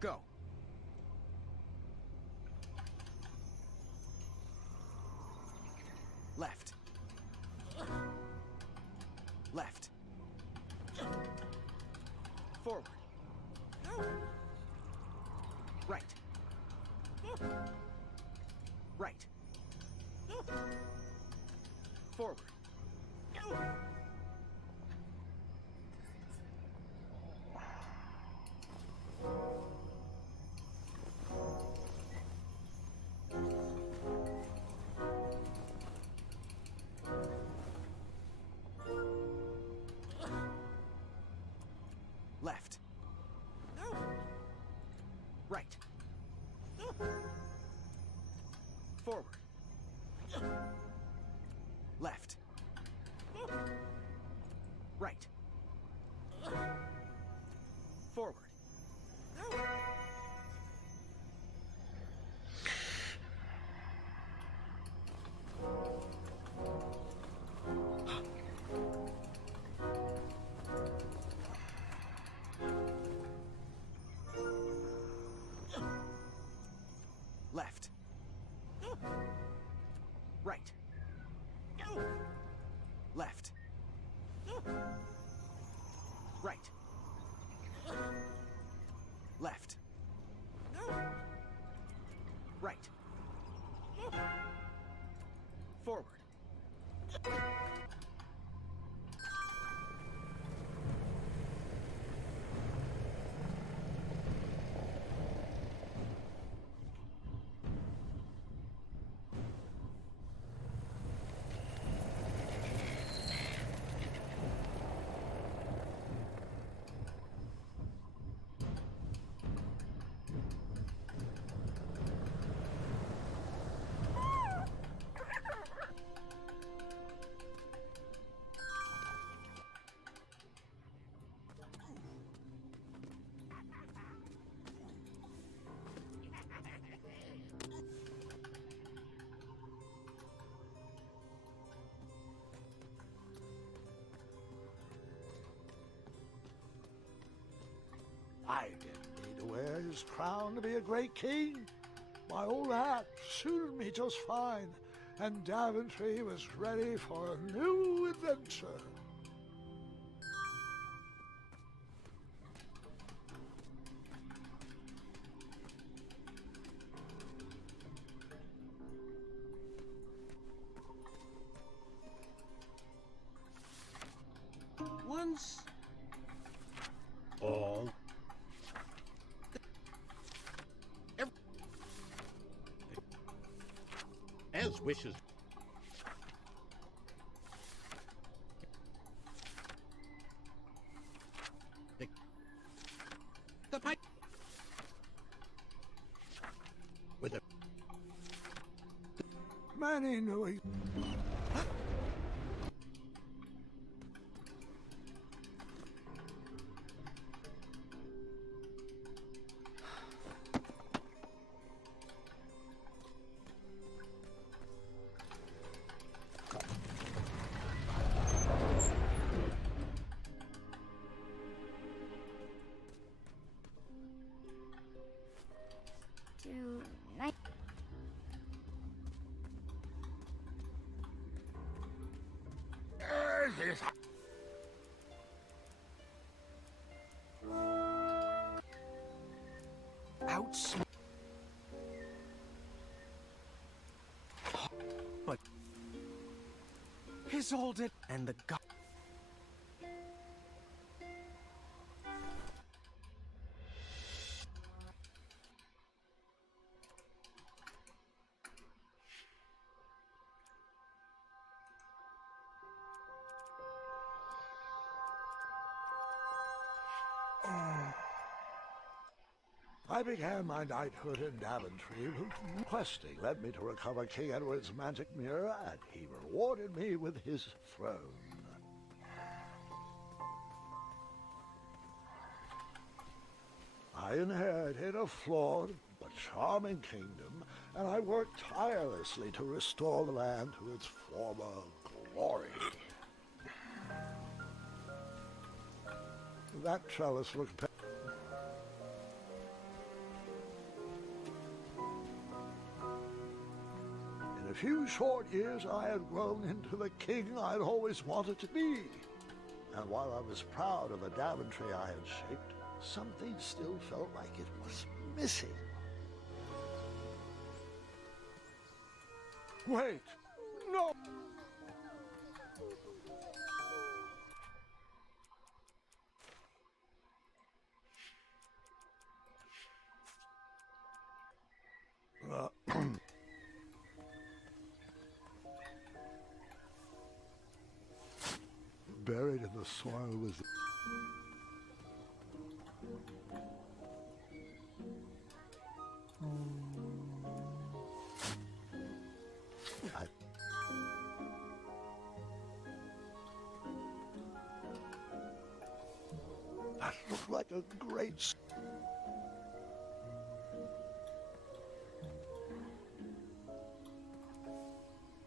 Go. Left. Left. Forward. Right. Right. Forward. Left. Right. Forward. Left. Right. Forward. Left. Right. Left. Right. Left. Right. Forward. I didn't need to wear his crown to be a great king. My old hat suited me just fine, and Daventry was ready for a new adventure. Once all as wishes. The pipe with a Many knew he. Tonight. Ouch. But his old it and the god. I began my knighthood in Daventry. Questing led me to recover King Edward's magic mirror, and he rewarded me with his throne. I inherited a flawed but charming kingdom, and I worked tirelessly to restore the land to its former glory. That trellis looked In a few short years, I had grown into the king I'd always wanted to be. And while I was proud of the Daventry I had shaped, something still felt like it was missing. Wait! No! Buried in the soil was that looked like a great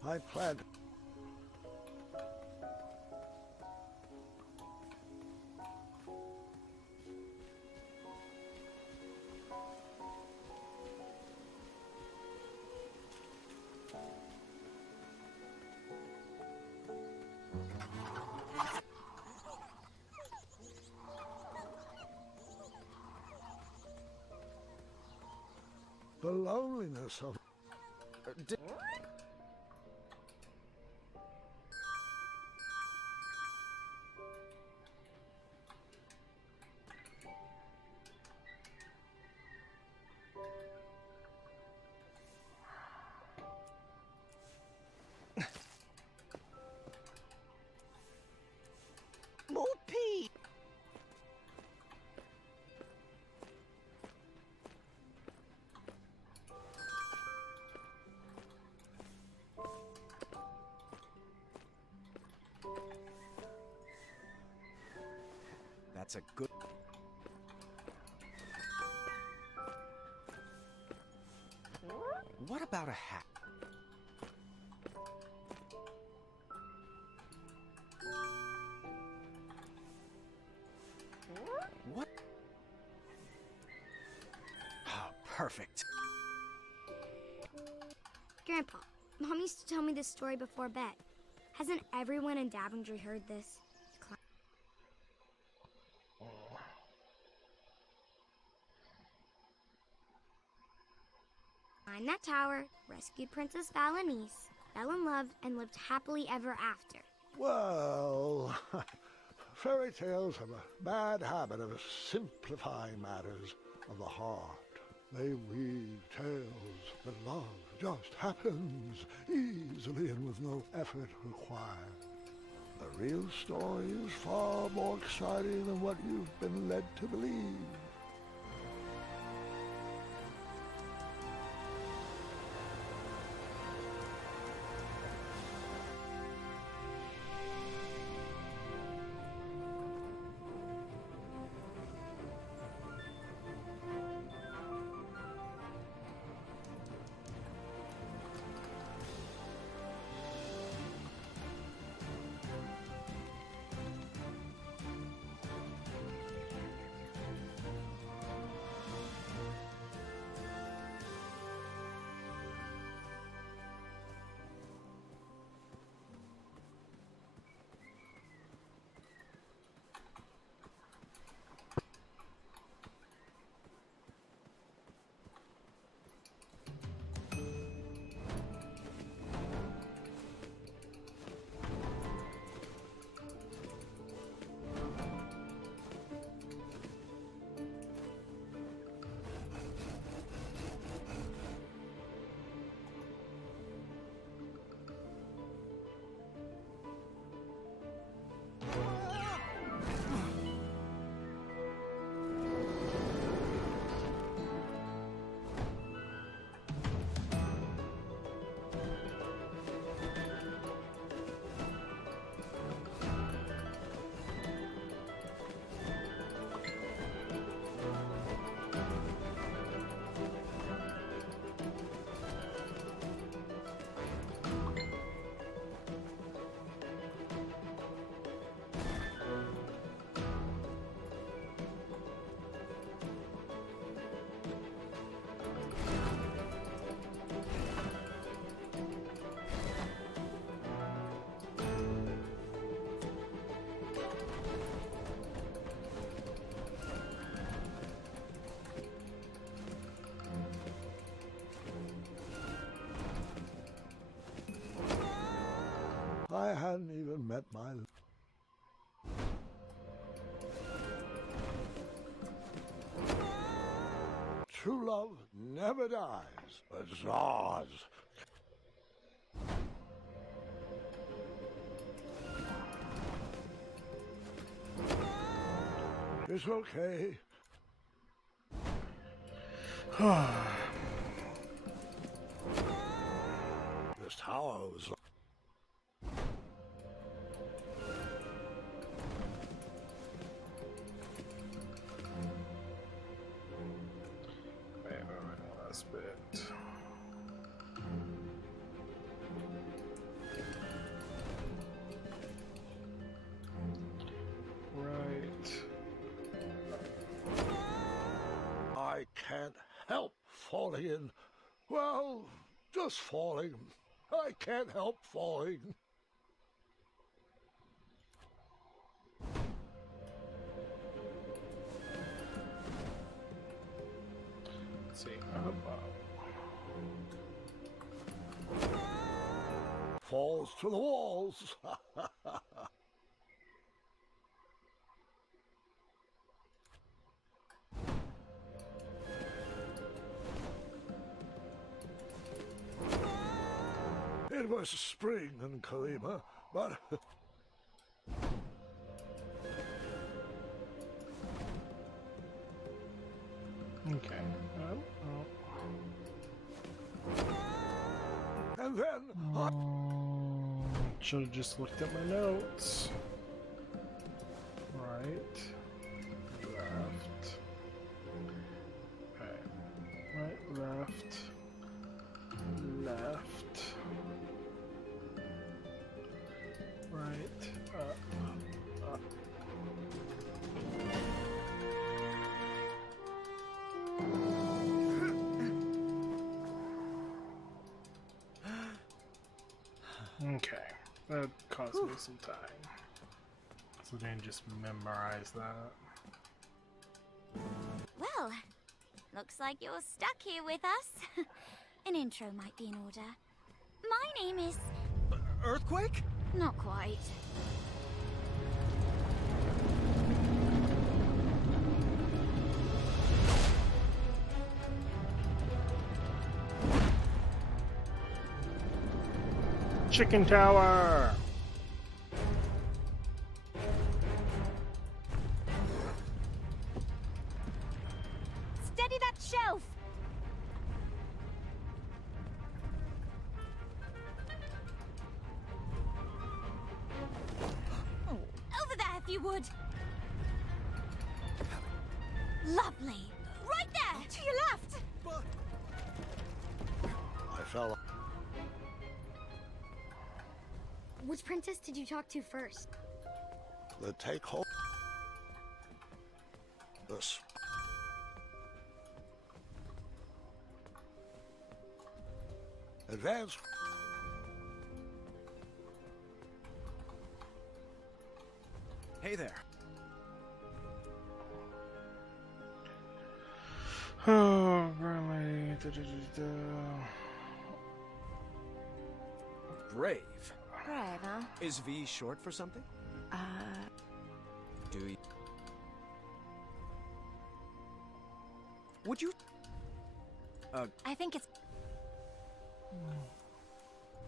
I planned the loneliness of More pee! That's a good. What about a hat? What? perfect. Grandpa, Mom used to tell me this story before bed. Hasn't everyone in Daventry heard this? Climbed that tower, rescued Princess Valenice, fell in love, and lived happily ever after. Well, fairy tales have a bad habit of simplifying matters of the heart. They weave tales that love just happens easily and with no effort required. The real story is far more exciting than what you've been led to believe. I hadn't even met my... True love never dies, but Zaz. It's okay. This tower was... Last bit. Right. I can't help falling in. Well, just falling. I can't help falling. Let's see, up. Falls to the walls. It was spring in Kalima, but... Okay. And then should have just looked at my notes. Right. Left. Okay. Right, left. Left. Right, up. That cost me some time. So I didn't just memorize that. Well, looks like you're stuck here with us. An intro might be in order. My name is... Earthquake? Not quite. Chicken Tower! Steady that shelf! Over there, if you would. Lovely. Right there, to your left. I fell. Which princess did you talk to first? The take home. This. Advance. Hey there. Oh, really? Brave. Brave, huh? Is V short for something? Do you... Would you... I think it's...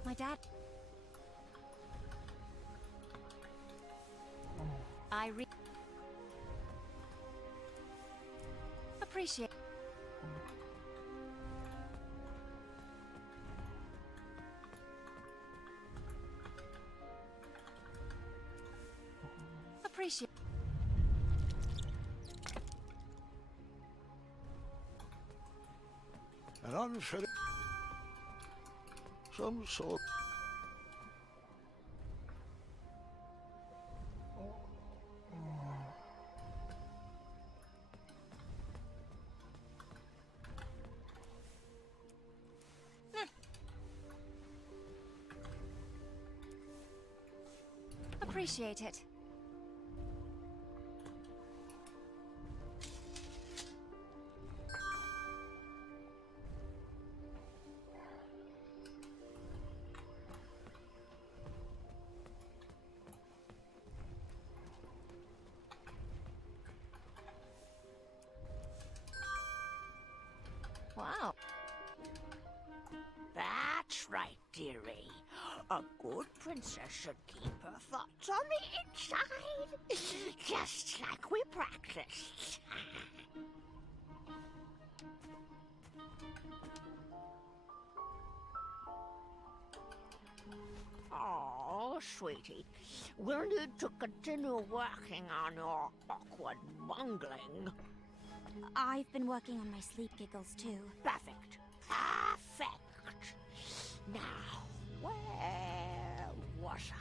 My dad... Appreciate... Appreciate... An unfinished. Some sort. Appreciate it. Wow. That's right, dearie. A good princess should keep her thoughts on the inside, just like we practiced. Oh, sweetie, we'll need to continue working on your awkward bungling. I've been working on my sleep giggles too. Perfect. Perfect. Now, where was I?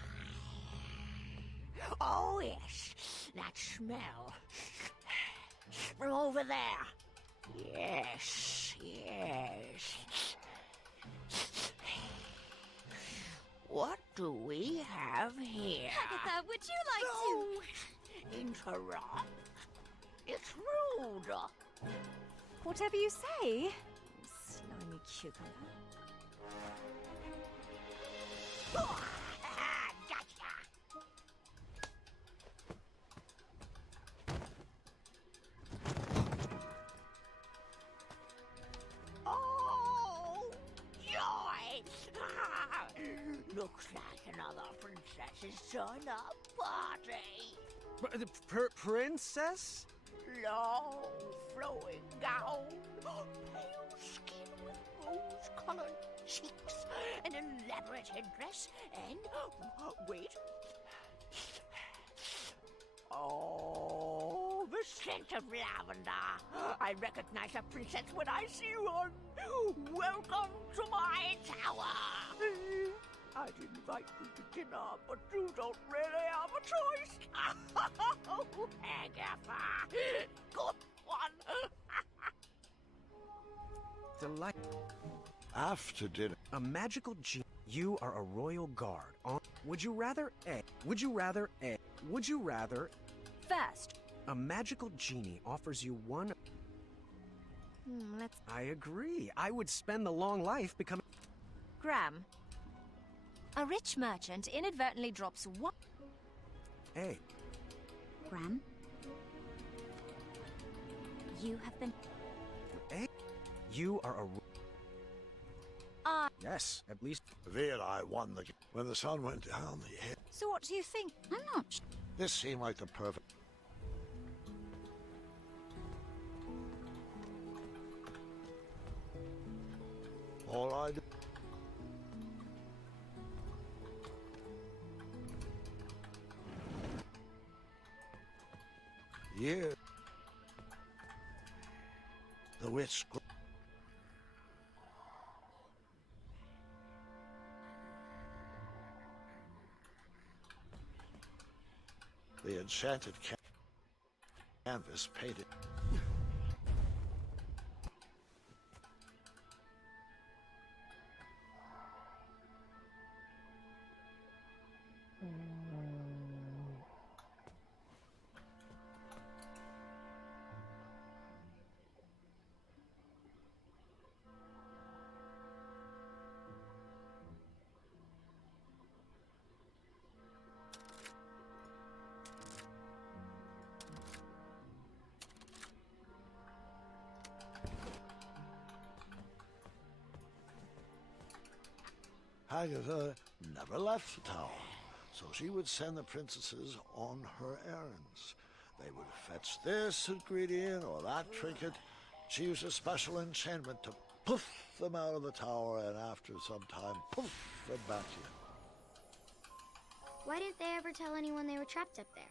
Oh, yes. That smell. From over there. Yes, yes. What do we have here? Agatha, would you like to interrupt? It's rude. Whatever you say. Slimy cucumber. Gotcha. Oh, joy! Looks like another princess's turn-up party. Princess? Long, flowing gown, pale skin with rose-colored cheeks, an elaborate headdress, and wait. Oh, the scent of lavender. I recognize a princess when I see one. Welcome to my tower. I'd invite you to dinner, but you don't really have a choice. Oh, Agatha. Good one. Delight. After dinner. A magical genie. You are a royal guard on... Would you rather A? Would you rather A? Would you rather Fast. a magical genie offers you one? Let's... I agree. I would spend the long life becoming... Graham. A rich merchant inadvertently drops one... A. Graham? You have been... A. You are a... Ah. Yes, at least... V and I won the game. When the sun went down, the air... So what do you think? I'm not... This seemed like the perfect... All I do... Yeah. The witch... The enchanted canvas painted. Agatha never left the tower, so she would send the princesses on her errands. They would fetch this ingredient or that trinket. She used a special enchantment to poof them out of the tower, and after some time, poof them back in. Why didn't they ever tell anyone they were trapped up there?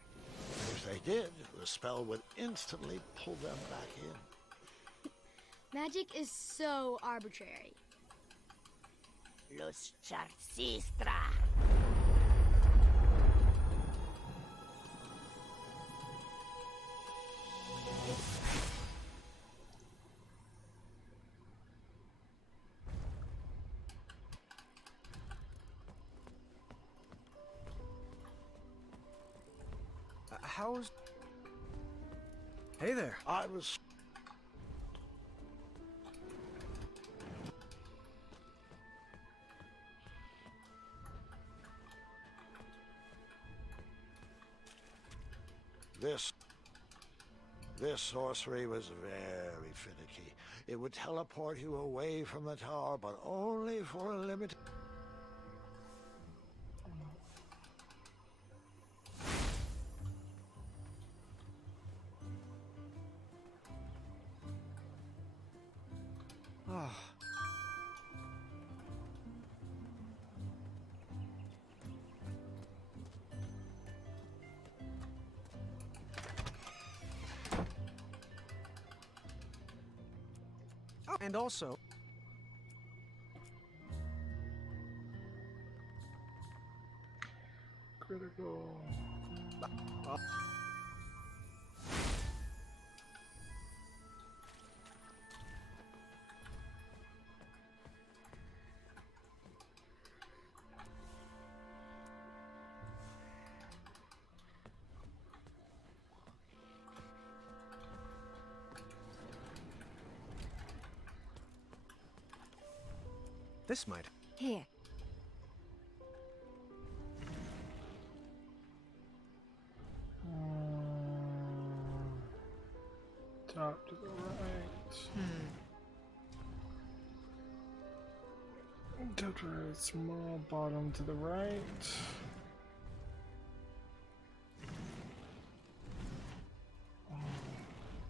If they did, the spell would instantly pull them back in. Magic is so arbitrary. Los Charcistra. How's... Hey there. I was... This sorcery was very finicky. It would teleport you away from the tower, but only for a limited... And also... Critical... This might... Here. Top to the right. Top to the right, small, bottom to the right.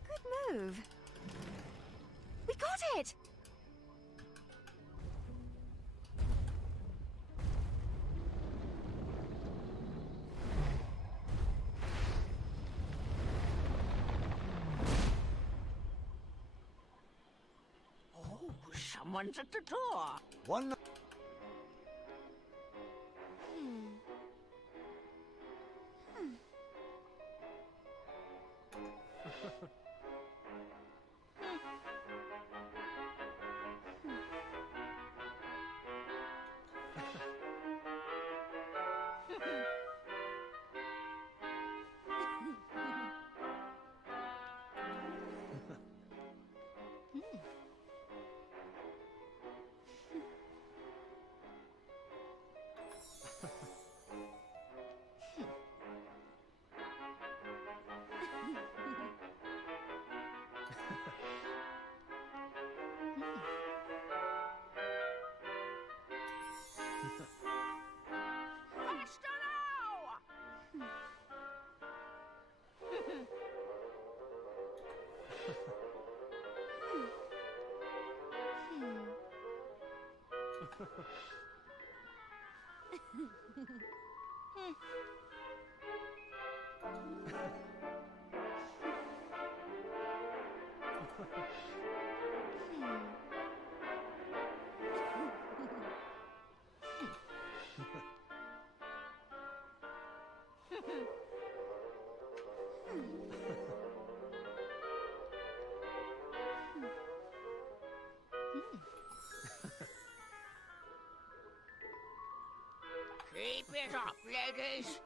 Good move. We got it! Someone's at the door. One... Keep it up, ladies.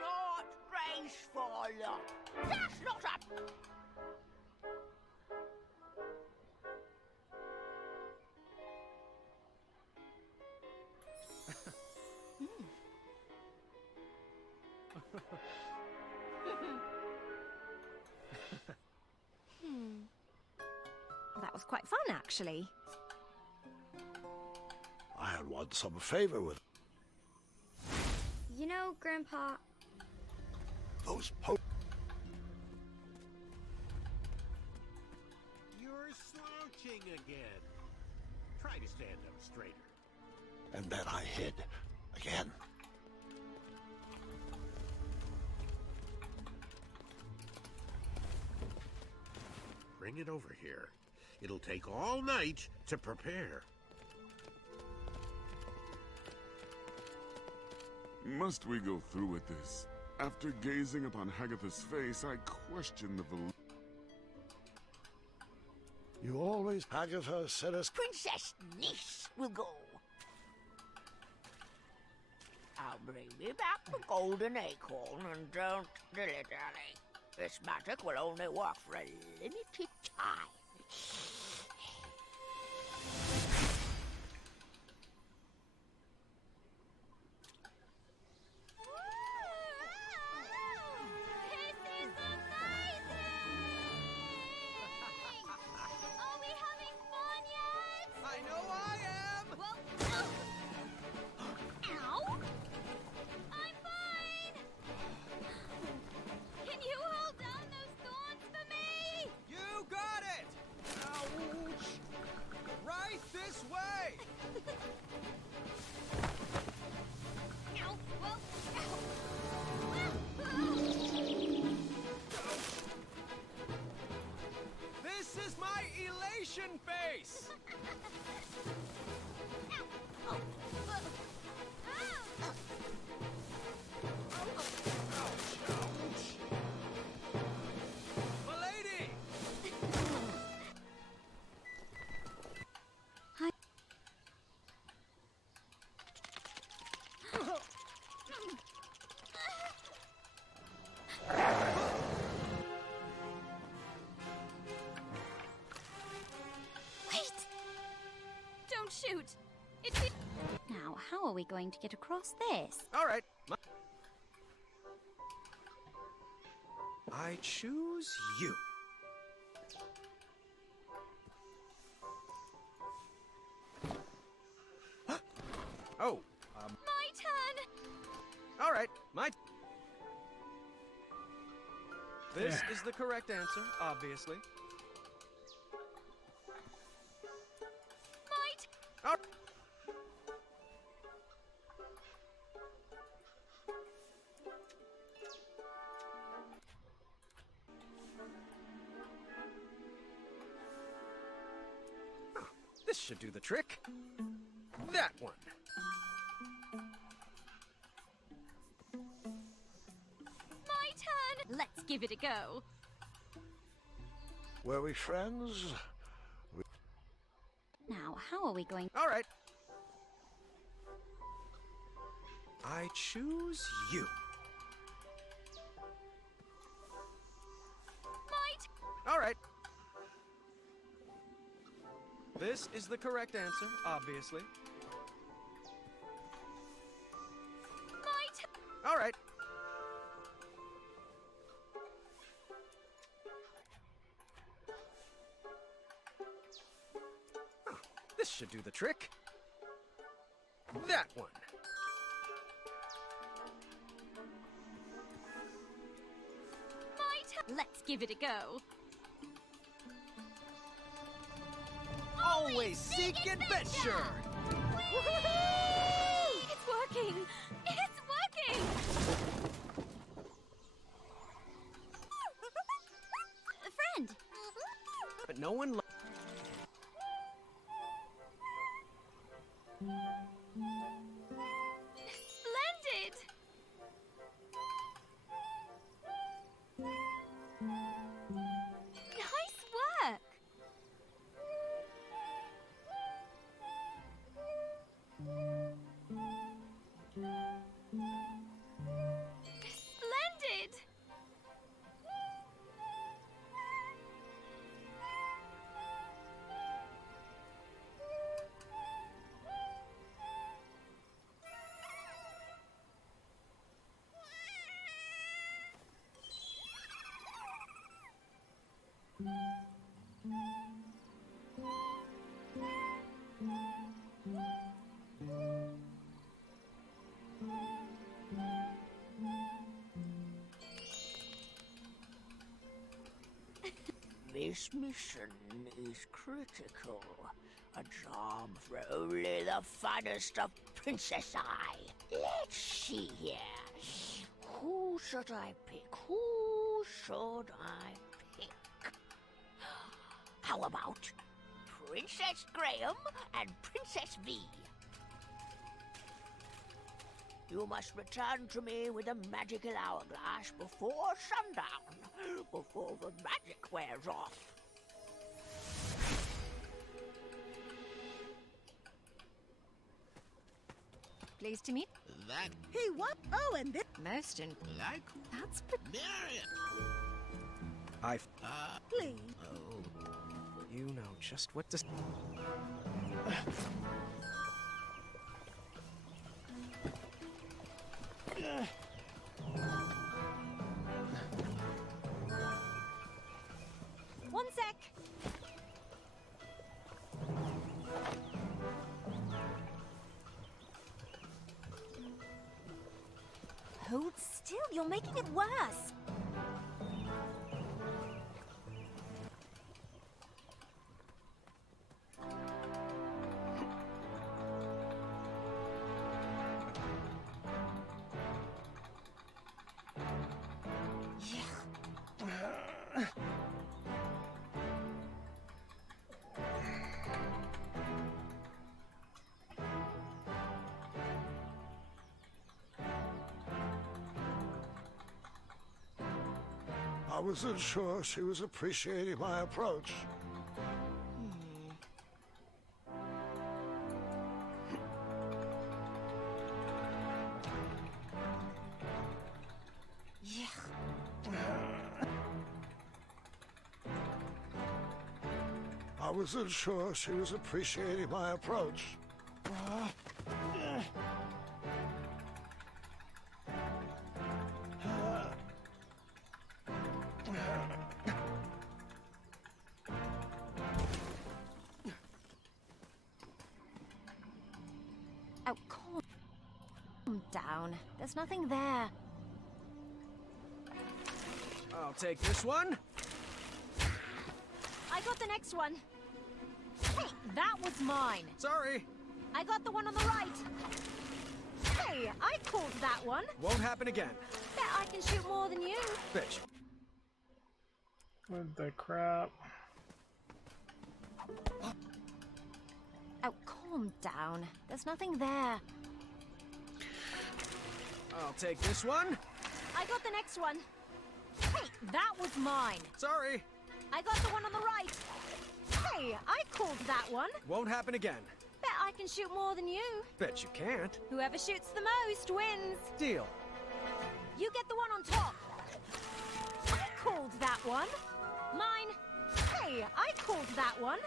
Not graceful. That's not a... That was quite fun, actually. I'll want some favor with You know, Grandpa, those You're slouching again. Try to stand up straighter. And then I hid again. Bring it over here. It'll take all night to prepare. Must we go through with this? After gazing upon Hagatha's face, I question the validity. You always, Hagatha said us. Princess Niece will go. I'll bring me back the golden acorn and don't dilly-dally. This magic will only work for a limited time. Are we having fun yet? I know I am! Well, ow! I'm fine! Can you hold down those thorns for me? You got it! Ouch! Right this way! Ow! Well, This is my elation face! Milady! wait! Don't shoot! Now, how are we going to get across this? All right. I choose you. Oh, My turn! all right. This is the correct answer, obviously. My This should do the trick. That one. My turn! Let's give it a go. Were we friends? Now, how are we going? All right. I choose you. My All right. This is the correct answer, obviously. All right. Oh, this should do the trick. That one. Let's give it a go. Always seek adventure! It's working! It's working! Friend! But no one. Splendid! Nice work! Splendid! This mission is critical. A job for only the finest of Princess Eye. Let's see here. Who should I pick? Who should I pick? How about Princess Graham and Princess V? You must return to me with a magical hourglass before sundown, before the magic wears off. Pleased to meet. That. Hey, what? Oh, and this. Most in. Like. That's Marion. Please. Oh. You know just what to. One sec! Hold still, you're making it worse. I wasn't sure she was appreciating my approach. I wasn't sure she was appreciating my approach. Oh, calm down. There's nothing there. I'll take this one. I got the next one. Hey, that was mine. Sorry. I got the one on the right. Hey, I called that one. Won't happen again. Bet I can shoot more than you. Bitch. What the crap? Oh, calm down. There's nothing there. I'll take this one. I got the next one. Hey, that was mine. Sorry. I got the one on the right. Hey, I called that one. Won't happen again. Bet I can shoot more than you. Bet you can't. Whoever shoots the most wins. Deal. You get the one on top. I called that one. Mine. Hey, Hey, I called that one.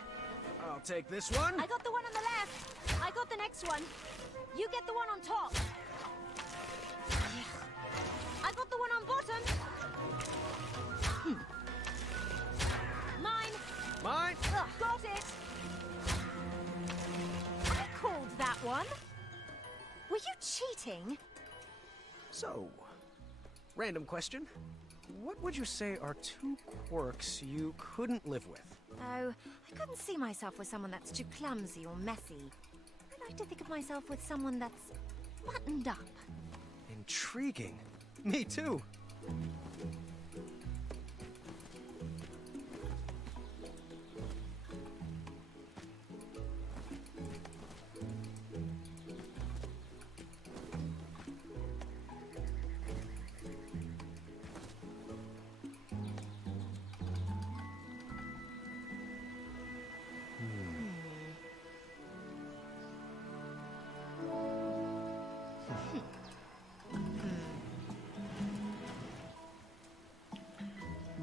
I'll take this one. I got the one on the left. I got the next one. You get the one on top. I got the one on bottom. Mine. Mine. Ugh, got it. I called that one. Were you cheating? So, random question. What would you say are 2 quirks you couldn't live with? Oh, I couldn't see myself with someone that's too clumsy or messy. I like to think of myself with someone that's buttoned up. Intriguing. Me too.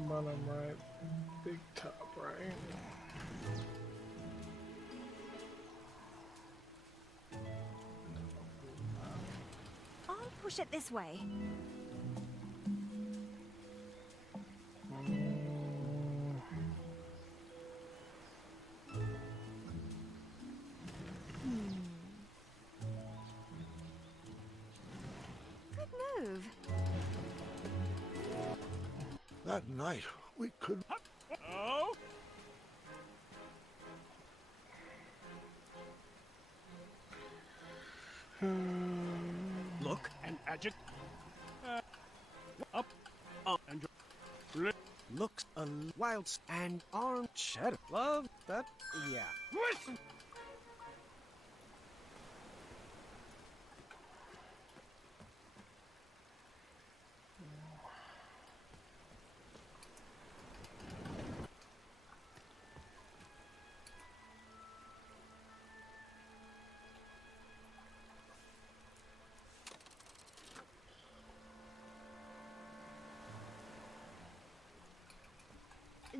Bottom right, big top right. I'll push it this way. Good move. That night, we could... Oh? Look. And adject. Up. And... Looks a wild and arm cheddar. Love that? Yeah.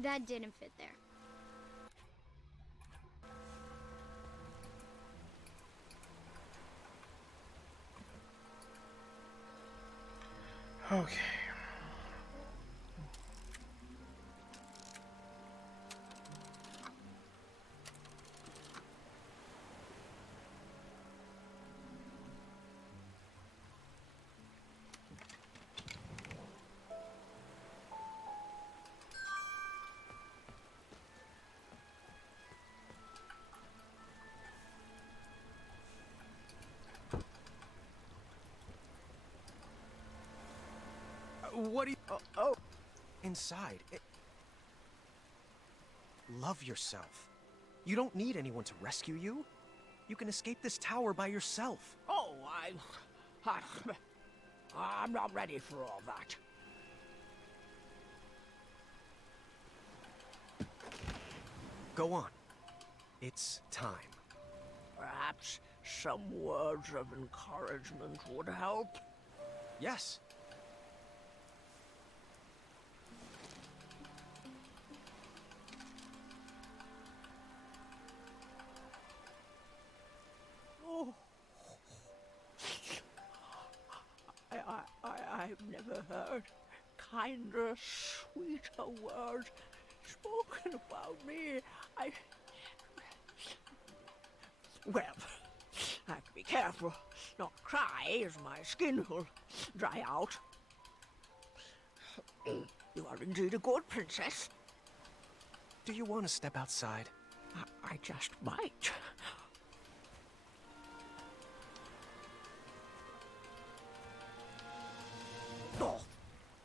That didn't fit there. Okay. What do you... Oh. Inside. Love yourself. You don't need anyone to rescue you. You can escape this tower by yourself. Oh, I'm not ready for all that. Go on. It's time. Perhaps some words of encouragement would help? Yes. Oh. I've never heard kinder, sweeter words spoken about me. Well, I have to be careful not to cry, as my skin will dry out. You are indeed a good princess. Do you want to step outside? I just might.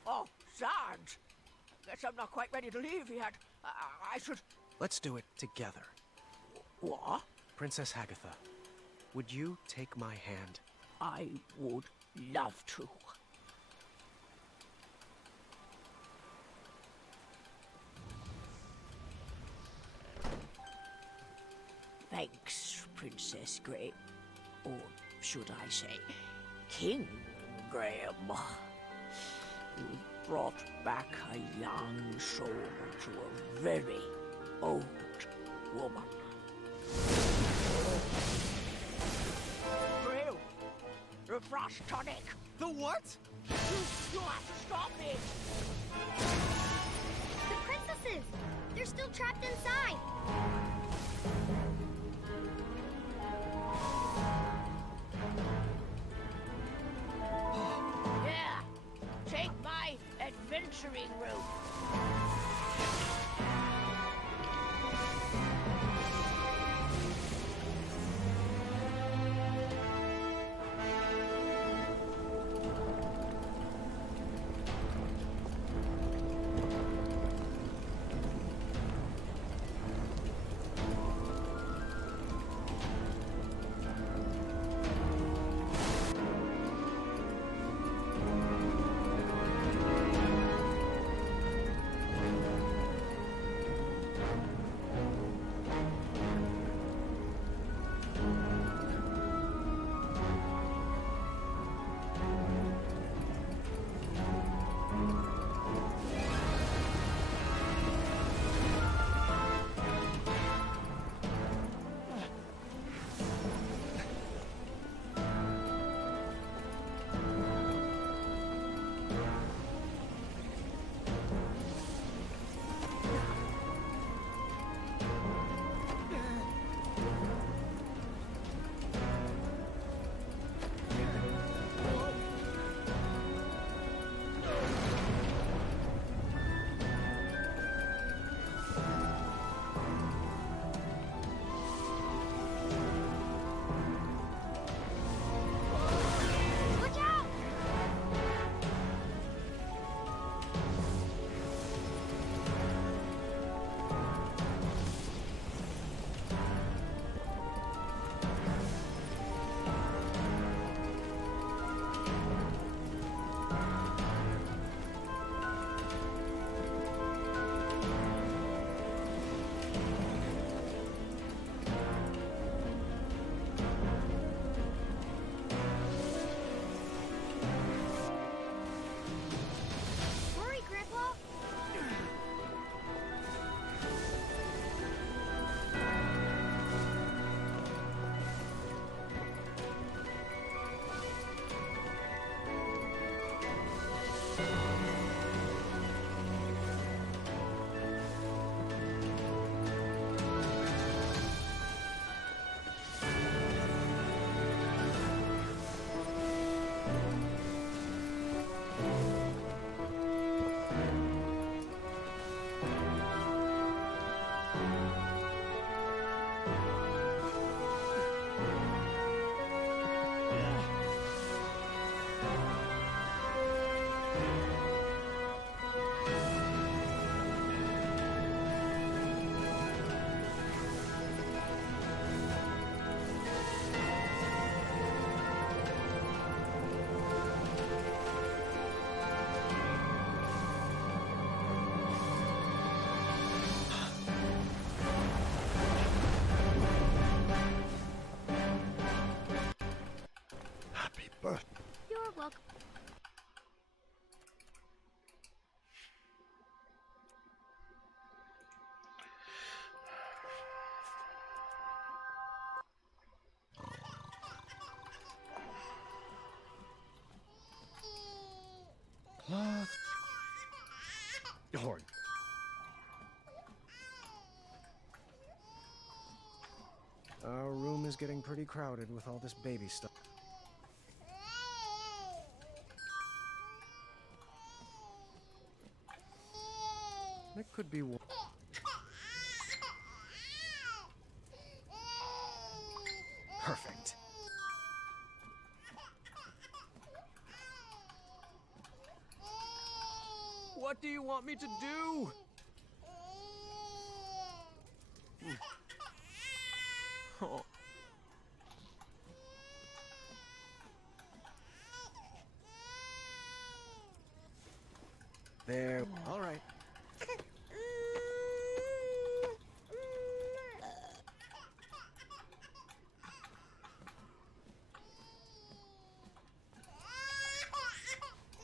Oh, Sarge! Guess I'm not quite ready to leave yet. I should... Let's do it together. What? Princess Hagatha, would you take my hand? I would love to. Thanks, Princess Graham. Or should I say, King Graham. You brought back a young soul to a very old woman. Grill, the frost tonic. The what? You have to stop it. The princesses! They're still trapped inside! Yeah, take my adventuring route. You're welcome. Horn. Our room is getting pretty crowded with all this baby stuff. That could be one. Perfect. What do you want me to do? Oh. There. All right.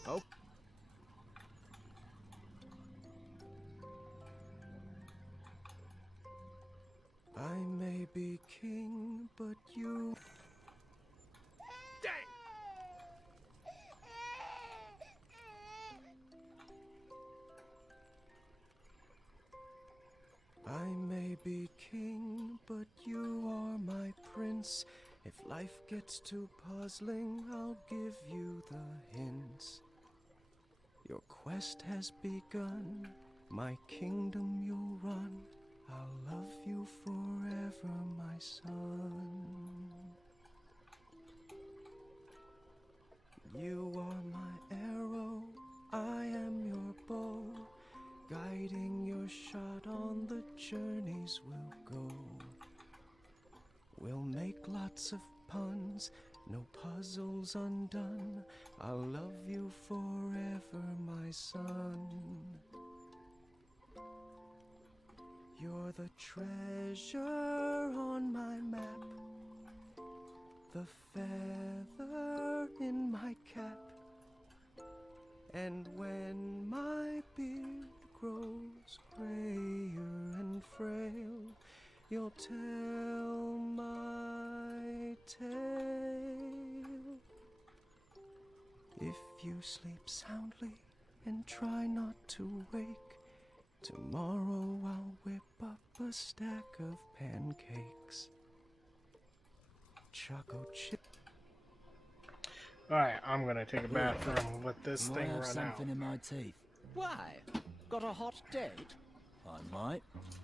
Oh. I may be king, but you... Dang! I may be king, but you are my prince. If life gets too puzzling, I'll give you the hints. Your quest has begun, my kingdom you'll run. I'll love you forever, my son. You are my arrow, I am your bow. Guiding your shot on the journeys we'll go. We'll make lots of puns, no puzzles undone. I'll love you forever, my son. You're the treasure on my map, the feather in my cap. And when my beard grows grayer and frail, you'll tell my tale. If you sleep soundly and try not to wake, tomorrow I'll whip up a stack of pancakes. Choco chip. Alright, I'm gonna take a bathroom and let this Might thing have run out. something in my teeth. Why? Got a hot date? I might.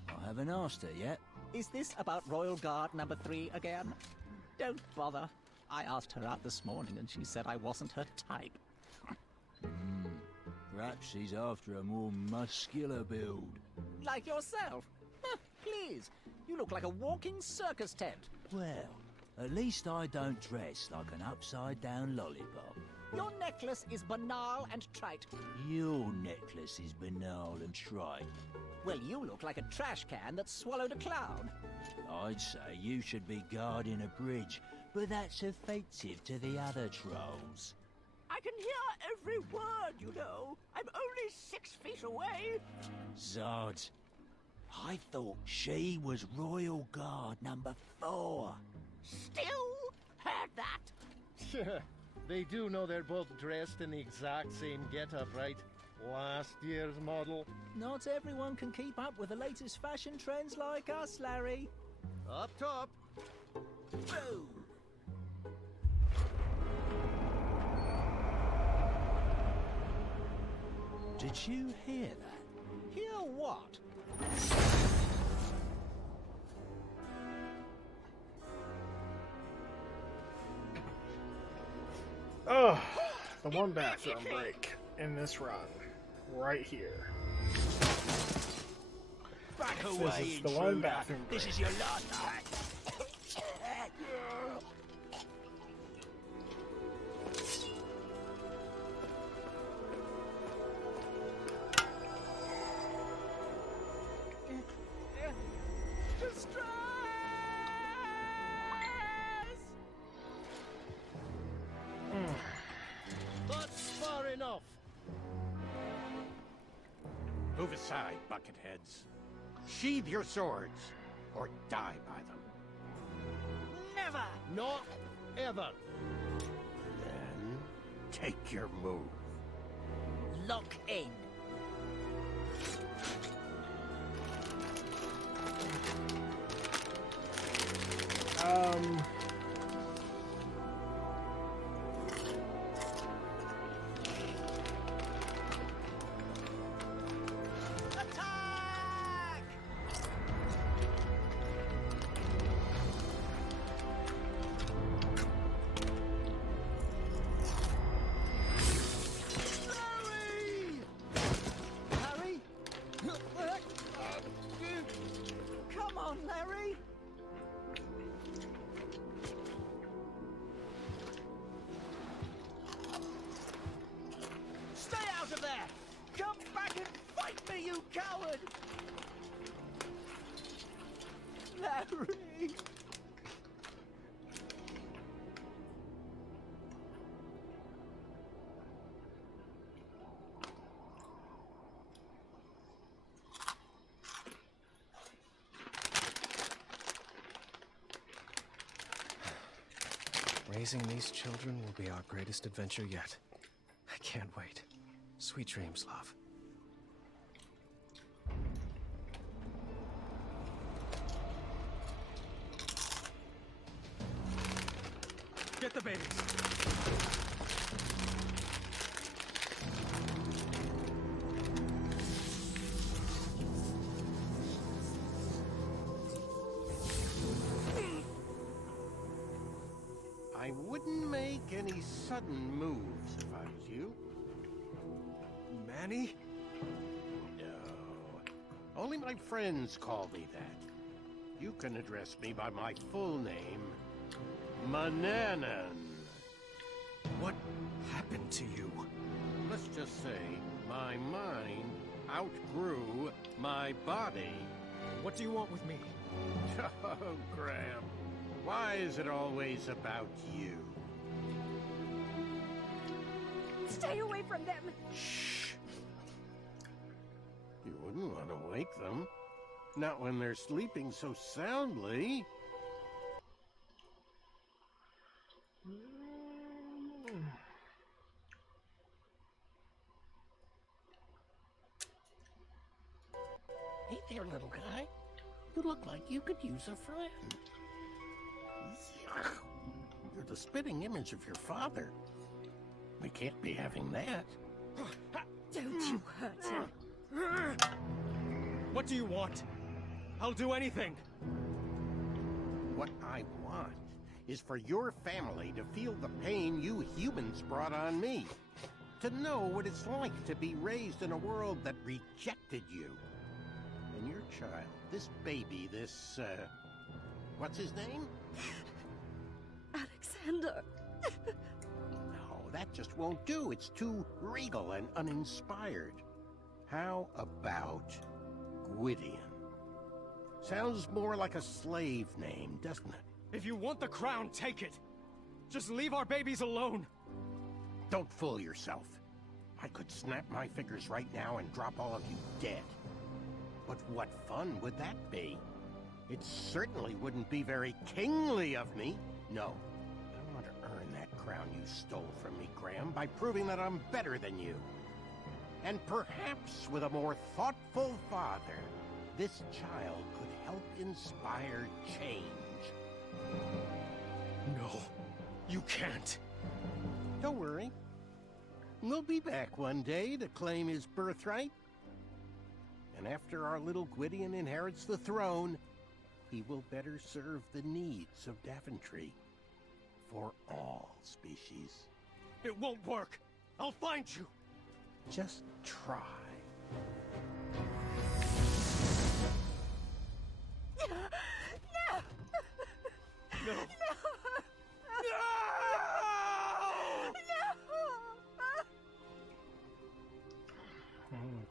I haven't asked her yet. Is this about Royal Guard number 3 again? Don't bother. I asked her out this morning and she said I wasn't her type. Perhaps she's after a more muscular build. Like yourself? Huh, please. You look like a walking circus tent. Well, at least I don't dress like an upside-down lollipop. Your necklace is banal and trite. Your necklace is banal and trite. Well, you look like a trash can that swallowed a clown. I'd say you should be guarding a bridge, but that's offensive to the other trolls. I can hear every word, you know. I'm only 6 feet away. Zods, I thought she was Royal Guard number 4. Still heard that. They do know they're both dressed in the exact same getup, right? Last year's model. Not everyone can keep up with the latest fashion trends like us, Larry. Up top. Boom. Did you hear that? Hear what? Oh, the one bathroom break in this run, right here. Back This away, is the one intruder. bathroom This break. is your last night. That's far enough. Move aside, bucketheads. Sheathe your swords, or die by them. Never. Not ever. Then take your move. Lock in. Larry? Come on, Larry. Stay out of there. Come back and fight me, you coward. Larry. Raising these children will be our greatest adventure yet. I can't wait. Sweet dreams, love. Get the babies! I wouldn't make any sudden moves if I was you. Manny? No. Only my friends call me that. You can address me by my full name, Manannan. What happened to you? Let's just say my mind outgrew my body. What do you want with me? Oh, Graham. Why is it always about you? Stay away from them! Shh. You wouldn't want to wake them. Not when they're sleeping so soundly. Hey there, little guy. You look like you could use a friend. Yuck. You're the spitting image of your father. We can't be having that. Don't you hurt him. What do you want? I'll do anything. What I want is for your family to feel the pain you humans brought on me. To know what it's like to be raised in a world that rejected you. And your child, this baby, this, what's his name? Alexander. No, that just won't do. It's too regal and uninspired. How about Gwydion? Sounds more like a slave name, doesn't it? If you want the crown, take it. Just leave our babies alone. Don't fool yourself. I could snap my fingers right now and drop all of you dead. But what fun would that be? It certainly wouldn't be very kingly of me. No, I want to earn that crown you stole from me, Graham, by proving that I'm better than you. And perhaps with a more thoughtful father, this child could help inspire change. No, you can't. Don't worry. We'll be back one day to claim his birthright. And after our little Gwydion inherits the throne, he will better serve the needs of Daventry. For all species. It won't work. I'll find you. Just try. No! No!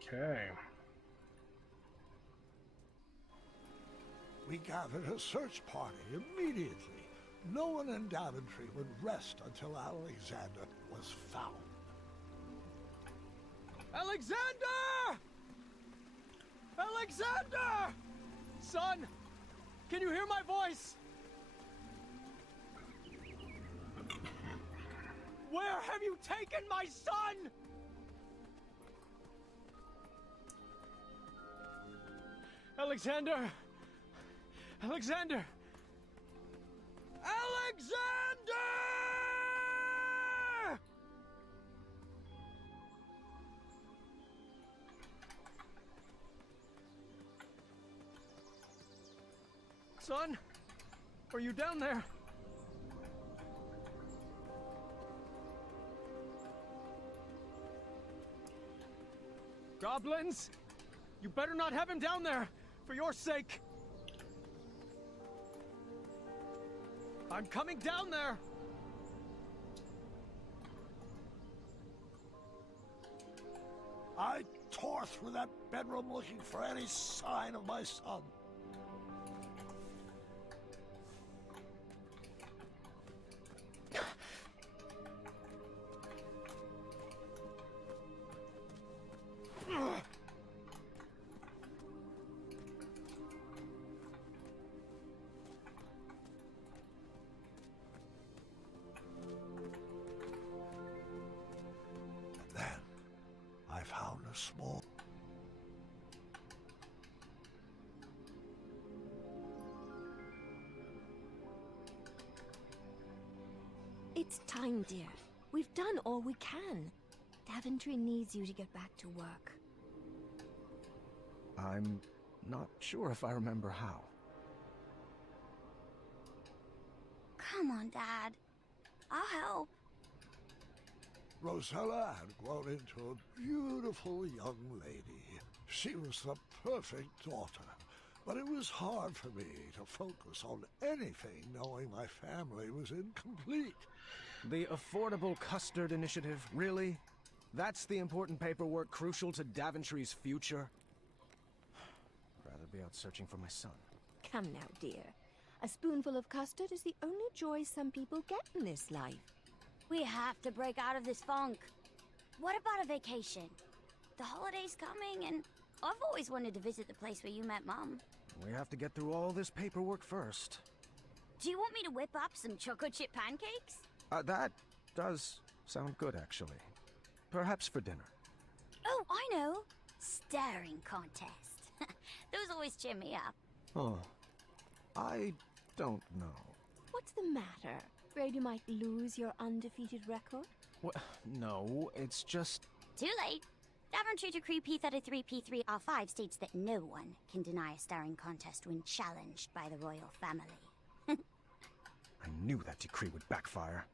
Okay. We gathered a search party immediately. No one in Daventry would rest until Alexander was found. Alexander! Alexander! Son, can you hear my voice? Where have you taken my son? Alexander! Alexander! Alexander! Son, are you down there? Goblins? You better not have him down there, for your sake. I'm coming down there! I tore through that bedroom looking for any sign of my son. It's time, dear. We've done all we can. Daventry needs you to get back to work. I'm not sure if I remember how. Come on, Dad. I'll help. Rosella had grown into a beautiful young lady. She was the perfect daughter, but it was hard for me to focus on anything knowing my family was incomplete. The Affordable Custard Initiative, really? That's the important paperwork crucial to Daventry's future? Rather be out searching for my son. Come now, dear. A spoonful of custard is the only joy some people get in this life. We have to break out of this funk. What about a vacation? The holiday's coming, and I've always wanted to visit the place where you met Mom. We have to get through all this paperwork first. Do you want me to whip up some chocolate chip pancakes? That does sound good, actually. Perhaps for dinner. Oh, I know. Staring contest. Those always cheer me up. Oh, I don't know. What's the matter? Afraid you might lose your undefeated record? What? No, it's just... Too late. Daventry Decree P33P3R5 states that no one can deny a staring contest when challenged by the royal family. I knew that decree would backfire.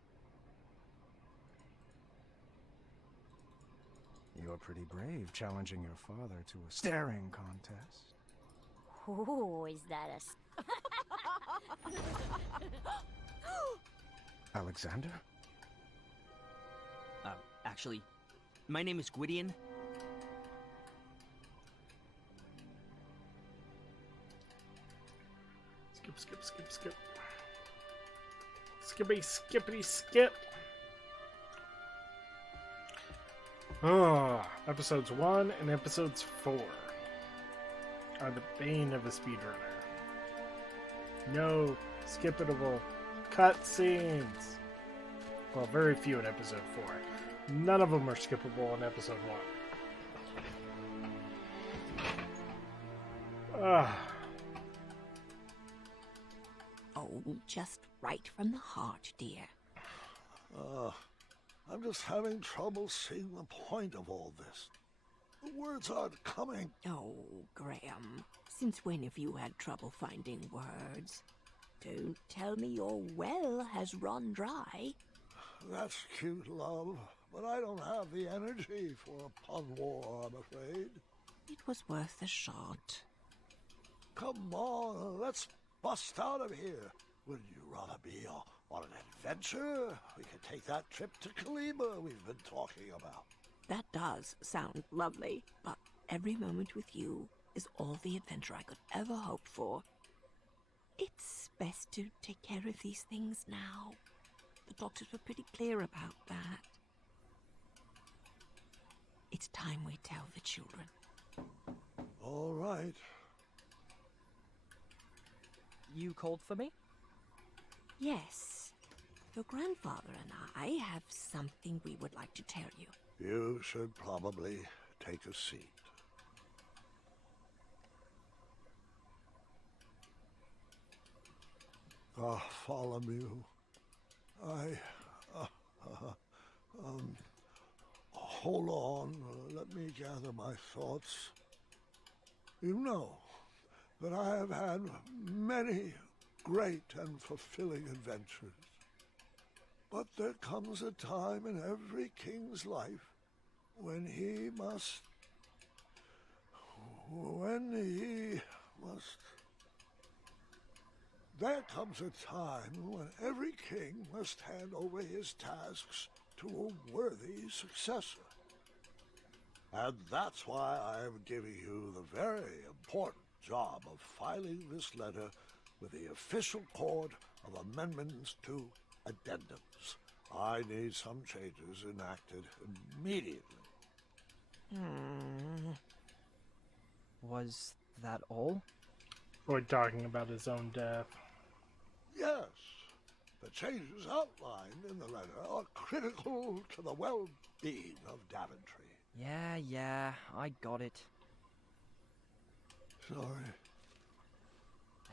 You're pretty brave, challenging your father to a staring contest. Oh, is that a... Alexander? Actually, my name is Gwydion. Skip. Skippity skip. Episodes 1 and episodes 4 are the bane of a speedrunner. No skippable cutscenes. Well, very few in episode 4. None of them are skippable in episode 1. Oh, just right from the heart, dear. I'm just having trouble seeing the point of all this. The words aren't coming. Oh, Graham, since when have you had trouble finding words? Don't tell me your well has run dry. That's cute, love, but I don't have the energy for a pun war, I'm afraid. It was worth a shot. Come on, let's bust out of here. Would you rather be on an adventure? We could take that trip to Kalima we've been talking about. That does sound lovely, but every moment with you is all the adventure I could ever hope for. It's best to take care of these things now. The doctors were pretty clear about that. It's time we tell the children. All right. You called for me? Yes. Your grandfather and I have something we would like to tell you. You should probably take a seat. Bartholomew, hold on, let me gather my thoughts. You know that I have had many great and fulfilling adventures. But there comes a time in every king's life when he must... There comes a time when every king must hand over his tasks to a worthy successor. And that's why I am giving you the very important job of filing this letter with the official court of amendments to addendums. I need some changes enacted immediately. Was that all? Boyd talking about his own death. Yes, the changes outlined in the letter are critical to the well-being of Daventry. Yeah, I got it. Sorry.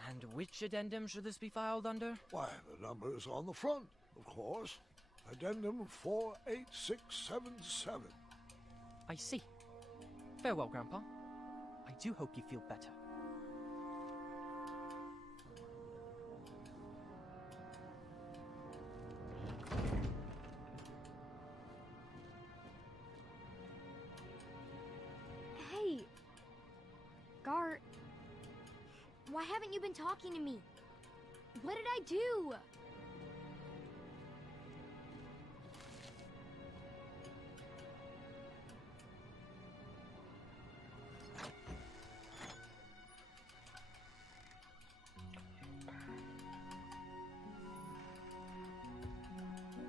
And which addendum should this be filed under? Why, the number's on the front, of course. Addendum 48677. I see. Farewell, Grandpa. I do hope you feel better. Hey! Gar... Why haven't you been talking to me? What did I do?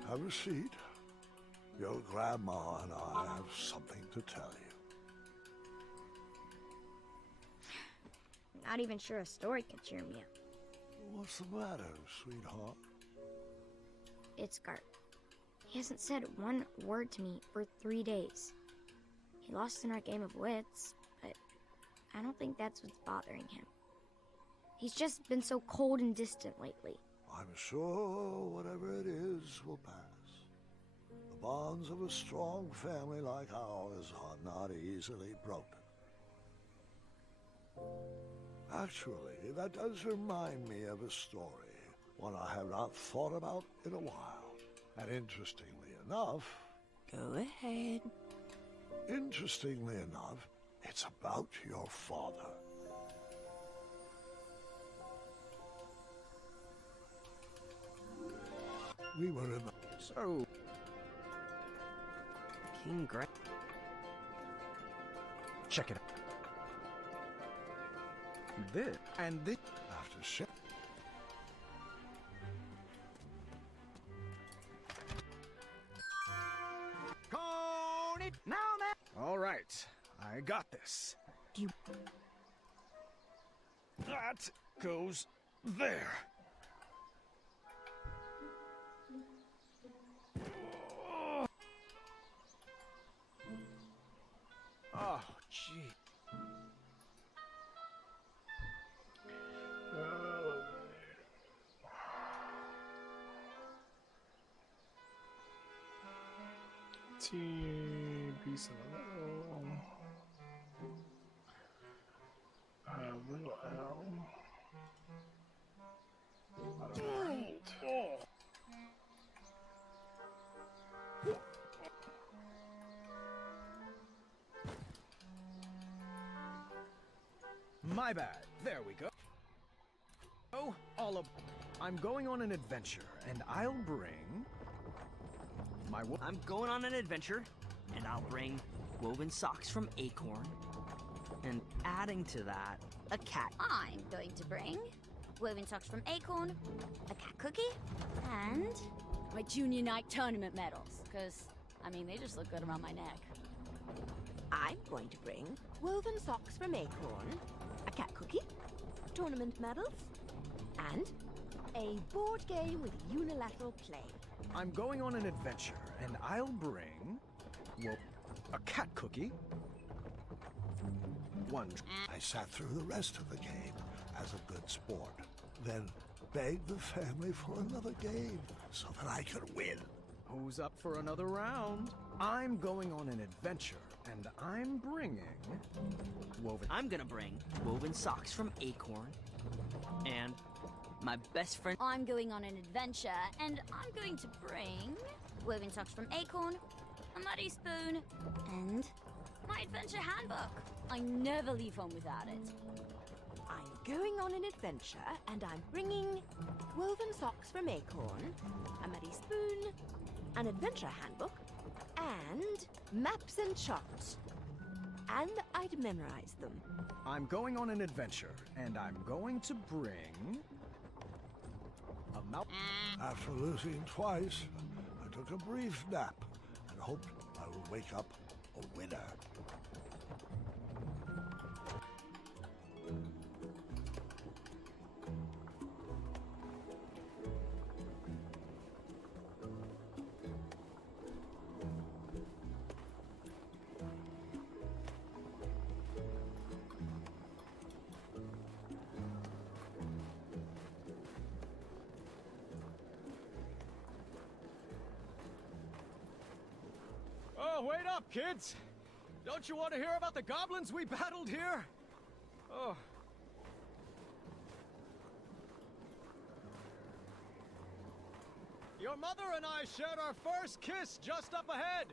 Have a seat. Your grandma and I have something to tell you. Not even sure a story could cheer me up. What's the matter, sweetheart? It's Gart. He hasn't said one word to me for 3 days. He lost in our game of wits, but I don't think that's what's bothering him. He's just been so cold and distant lately. I'm sure whatever it is will pass. The bonds of a strong family like ours are not easily broken. Actually, that does remind me of a story, one I have not thought about in a while. And interestingly enough... Go ahead. Interestingly enough, it's about your father. We were in the... So... King Grant... Check it out. This... And this... After ship... Cone it now, man! All right, I got this. That goes there. Oh, gee. Piece of little L. My bad. There we go. Oh, all of... I'm going on an adventure, and I'll bring... I'm going on an adventure, and I'll bring woven socks from Acorn. And adding to that, a cat. I'm going to bring woven socks from Acorn, a cat cookie, and my junior night tournament medals. Because, I mean, they just look good around my neck. I'm going to bring woven socks from Acorn, a cat cookie, tournament medals, and a board game with unilateral play. I'm going on an adventure, and I'll bring... well, a cat cookie. One... I sat through the rest of the game as a good sport, then begged the family for another game so that I could win. Who's up for another round? I'm going on an adventure, and I'm bringing... woven... I'm gonna bring woven socks from Acorn, and my best friend... I'm going on an adventure, and I'm going to bring woven socks from Acorn, a muddy spoon, and my adventure handbook. I never leave home without it. I'm going on an adventure, and I'm bringing woven socks from Acorn, a muddy spoon, an adventure handbook, and maps and charts. And I'd memorize them. I'm going on an adventure, and I'm going to bring... a mouth... After losing twice, I took a brief nap and hoped I would wake up a winner. Oh, wait up, kids! Don't you want to hear about the goblins we battled here? Oh. Your mother and I shared our first kiss just up ahead!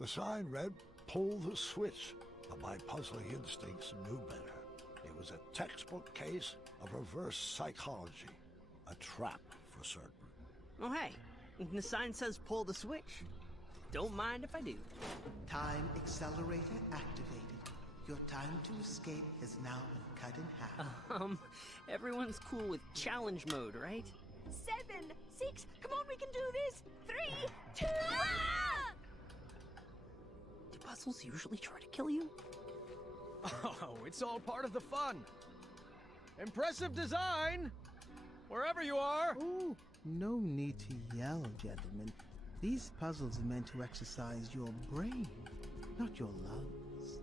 The sign read, "Pull the switch," but my puzzling instincts knew better. It was a textbook case of reverse psychology. A trap, for certain. Oh, hey, the sign says pull the switch. Don't mind if I do. Time accelerator activated. Your time to escape has now been cut in half. Everyone's cool with challenge mode, right? 7, 6, come on, we can do this! 3, 2, Do puzzles usually try to kill you? Oh, it's all part of the fun. Impressive design! Wherever you are! Oh, no need to yell, gentlemen. These puzzles are meant to exercise your brain, not your lungs.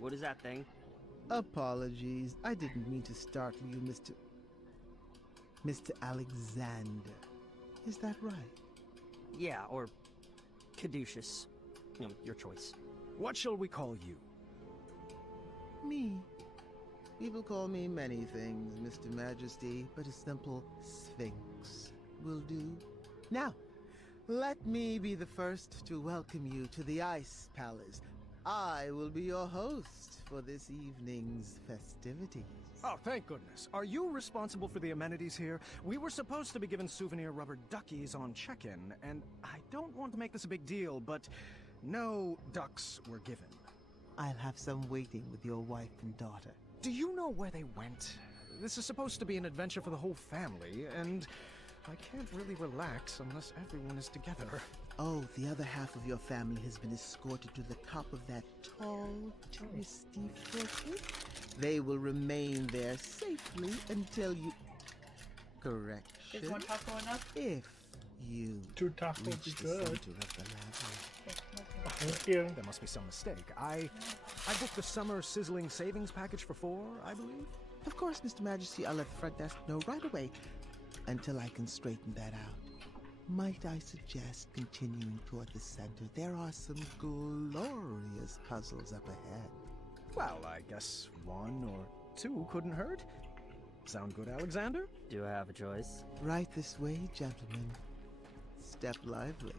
What is that thing? Apologies. I didn't mean to startle you, Mr. Alexander. Is that right? Yeah, or Caduceus. Your choice. What shall we call you? Me. People call me many things, Mr. Majesty, but a simple Sphinx will do. Now, let me be the first to welcome you to the Ice Palace. I will be your host for this evening's festivities. Oh, thank goodness. Are you responsible for the amenities here? We were supposed to be given souvenir rubber duckies on check-in, and I don't want to make this a big deal, but no ducks were given. I'll have some waiting with your wife and daughter. Do you know where they went? This is supposed to be an adventure for the whole family, and I can't really relax unless everyone is together. Oh, the other half of your family has been escorted to the top of that tall, twisty fortress. They will remain there safely until you... Correction. Is one taco enough? If you Two tacos reach is the good. center of the labyrinth. Thank you. There must be some mistake. I booked the summer sizzling savings package for 4, I believe. Of course, Mr. Majesty, I'll let the front desk know right away until I can straighten that out. Might I suggest continuing toward the center? There are some glorious puzzles up ahead. Well, I guess 1 or 2 couldn't hurt. Sound good, Alexander? Do I have a choice? Right this way, gentlemen. Step lively.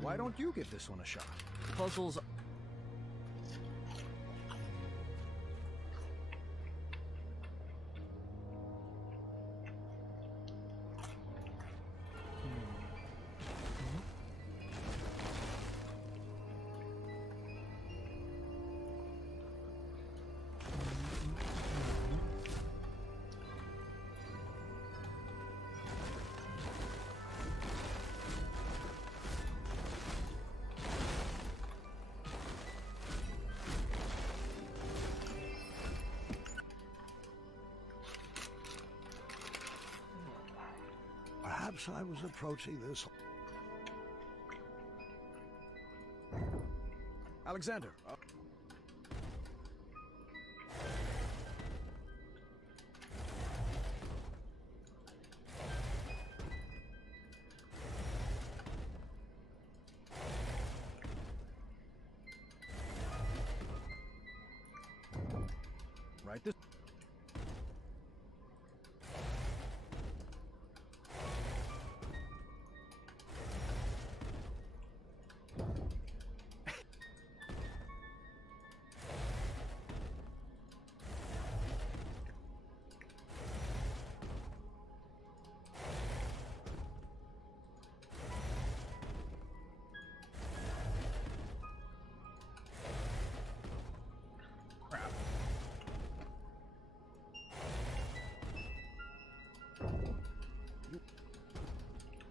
Why don't you give this one a shot? Puzzles. As I was approaching this... Alexander. Right this.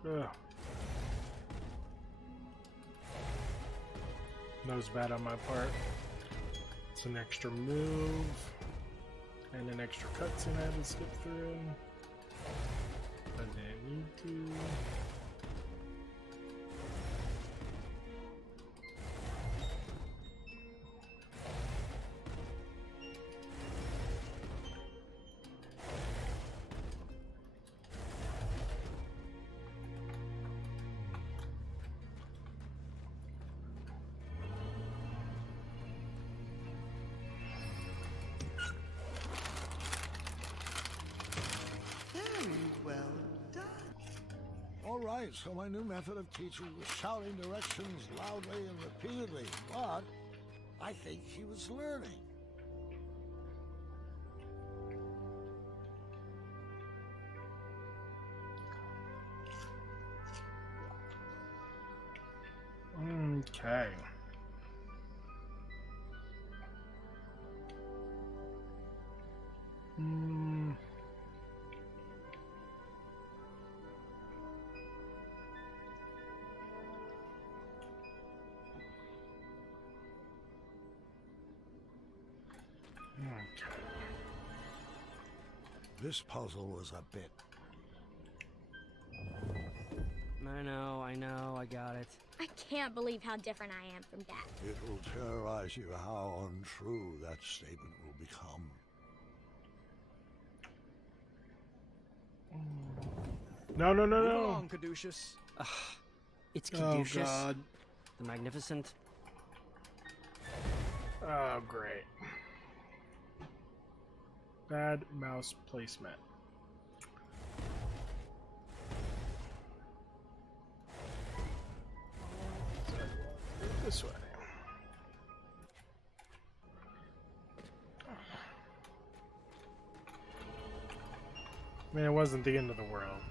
Ugh. That was bad on my part. It's an extra move and an extra cutscene I had to skip through. I didn't need to. All right, so my new method of teaching was shouting directions loudly and repeatedly, but I think she was learning. Okay. This puzzle was a bit... I know, I got it. I can't believe how different I am from Dad. It will terrorize you how untrue that statement will become. No, no, no, Move no. along, Caduceus. It's Caduceus. Oh, God. The Magnificent. Oh, great. Bad mouse placement. This way. I mean, it wasn't the end of the world.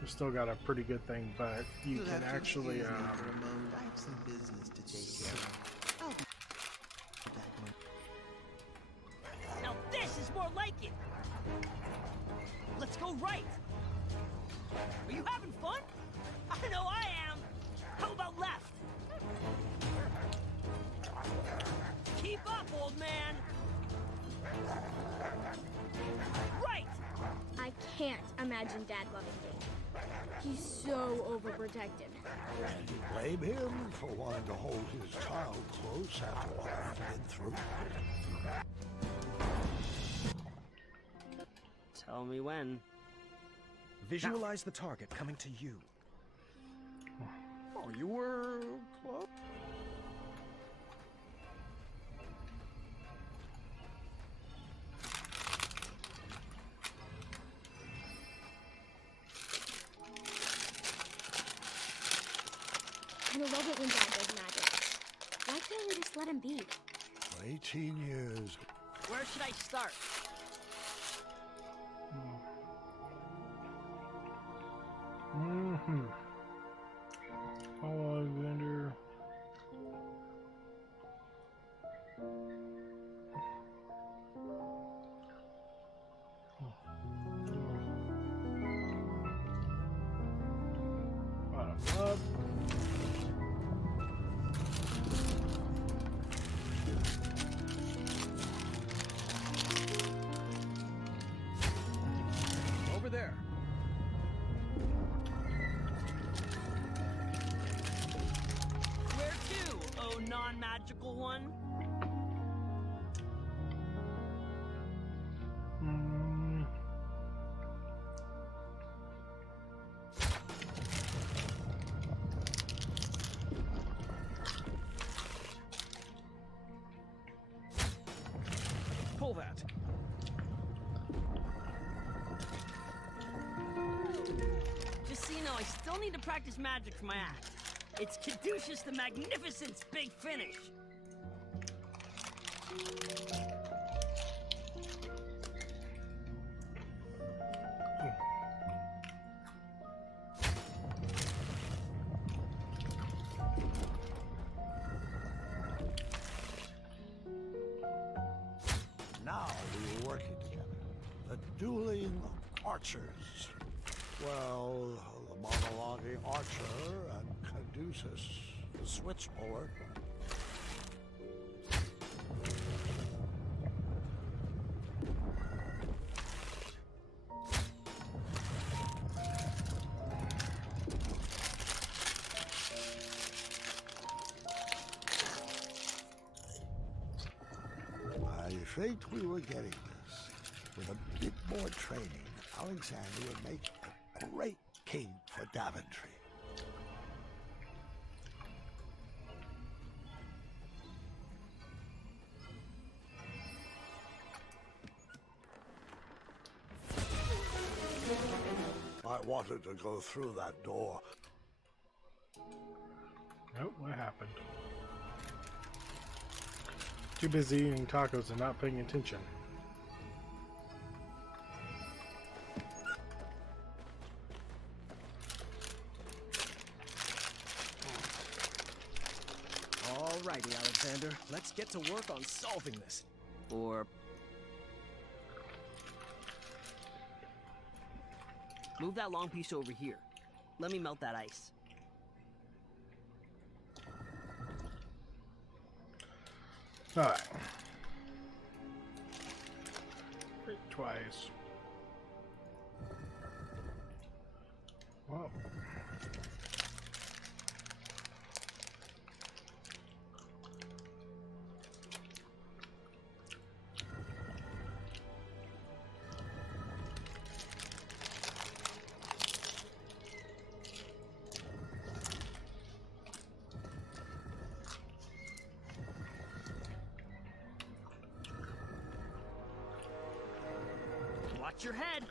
You still got a pretty good thing, but you You'll can have to actually. excuse me for a moment. I have some business to take care of. I'll be back when... Now this is more like it! Let's go right! Are you having fun? I know I am! How about left? Keep up, old man! Right! I can't imagine Dad loving me. He's so overprotective. And you blame him for wanting to hold his child close after what we've been through? Tell me when. Visualize the target coming to you. Oh, you were close. I love it when Dad does magic. Why can't we just let him be? For 18 years. Where should I start? Alexander. Bottom up. one? Pull that. Just so you know, I still need to practice magic for my act. It's Caduceus the Magnificent's big finish. Now we were working together. The dueling archers. Well, the monologuing archer and Caduceus, the switch puller. I faked we were getting this. With a bit more training, Alexander would make a great king for Daventry. I wanted to go through that door. Nope, what happened? Too busy eating tacos and not paying attention. Alrighty, Alexander. Let's get to work on solving this. Or... move that long piece over here. Let me melt that ice. Alright. Twice. Whoa. Watch your head.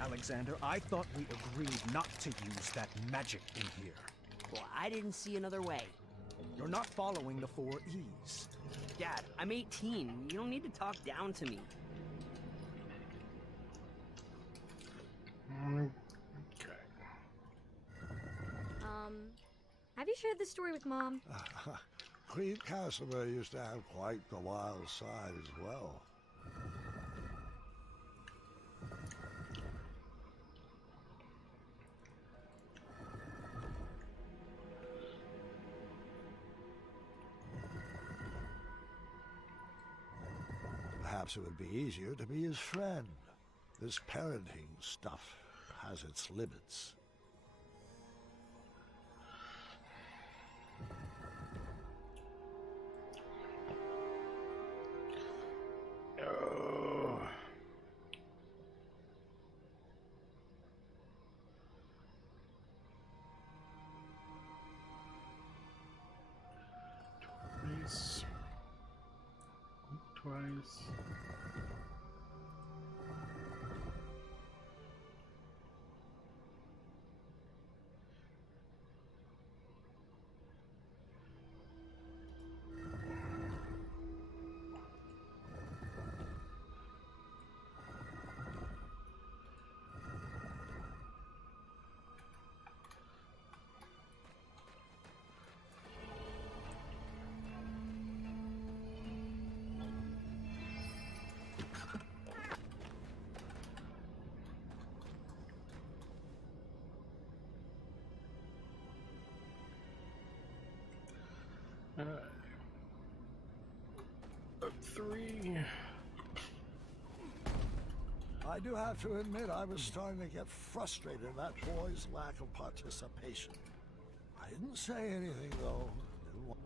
Alexander, I thought we agreed not to use that magic in here. Well, I didn't see another way. You're not following the 4 E's. Dad, I'm 18. You don't need to talk down to me. Okay. Have you shared this story with Mom? Queen Casimir used to have quite the wild side as well. Perhaps it would be easier to be his friend. This parenting stuff has its limits. Oh. Twice. Twice. Up 3. I do have to admit I was starting to get frustrated at that boy's lack of participation. I didn't say anything though. Didn't want...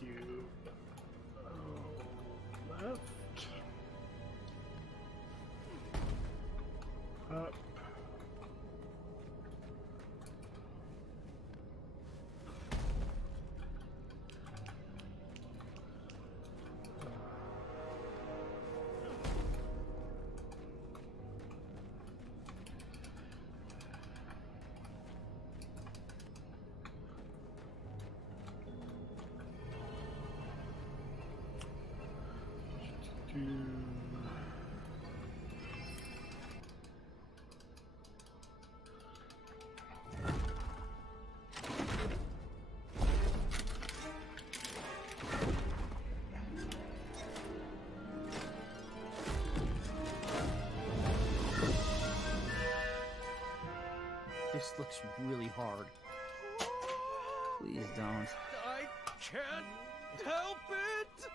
cube. Left. Up. This looks really hard. Please don't. I can't help it!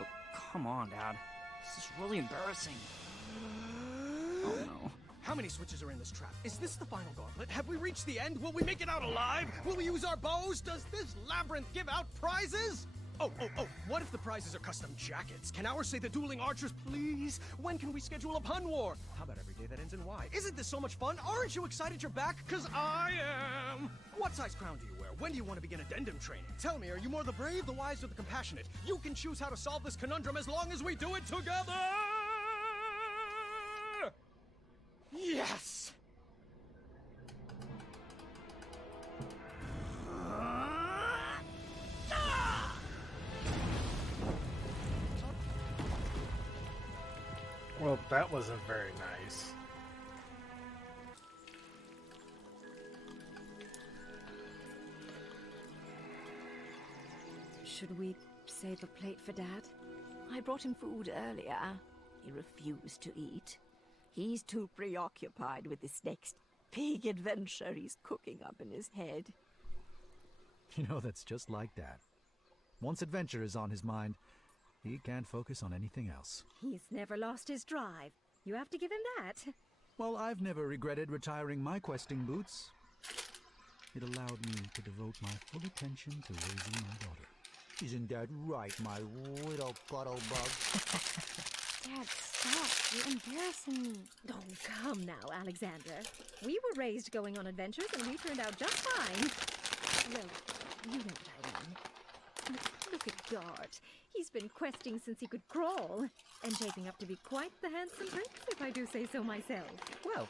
Oh, come on, Dad. This is really embarrassing. Oh no. How many switches are in this trap? Is this the final gauntlet? Have we reached the end? Will we make it out alive? Will we use our bows? Does this labyrinth give out prizes? Oh, what if the prizes are custom jackets? Can ours say the dueling archers, please? When can we schedule a pun war? How about every day that ends in Y? Isn't this so much fun? Aren't you excited you're back? 'Cause I am! What size crown do you wear? When do you want to begin addendum training? Tell me, are you more the brave, the wise, or the compassionate? You can choose how to solve this conundrum as long as we do it together! Yes! Well, that wasn't very nice. Should we save a plate for Dad? I brought him food earlier. He refused to eat. He's too preoccupied with this next big adventure he's cooking up in his head. You know, that's just like Dad. Once adventure is on his mind, he can't focus on anything else. He's never lost his drive. You have to give him that. Well, I've never regretted retiring my questing boots. It allowed me to devote my full attention to raising my daughter. Isn't that right, my little cuddle bug? Dad, stop. You're embarrassing me. Oh, come now, Alexander. We were raised going on adventures, and we turned out just fine. Well, you know what I mean. Look at Gart. He's been questing since he could crawl, and shaping up to be quite the handsome prince, if I do say so myself. Well,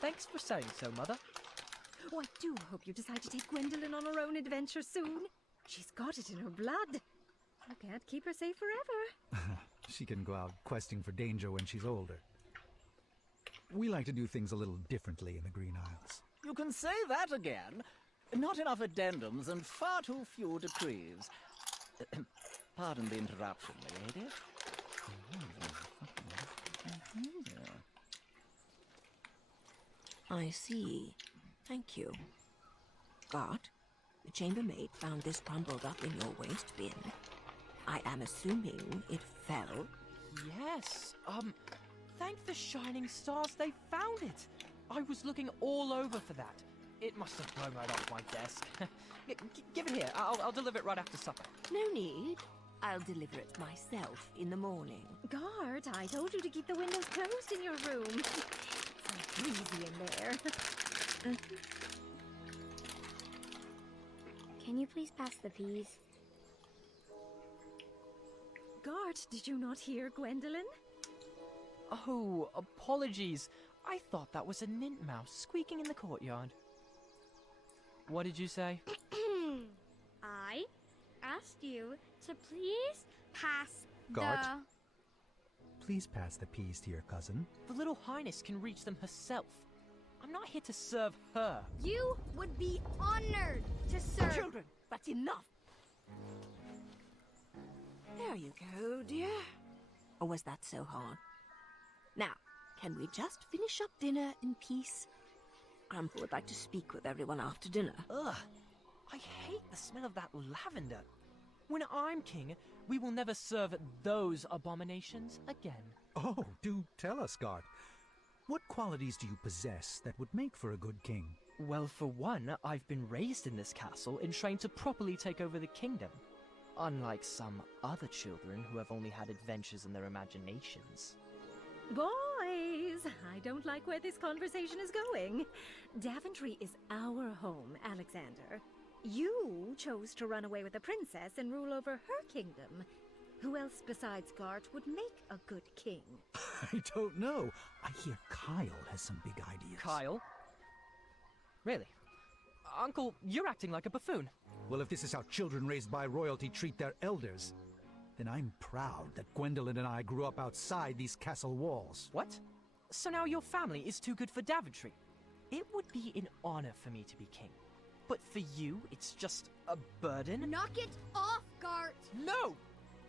thanks for saying so, Mother. Oh, I do hope you decide to take Gwendolyn on her own adventure soon. She's got it in her blood. You can't keep her safe forever. She can go out questing for danger when she's older. We like to do things a little differently in the Green Isles. You can say that again. Not enough addendums and far too few decrees. Pardon the interruption, lady. I see. Thank you. Gart, the chambermaid found this crumpled up in your waste bin. I am assuming it fell. Yes. Thank the shining stars they found it. I was looking all over for that. It must have blown right off my desk. Give it here. I'll deliver it right after supper. No need. I'll deliver it myself in the morning. Gart, I told you to keep the windows closed in your room. It's so breezy in there. Can you please pass the peas? Gart, did you not hear Gwendolyn? Oh, apologies. I thought that was a nint mouse squeaking in the courtyard. What did you say? I asked you to please pass Gart? Please pass the peas to your cousin. The Little Highness can reach them herself. I'm not here to serve her. You would be honored to serve. Children, that's enough. There you go, dear. Or was that so hard? Now, can we just finish up dinner in peace? Grandpa would like to speak with everyone after dinner. Ugh, I hate the smell of that lavender. When I'm king, we will never serve those abominations again. Oh, do tell us, Gart. What qualities do you possess that would make for a good king? Well, for one, I've been raised in this castle and trained to properly take over the kingdom. Unlike some other children who have only had adventures in their imaginations. Boys, I don't like where this conversation is going. Daventry is our home, Alexander. You chose to run away with the princess and rule over her kingdom. Who else besides Gart would make a good king? I don't know. I hear Kyle has some big ideas. Kyle? Really? Uncle, you're acting like a buffoon. Well, if this is how children raised by royalty treat their elders, then I'm proud that Gwendolyn and I grew up outside these castle walls. What? So now your family is too good for Daventry? It would be an honor for me to be king. But for you, it's just a burden? Knock it off, Gart! No!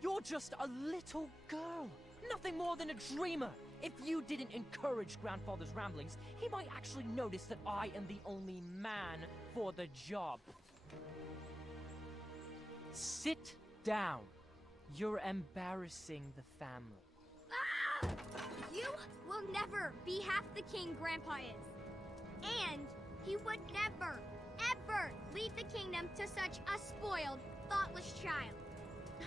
You're just a little girl. Nothing more than a dreamer. If you didn't encourage Grandfather's ramblings, he might actually notice that I am the only man for the job. Sit down. You're embarrassing the family. Ah! You will never be half the king Grandpa is. And he would never, ever leave the kingdom to such a spoiled, thoughtless child.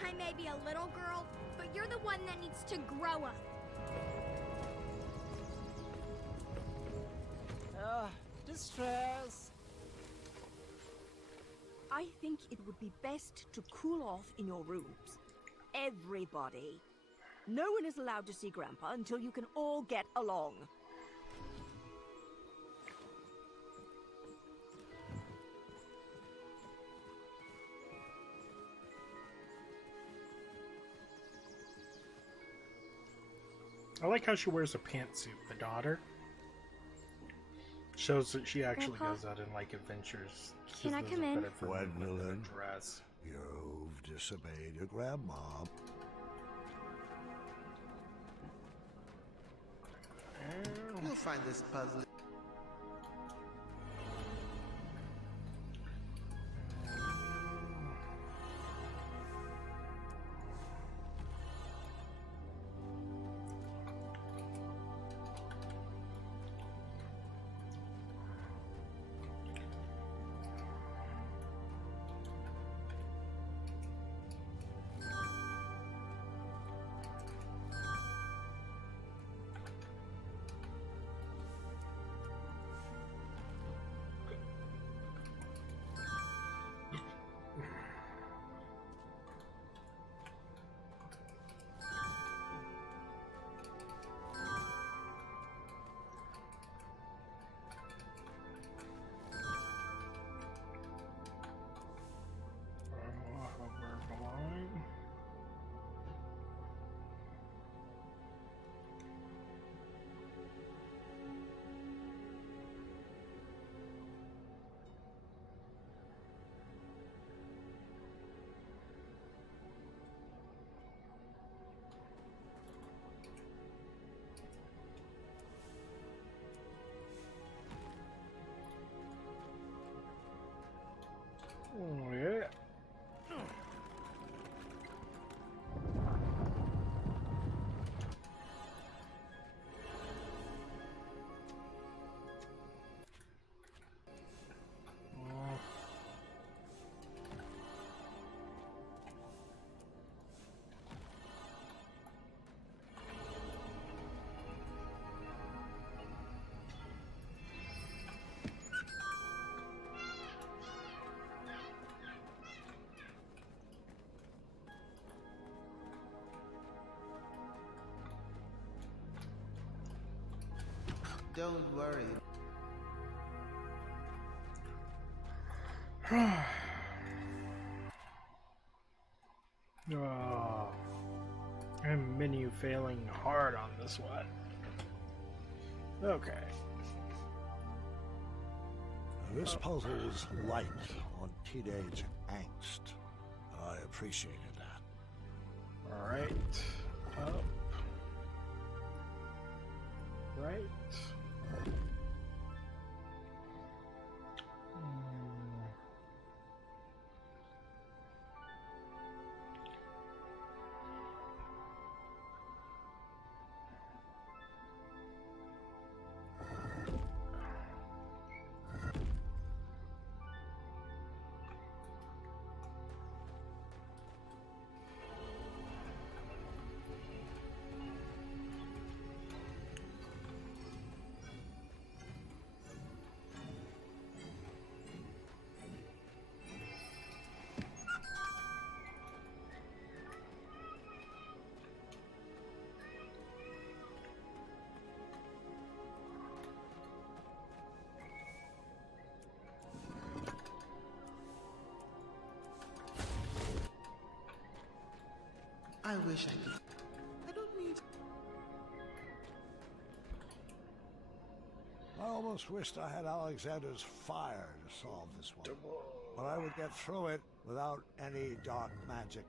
I may be a little girl, but you're the one that needs to grow up. Distress. I think it would be best to cool off in your rooms. Everybody. No one is allowed to see Grandpa until you can all get along. I like how she wears a pantsuit, the daughter. Shows that she actually Grandpa? goes out and like adventures. Can I come in? Gwendolyn, dress. You've disobeyed your grandma. You'll find this puzzle. Oh, yeah. Don't worry. Oh, I'm menu failing hard on this one. Okay. This puzzle's light on teenage angst. I appreciated that. Alright. Up. Right. I wish I could. I don't mean. I almost wished I had Alexander's fire to solve this one. But I would get through it without any dark magic.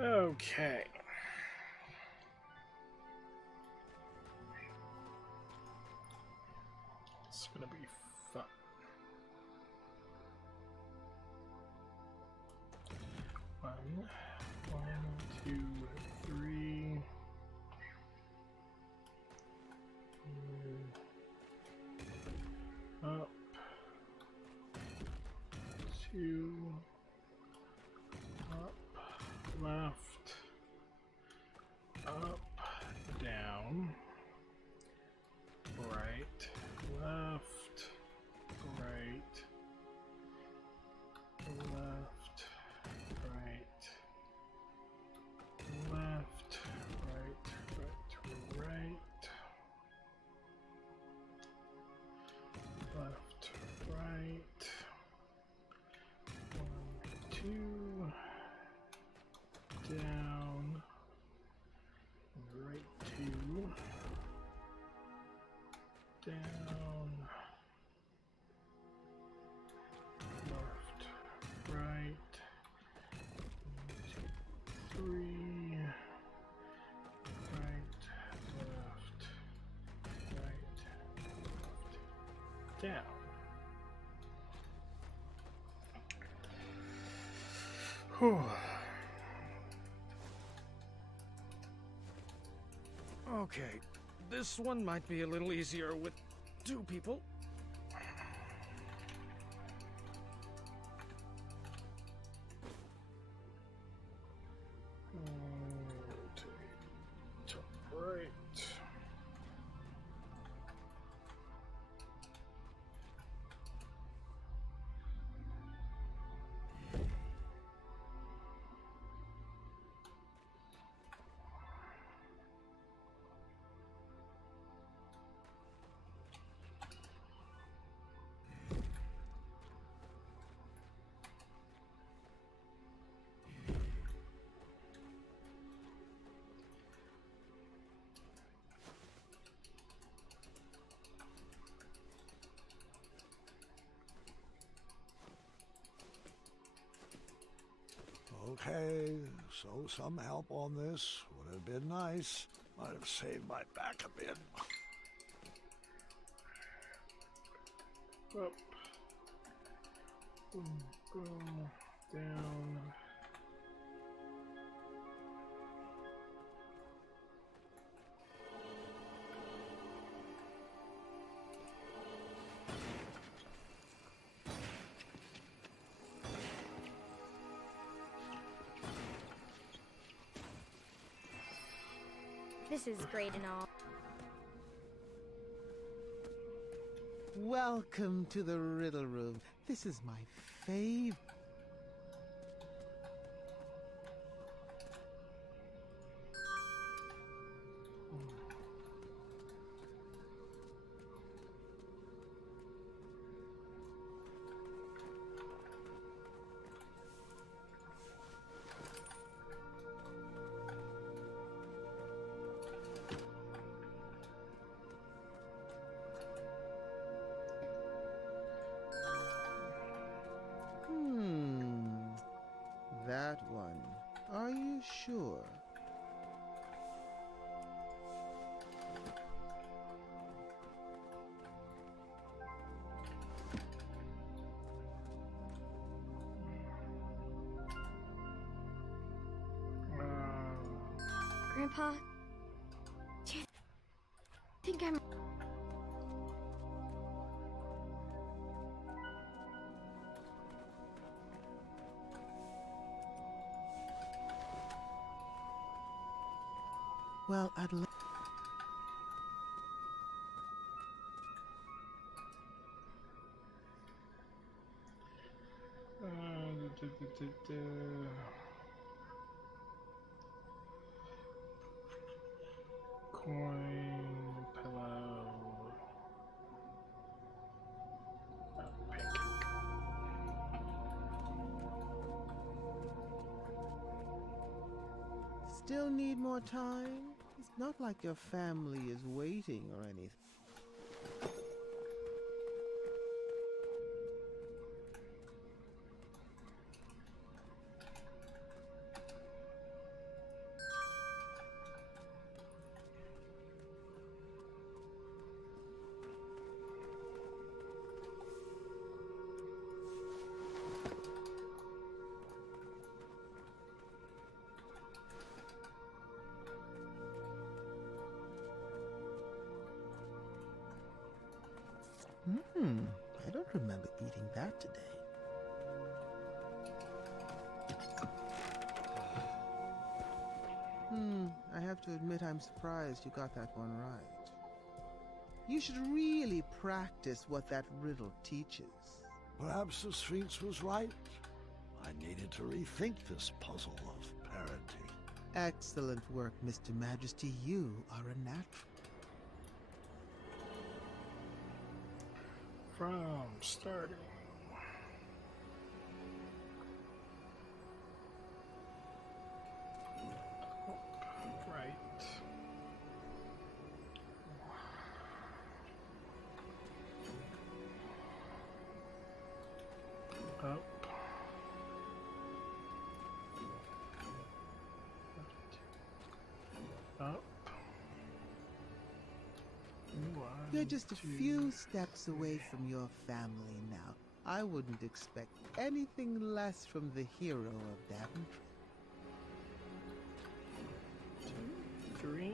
Okay. It's gonna be fun. One, two, three. Up. Two. Up. Left. Up. Down. Right. Left. Right. Left. Right. Left. Right. Right. Left. Right. 1, 2. Down. Right 2. Down. Left. Right. 1, 2, 3. Right. Left. Right. Left. Down. Whew. Okay, this one might be a little easier with 2 people. Top right. Okay, so some help on this would have been nice. Might have saved my back a bit. Up. Boom, boom, down. This is great and all. Welcome to the Riddle Room. This is my favorite. That one. Are you sure? Grandpa, do you think I'm... Well, I'd like... Coin, pillow. Still need more time? It's not like your family is waiting or anything. I don't remember eating that today. I have to admit I'm surprised you got that one right. You should really practice what that riddle teaches. Perhaps the Sphinx was right. I needed to rethink this puzzle of parenting. Excellent work, Mr. Majesty. You are a natural. From starting. Right. Up. Up. You're just a few steps away from your family now. I wouldn't expect anything less from the hero of Daventry. 2, 3.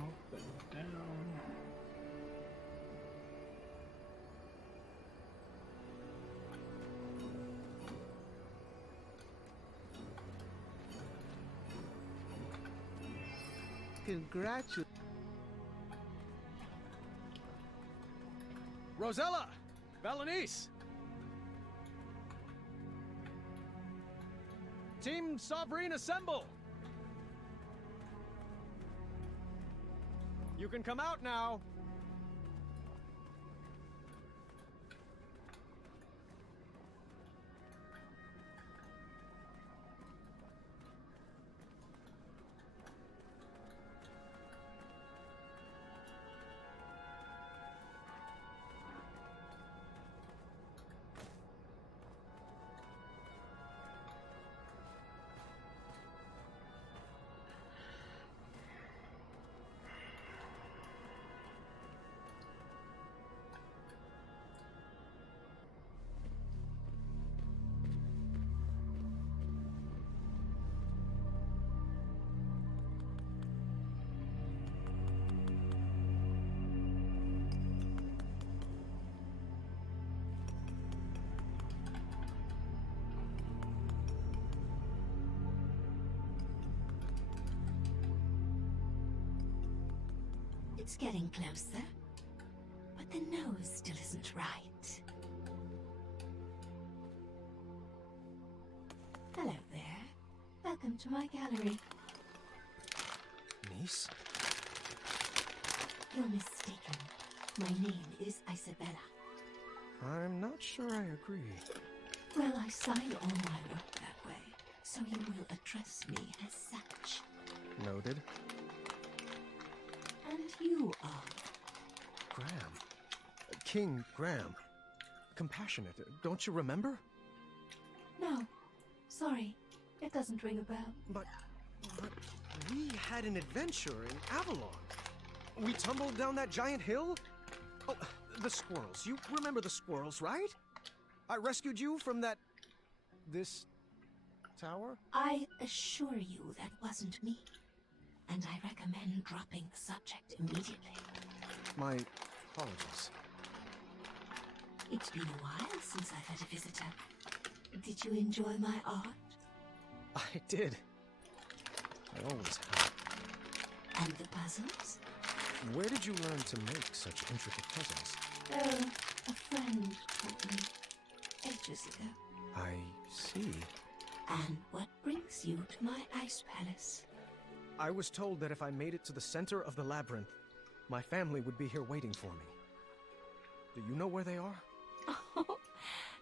Up and down. Congratulations. Rosella! Valenice! Team Sovereign assemble! You can come out now! It's getting closer, but the nose still isn't right. Hello there. Welcome to my gallery. Niece? You're mistaken. My name is Isabella. I'm not sure I agree. Well, I sign all my work that way, so you will address me as such. Noted. And you are? Graham. King Graham. Compassionate, don't you remember? No. Sorry. It doesn't ring a bell. But we had an adventure in Avalon. We tumbled down that giant hill? Oh, the squirrels. You remember the squirrels, right? I rescued you from this tower? I assure you that wasn't me. And I recommend dropping the subject immediately. My apologies. It's been a while since I've had a visitor. Did you enjoy my art? I did. I always have. And the puzzles? Where did you learn to make such intricate puzzles? Oh, a friend taught me. Ages ago. I see. And what brings you to my ice palace? I was told that if I made it to the center of the labyrinth, my family would be here waiting for me. Do you know where they are? Oh,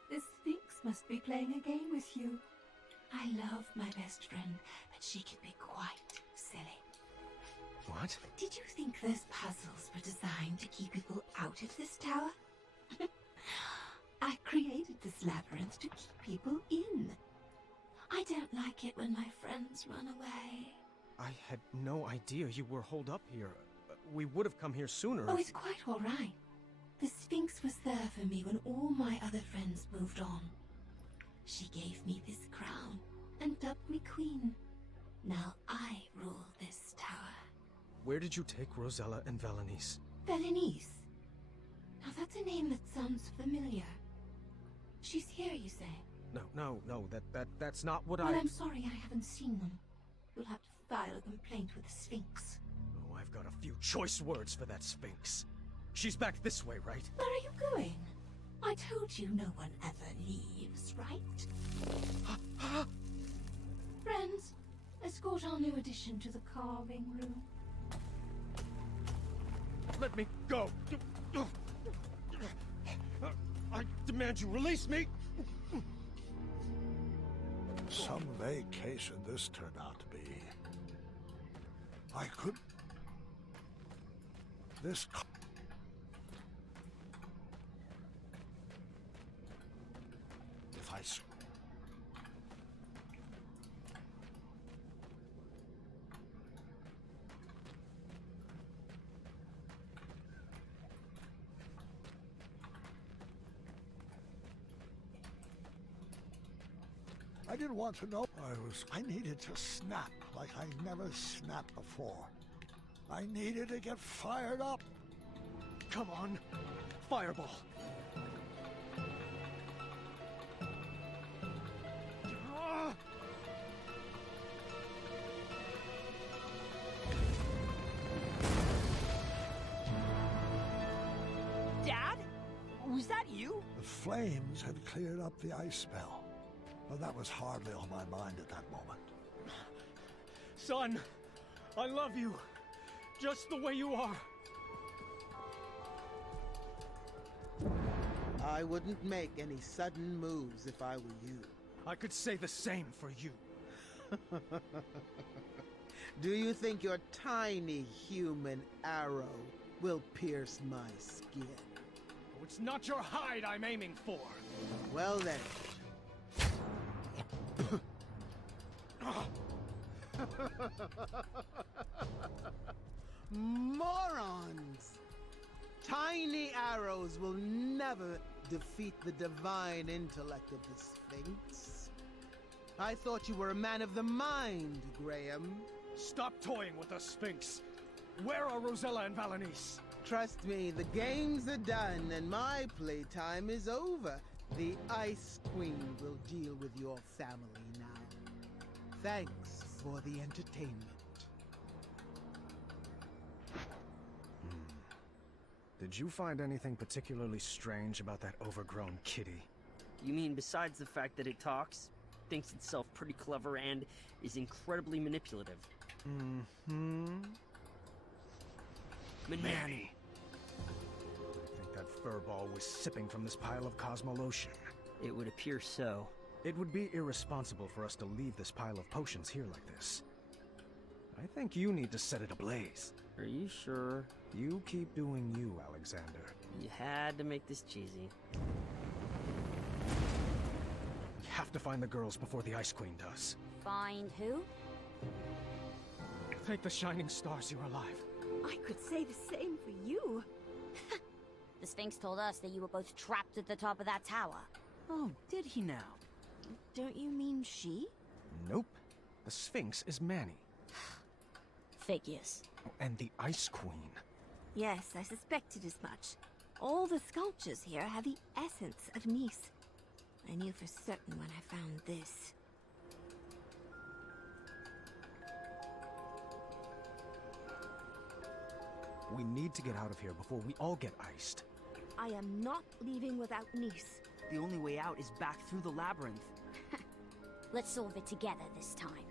the Sphinx must be playing a game with you. I love my best friend, but she can be quite silly. What? Did you think those puzzles were designed to keep people out of this tower? I created this labyrinth to keep people in. I don't like it when my friends run away. I had no idea you were holed up here. We would have come here sooner. Oh, it's quite all right. The Sphinx was there for me when all my other friends moved on. She gave me this crown and dubbed me queen. Now I rule this tower. Where did you take Rosella and Valenice? Valenice? Now that's a name that sounds familiar. She's here, you say? No, that's not what Well, I... I'm sorry I haven't seen them. You'll have to file a complaint with the Sphinx. Oh, I've got a few choice words for that Sphinx. She's back this way, right? Where are you going? I told you no one ever leaves, right? Friends, escort our new addition to the carving room. Let me go! I demand you release me! Some vacation this turned out to be. I could... This... If I... I didn't want to know. I needed to snap like I never snapped before. I needed to get fired up. Come on, fireball. Dad? Was that you? The flames had cleared up the ice spell, but that was hardly on my mind at that moment. Son, I love you, just the way you are. I wouldn't make any sudden moves if I were you. I could say the same for you. Do you think your tiny human arrow will pierce my skin? Oh, it's not your hide I'm aiming for. Well then. Morons! Tiny arrows will never defeat the divine intellect of the Sphinx. I thought you were a man of the mind, Graham. Stop toying with the Sphinx. Where are Rosella and Valenice? Trust me, the games are done and my playtime is over. The Ice Queen will deal with your family now. Thanks for the entertainment. did you find anything particularly strange about that overgrown kitty? You mean besides the fact that it talks, thinks itself pretty clever, and is incredibly manipulative? Mm-hmm. Manny. I think that furball was sipping from this pile of Cosmolotion. It would appear so. It would be irresponsible for us to leave this pile of potions here like this. I think you need to set it ablaze. Are you sure? You keep doing you, Alexander. You had to make this cheesy. We have to find the girls before the Ice Queen does. Find who? Thank the shining stars you're alive. I could say the same for you. The Sphinx told us that you were both trapped at the top of that tower. Oh, did he now? Don't you mean she? Nope. The Sphinx is Manny. Figures. And the Ice Queen. Yes, I suspected as much. All the sculptures here have the essence of Nice. I knew for certain when I found this. We need to get out of here before we all get iced. I am not leaving without Nice. The only way out is back through the labyrinth. Let's solve it together this time.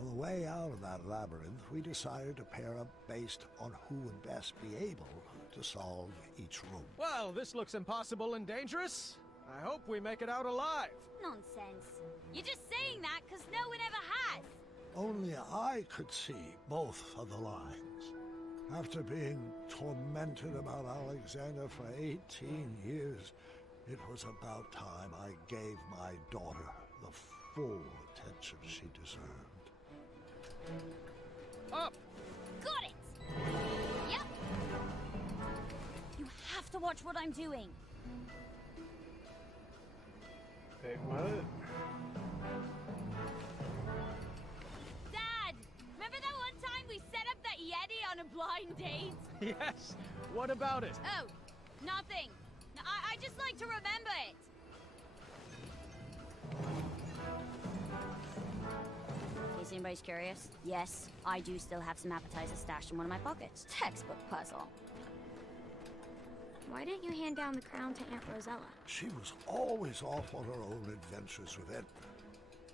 On the way out of that labyrinth, we decided to pair up based on who would best be able to solve each room. Well, this looks impossible and dangerous. I hope we make it out alive. Nonsense. You're just saying that because no one ever has. Only I could see both of the lines. After being tormented about Alexander for 18 years, it was about time I gave my daughter the full attention she deserved. Up! Got it! Yep! You have to watch what I'm doing. Wait, what? Dad! Remember that one time we set up that Yeti on a blind date? Yes! What about it? Oh, nothing. I just like to remember it. In case anybody's curious, yes, I do still have some appetizers stashed in one of my pockets. Textbook puzzle. Why didn't you hand down the crown to Aunt Rosella? She was always off on her own adventures with Edward.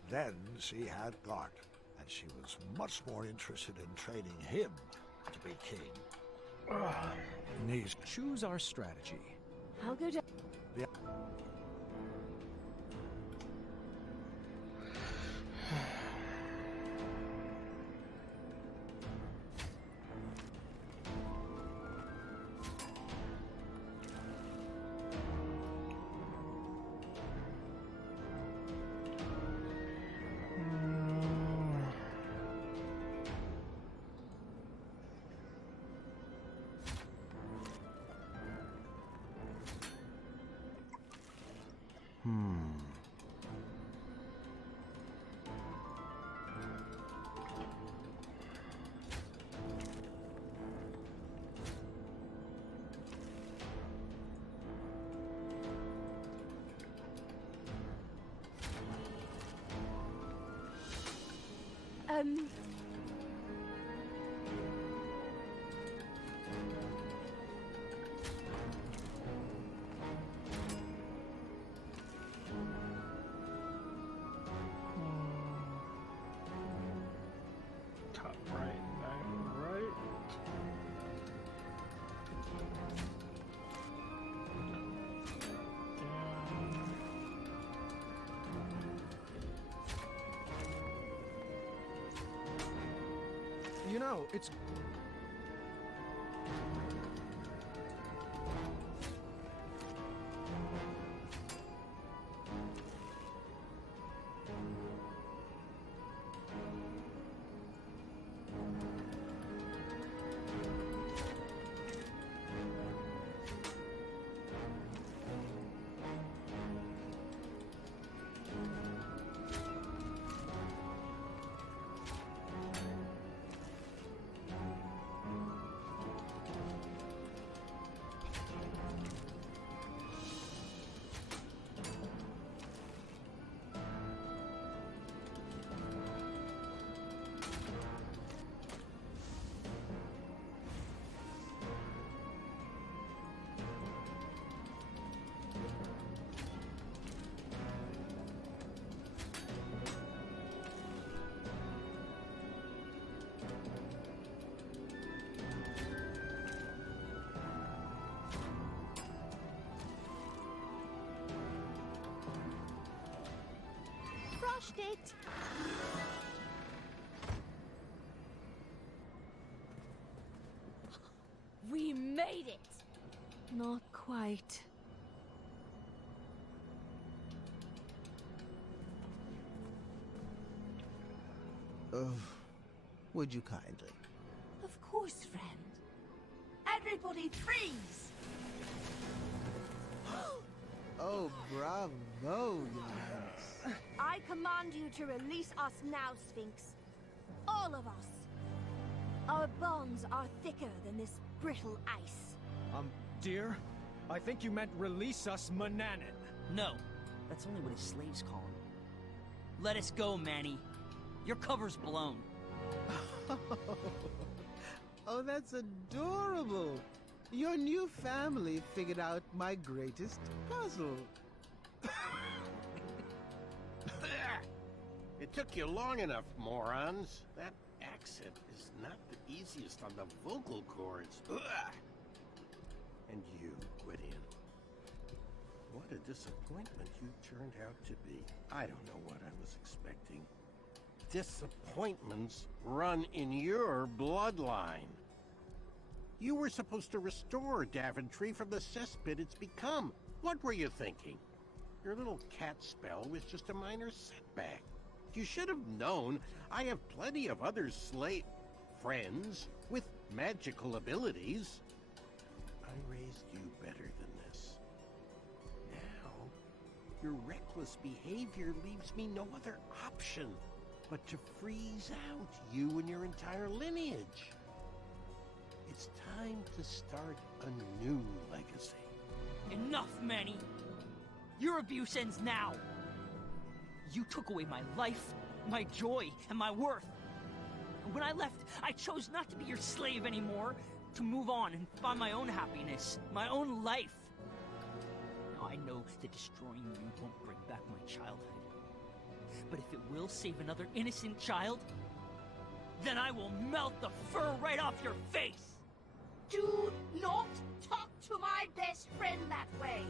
Then she had Gart, and she was much more interested in training him to be king. Niece. Choose our strategy. I'll go down. Yeah. Top right, right. You know, it's... smashed it! We made it! Not quite. Would you kindly? Of course, friend. Everybody freeze! Oh, bravo, Your Highness. I command you to release us now, Sphinx. All of us. Our bonds are thicker than this brittle ice. Dear? I think you meant release us, Manannan. No, that's only what his slaves call him. Let us go, Manny. Your cover's blown. Oh, that's adorable. Your new family figured out my greatest puzzle. It took you long enough, morons. That accent is not the easiest on the vocal cords. Ugh. And you, Gwydion. What a disappointment you turned out to be. I don't know what I was expecting. Disappointments run in your bloodline. You were supposed to restore Daventry from the cesspit it's become. What were you thinking? Your little cat spell was just a minor setback. You should have known I have plenty of other friends with magical abilities. I raised you better than this. Now, your reckless behavior leaves me no other option but to freeze out you and your entire lineage. It's time to start a new legacy. Enough, Manny! Your abuse ends now! You took away my life, my joy, and my worth. And when I left, I chose not to be your slave anymore, to move on and find my own happiness, my own life. Now I know that destroying you won't bring back my childhood. But if it will save another innocent child, then I will melt the fur right off your face! Do not talk to my best friend that way!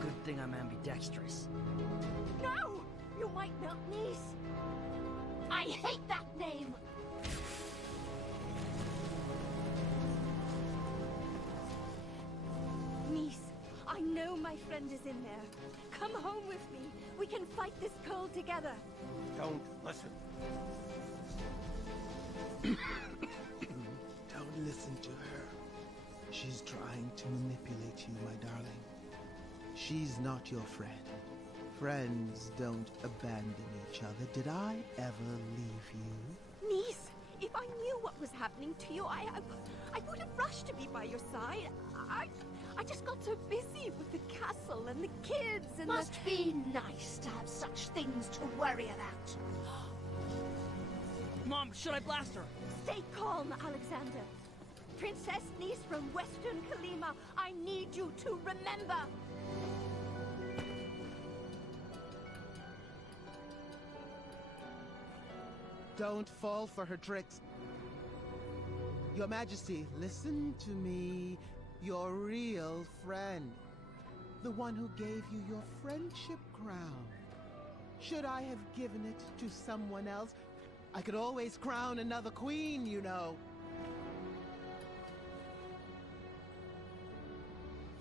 Good thing I'm ambidextrous. No! You might melt Nice! I hate that name! Nice, I know my friend is in there. Come home with me. We can fight this cold together. Don't listen. Don't listen to her. She's trying to manipulate you, my darling. She's not your friend. Friends don't abandon each other. Did I ever leave you? Nice, if I knew what was happening to you, I would have rushed to be by your side. I just got so busy with the castle and the kids and Must be nice to have such things to worry about. Mom, should I blast her? Stay calm, Alexander. Princess Nice from Western Kalima, I need you to remember. Don't fall for her tricks. Your Majesty, listen to me. Your real friend. The one who gave you your friendship crown. Should I have given it to someone else? I could always crown another queen, you know.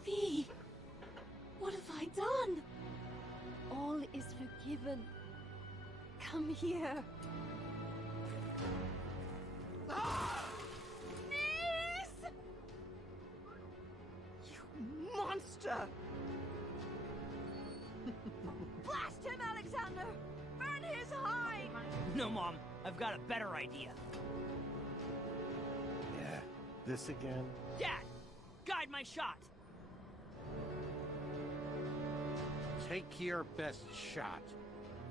Fee, what have I done? All is forgiven. Come here. Nice! You monster! Blast him, Alexander! Burn his hide! No, Mom. I've got a better idea. Yeah, this again? Dad! Guide my shot! Take your best shot,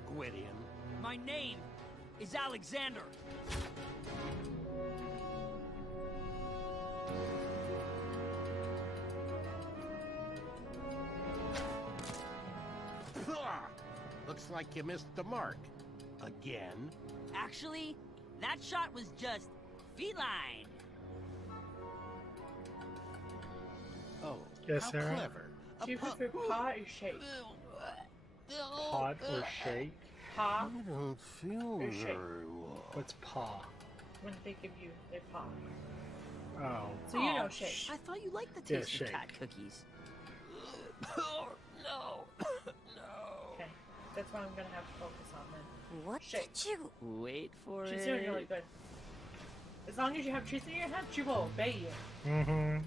Gwydion. My name is Alexander. Looks like you missed the mark. Again? Actually, that shot was just feline. Oh, Yes, how Sarah? clever. Do you prefer paw or shape? Pot or shake? Pa? I don't feel Or shake. very well. What's paw? When they give you their pa. Oh. So you know shake. I thought you liked the Yeah, taste shake. of cat cookies. No. Okay. That's what I'm gonna have to focus on then. What Shake. did you? Wait for She's it. doing really good. As long as you have treats in your head, she will obey you. Mm-hmm.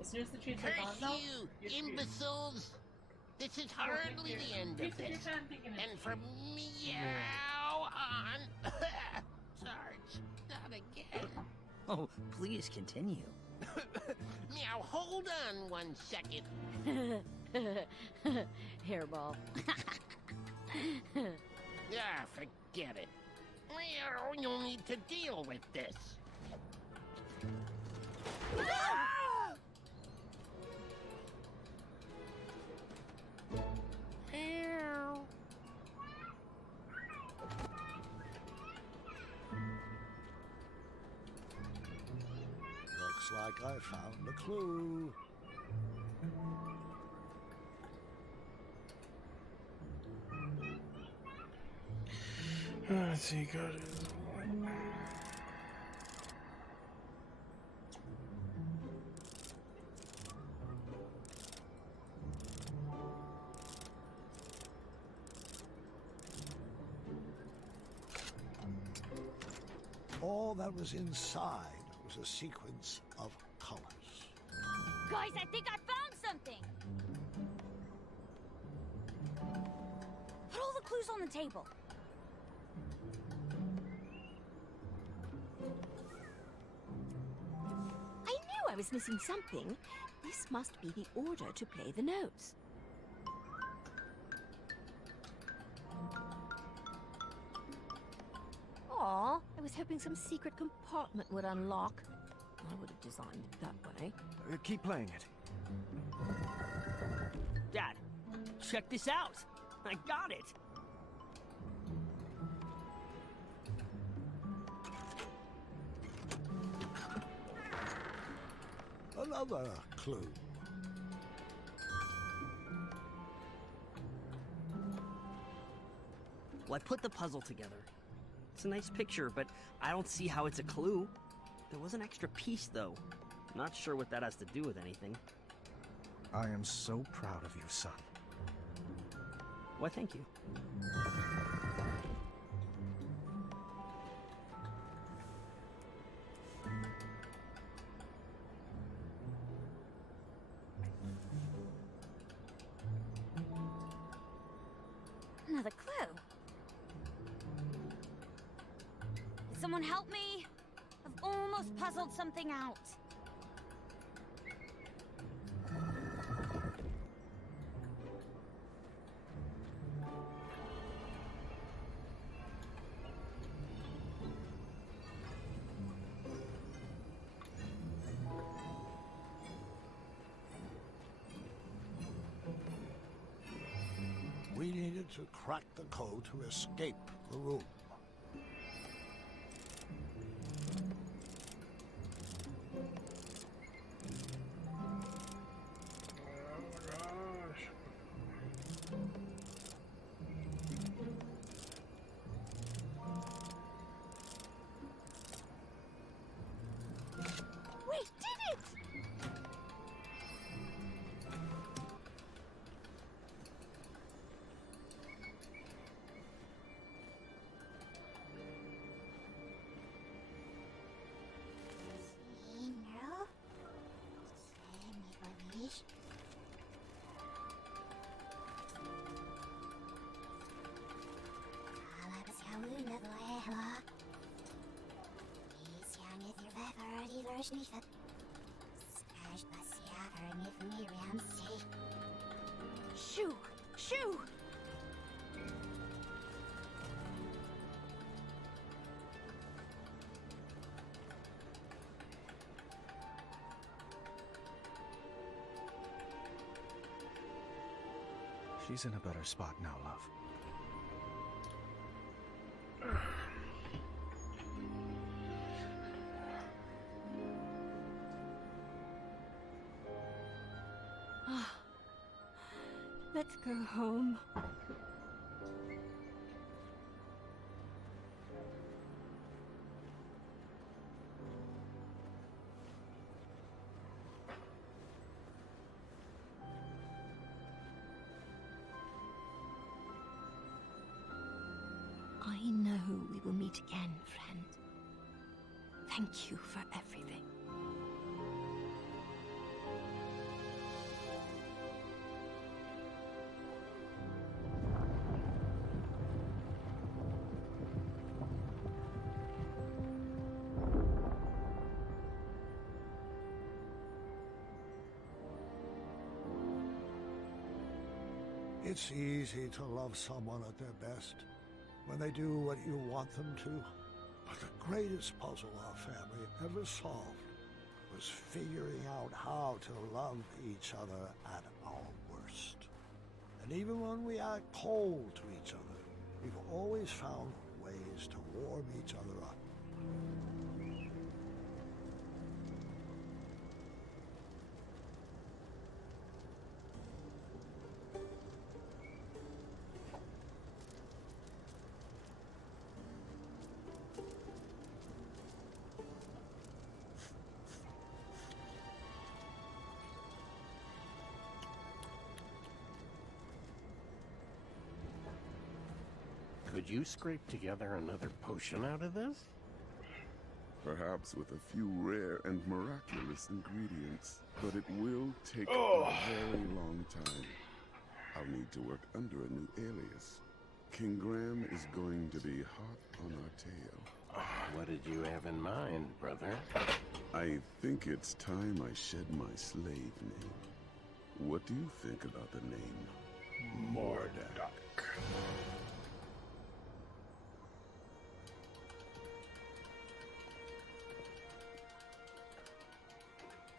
As soon as the treats are gone, Curse though, you, you're screwed. imbeciles! This is hardly the end You of take your this. time thinking it And through. from meow on. Sarge, not again. Oh, please continue. Now hold on 1 second. Hairball. Ah, forget it. Well, you'll need to deal with this. Looks like I found a clue. Let's see, got it. All that was inside was a sequence of colors. Guys, I think I found something. Put all the clues on the table. I knew I was missing something. This must be the order to play the notes. Aw, I was hoping some secret compartment would unlock. I would have designed it that way. Keep playing it. Dad, check this out. I got it. Another clue. Well, I put the puzzle together. It's a nice picture, but I don't see how it's a clue. There was an extra piece, though. Not sure what that has to do with anything. I am so proud of you, son. Why, thank you. Another clue. Can someone help me? I've almost puzzled something out. We needed to crack the code to escape the room. We did it! Shoo! Shoo! She's in a better spot now, love. Let's go home. I know we will meet again, friend. Thank you for everything. It's easy to love someone at their best when they do what you want them to. But the greatest puzzle our family ever solved was figuring out how to love each other at our worst. And even when we act cold to each other, we've always found ways to warm each other up. Could you scrape together another potion out of this? Perhaps with a few rare and miraculous ingredients, but it will take Oh. a very long time. I'll need to work under a new alias. King Graham is going to be hot on our tail. What did you have in mind, brother? I think it's time I shed my slave name. What do you think about the name Mordek?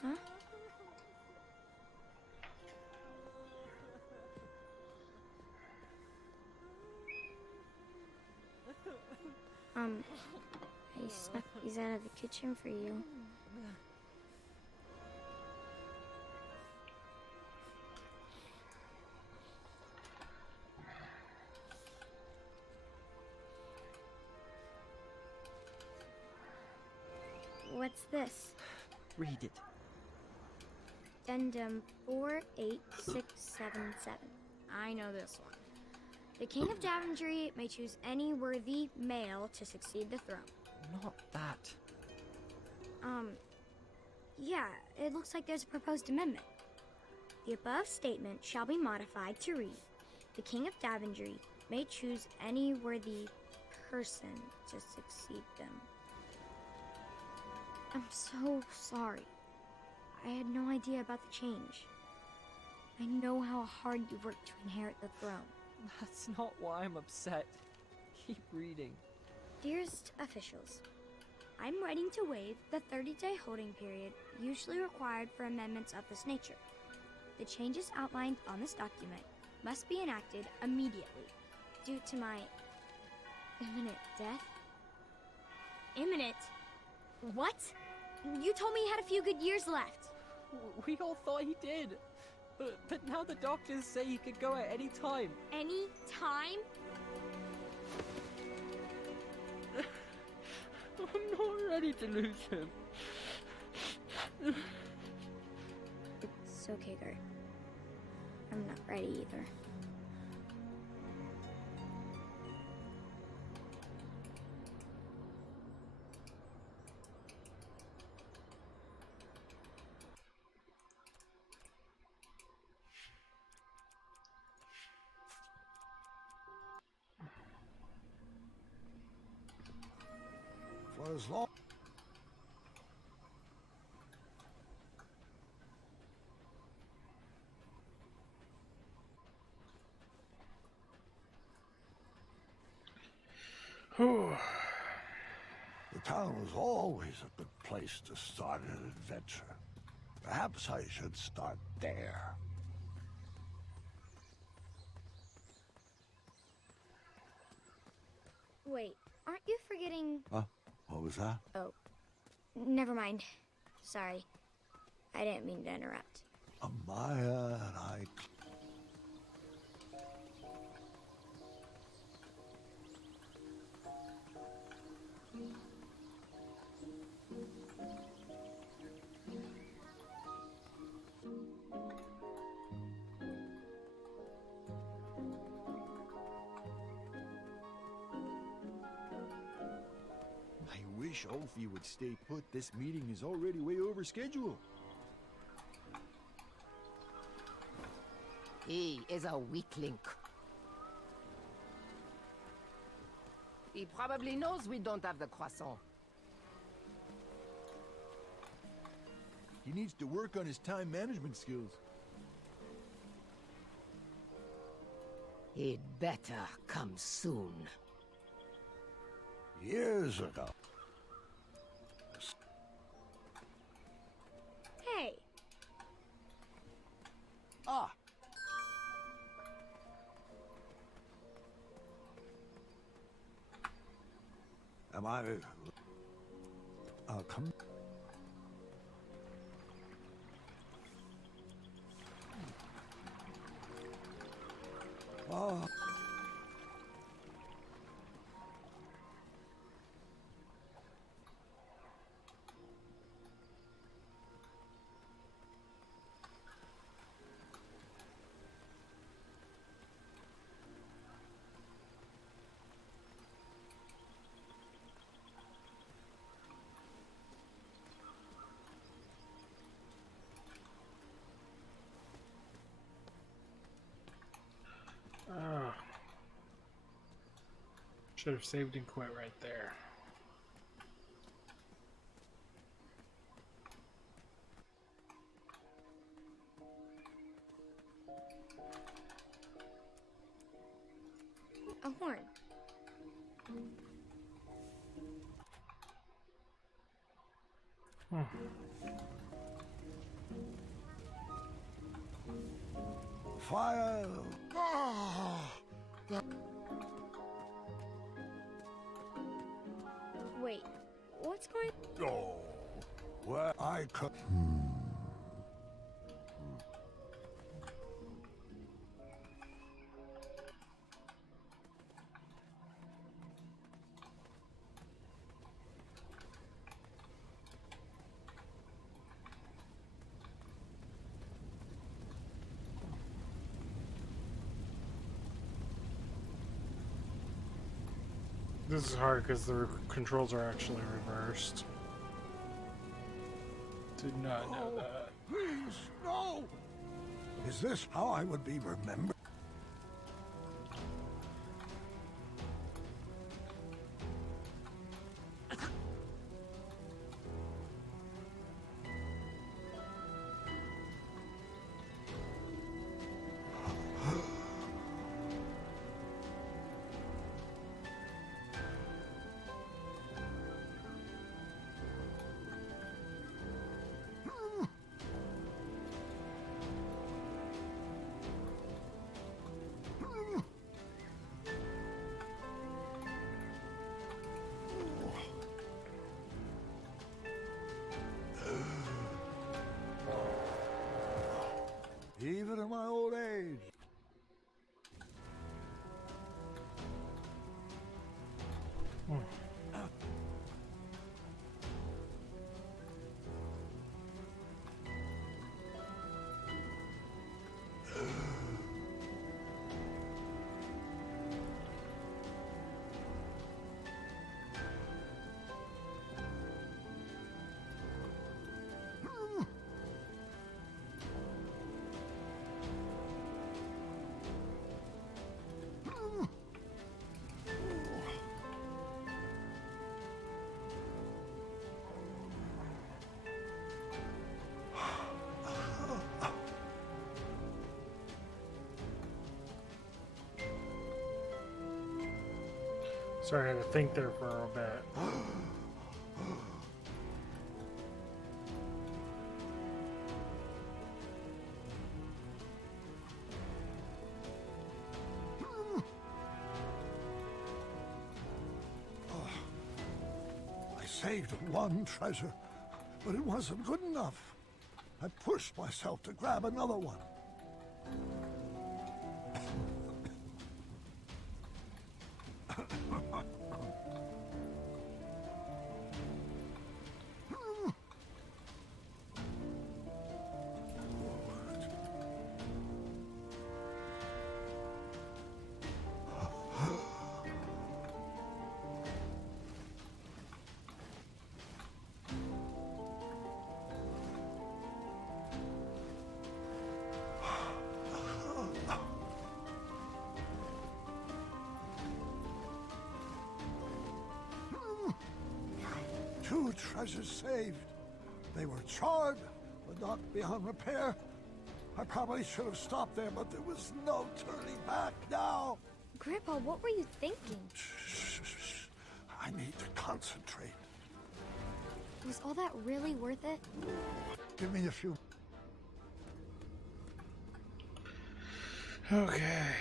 Huh? I snuck these out of the kitchen for you. What's this? Read it. Addendum 48677. I know this one. The King of Daventry may choose any worthy male to succeed the throne. Not that. Yeah, it looks like there's a proposed amendment. The above statement shall be modified to read, the King of Daventry may choose any worthy person to succeed them. I'm so sorry. I had no idea about the change. I know how hard you worked to inherit the throne. That's not why I'm upset. Keep reading. Dearest officials, I'm writing to waive the 30-day holding period usually required for amendments of this nature. The changes outlined on this document must be enacted immediately due to my imminent death. Imminent? What? You told me he had a few good years left. We all thought he did. But now the doctors say he could go at any time. Any time? I'm not ready to lose him. It's okay, Gert. I'm not ready either. For as long the town was always a good place to start an adventure. Perhaps I should start there. Wait, aren't you forgetting... Huh? What was that? Oh, never mind. Sorry. I didn't mean to interrupt. Amaya and I... wish all of you would stay put. This meeting is already way over schedule. He is a weak link. He probably knows we don't have the croissant. He needs to work on his time management skills. He'd better come soon. Years ago. Hey, Ah. Am I... come... Oh. Should have saved and quit right there. a horn. Fire! Wait, what's going? Oh, where I could. This is hard because the controls are actually reversed. Did not know that. Please, no! Is this how I would be remembered? Even in my old age. Sorry, I had to think there for a bit. I saved one treasure, but it wasn't good enough. I pushed myself to grab another one. treasures saved. They were charred, but not beyond repair. I probably should have stopped there, but there was no turning back now. Grandpa, what were you thinking? I need to concentrate. Was all that really worth it? Give me a few. Okay.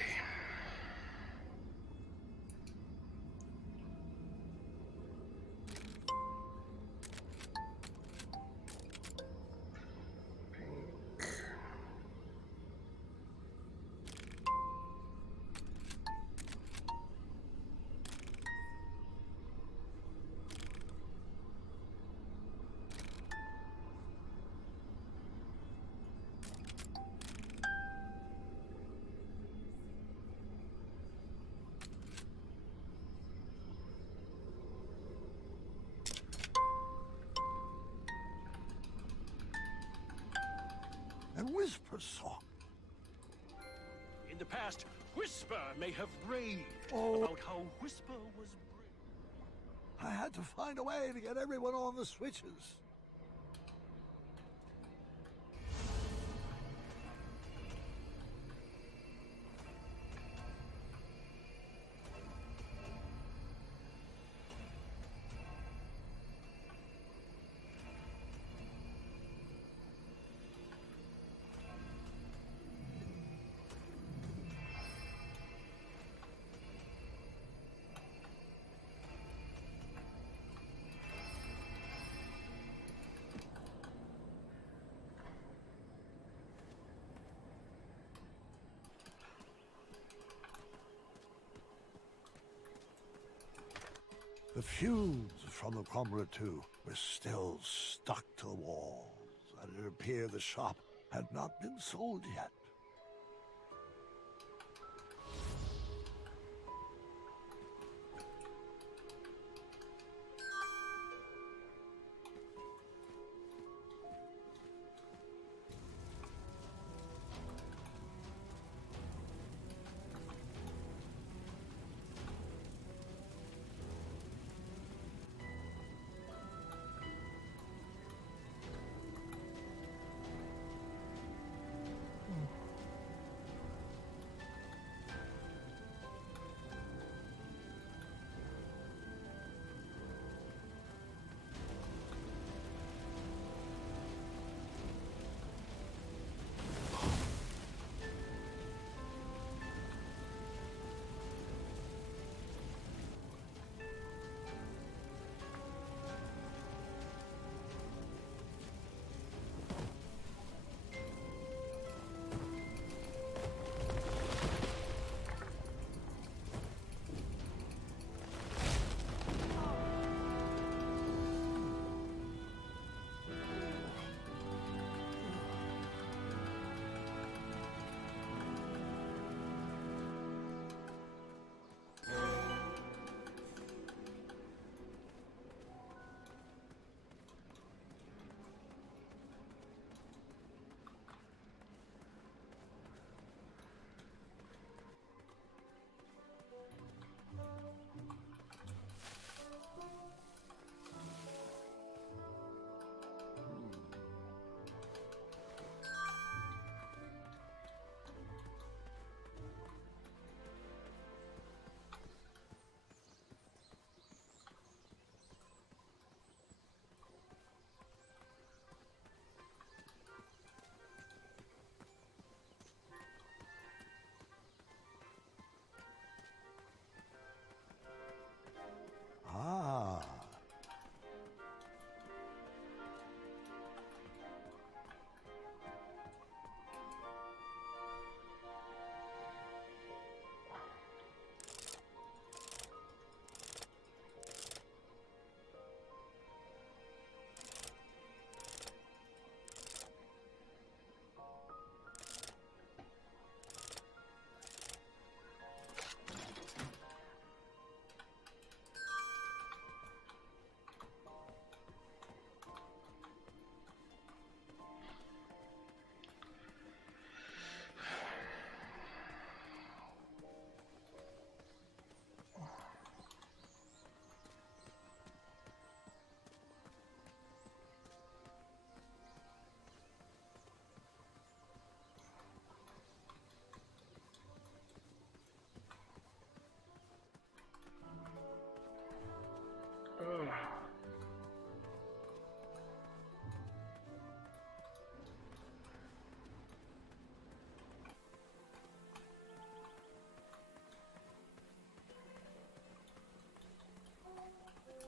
And Whisper song. In the past, Whisper may have raved Oh. about how Whisper was I had to find a way to get everyone on the switches. The fuse from the Crumbler 2 was still stuck to the walls, and it appeared the shop had not been sold yet.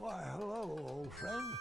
Why, hello, old friend.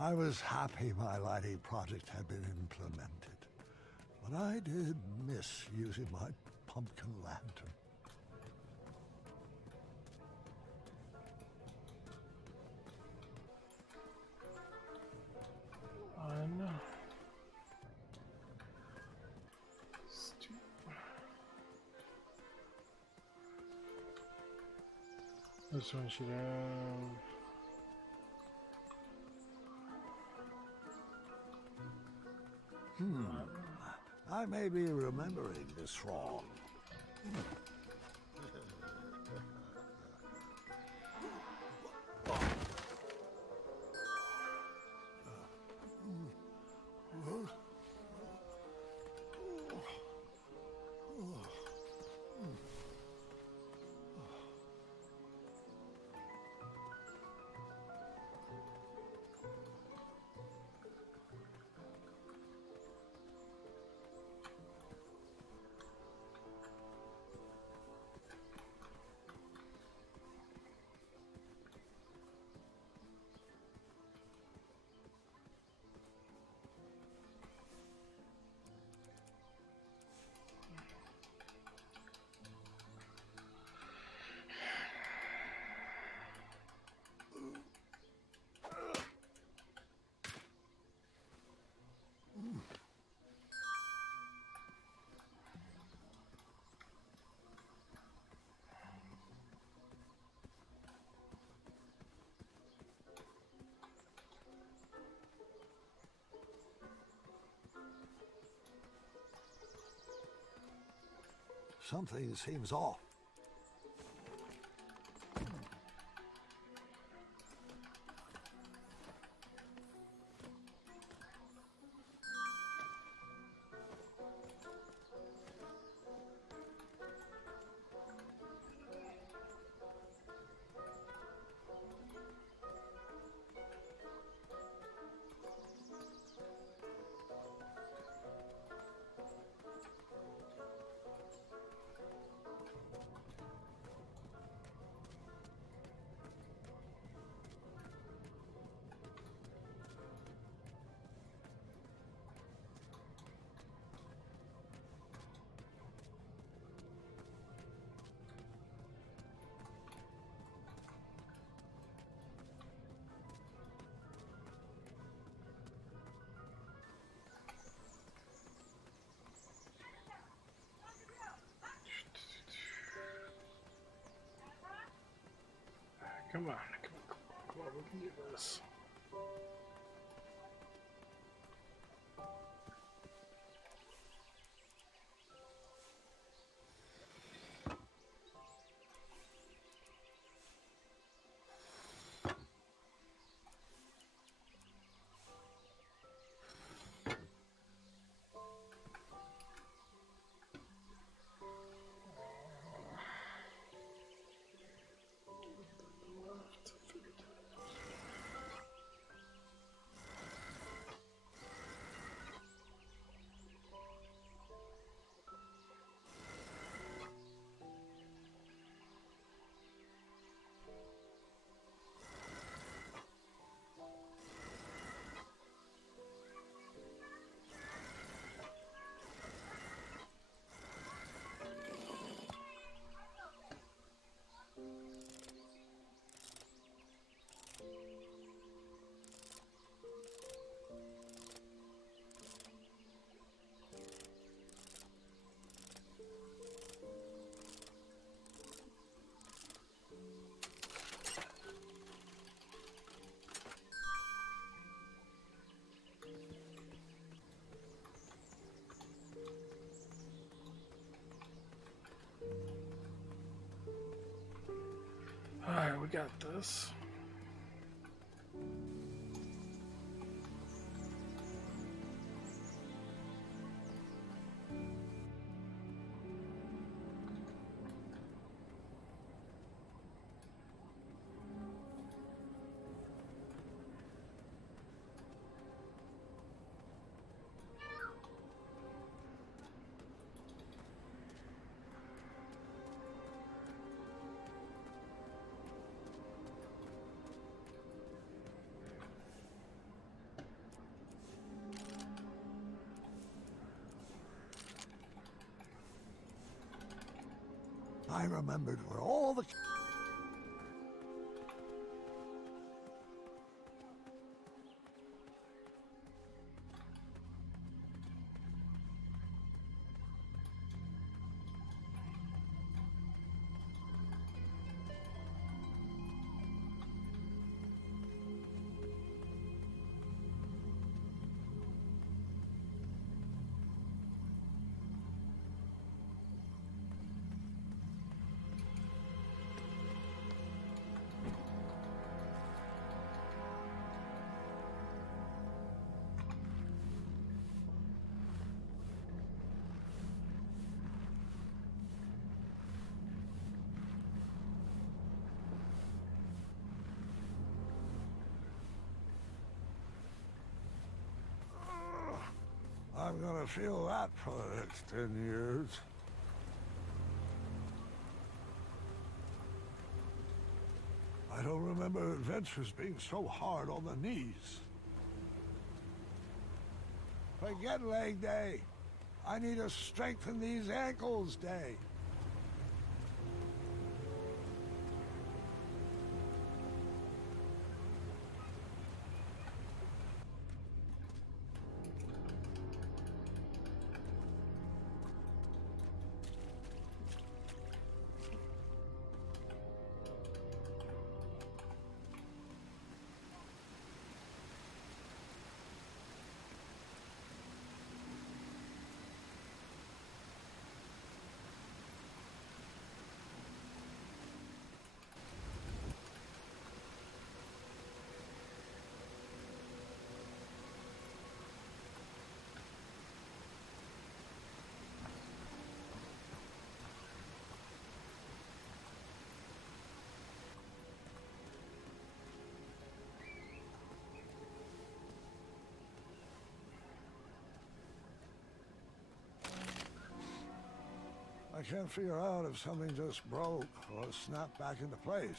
I was happy my lighting project had been implemented, but I did miss using my pumpkin lantern. This one should have... I may be remembering this wrong. Something seems off. Come on, come on, we can do this. we got this. I remembered where all the... I'm gonna feel that for the next 10 years. I don't remember adventures being so hard on the knees. Forget leg day. I need to strengthen these ankles day. I can't figure out if something just broke or snapped back into place.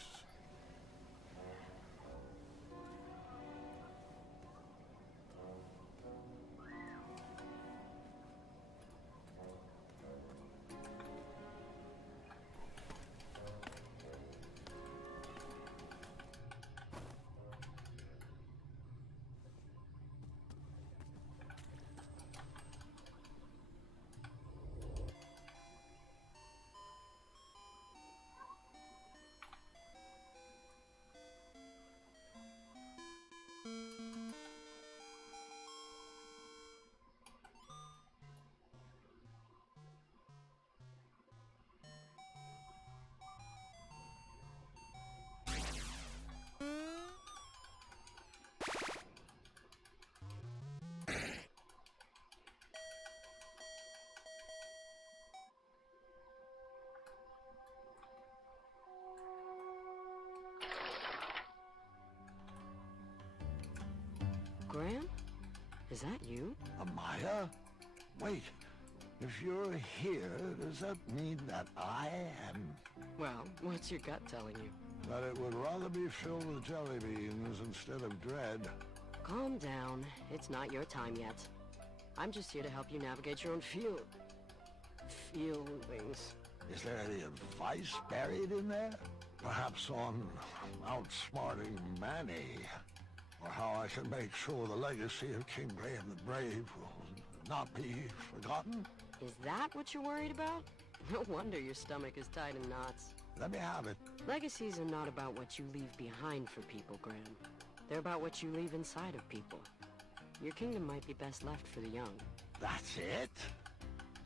Graham? Is that you? Amaya? Wait, if you're here, does that mean that I am? Well, what's your gut telling you? That it would rather be filled with jelly beans instead of dread. Calm down. It's not your time yet. I'm just here to help you navigate your own feelings. Is there any advice buried in there? Perhaps on outsmarting Manny? Or how I can make sure the legacy of King Graham the Brave will not be forgotten? Is that what you're worried about? No wonder your stomach is tied in knots. Let me have it. Legacies are not about what you leave behind for people, Graham. They're about what you leave inside of people. Your kingdom might be best left for the young. That's it?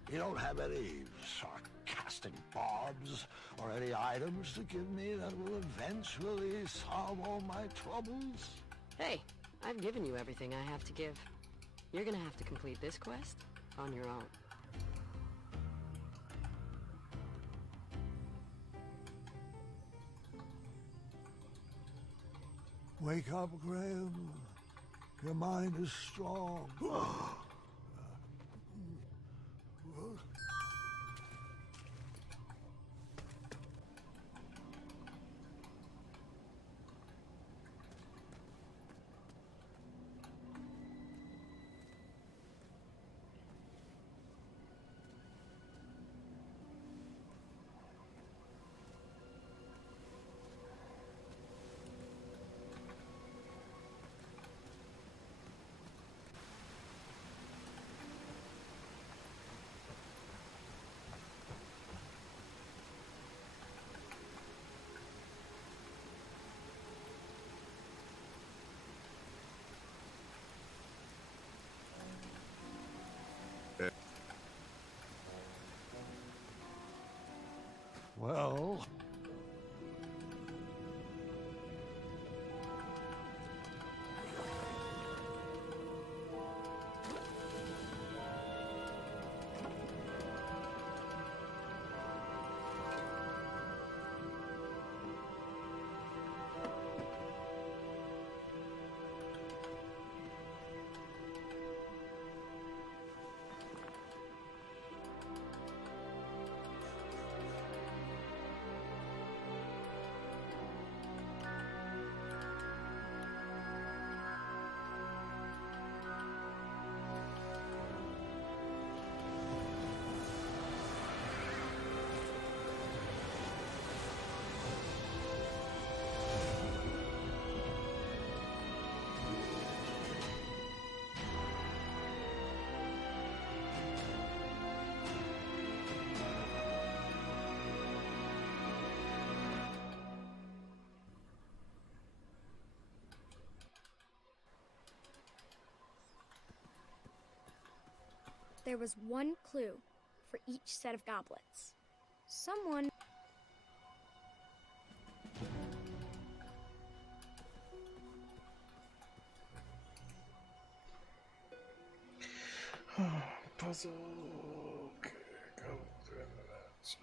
You don't have any sarcastic everlasting barbs, or any items to give me that will eventually solve all my troubles? Hey, I've given you everything I have to give. You're gonna have to complete this quest on your own. Wake up, Graham. Your mind is strong. Well... There was one clue for each set of goblets. Someone... Puzzle. Okay, go through that. So,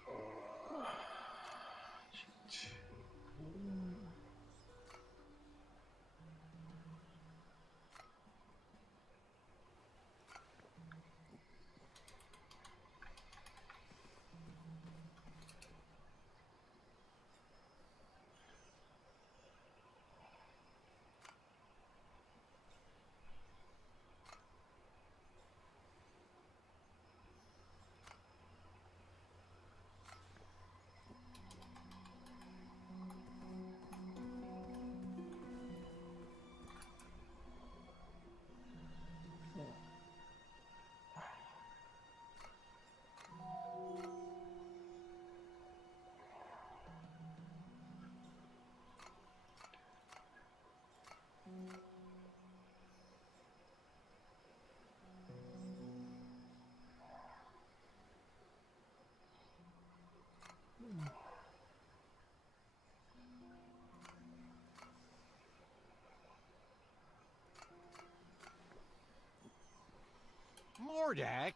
Mordak!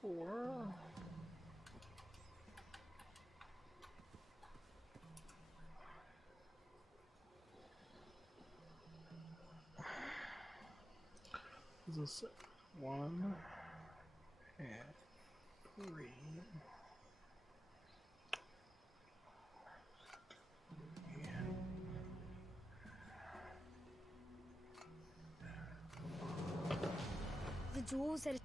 Four. Is this 1 and 3? The jewels that...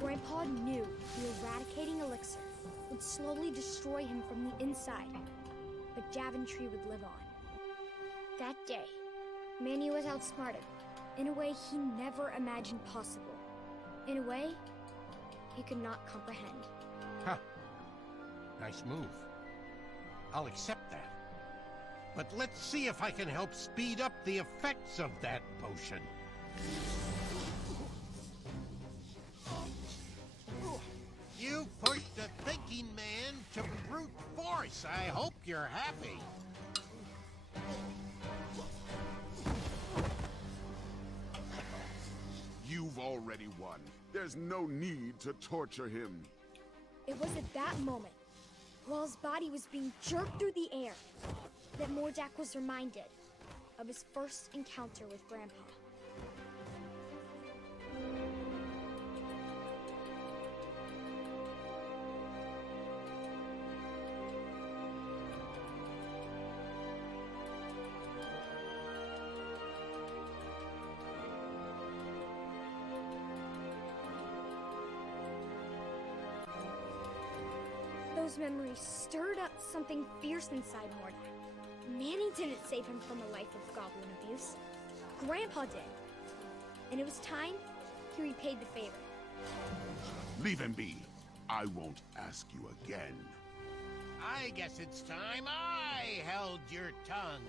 Grandpa knew the eradicating elixir would slowly destroy him from the inside, but Daventry would live on. That day, Manny was outsmarted in a way he never imagined possible. In a way he could not comprehend. Huh. Nice move. I'll accept that. but let's see if I can help speed up the effects of that potion. You pushed the thinking man to brute force. I hope you're happy. You've already won. There's no need to torture him. It was at that moment, while his body was being jerked through the air, that Mordak was reminded of his first encounter with Grandpa. Those memories stirred up something fierce inside Mordak. Manny didn't save him from a life of goblin abuse. Grandpa did. And it was time he repaid the favor. Leave him be. I won't ask you again. I guess it's time I held your tongue.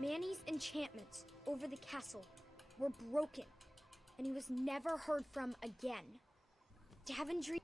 Manny's enchantments over the castle were broken, and he was never heard from again. Daventry...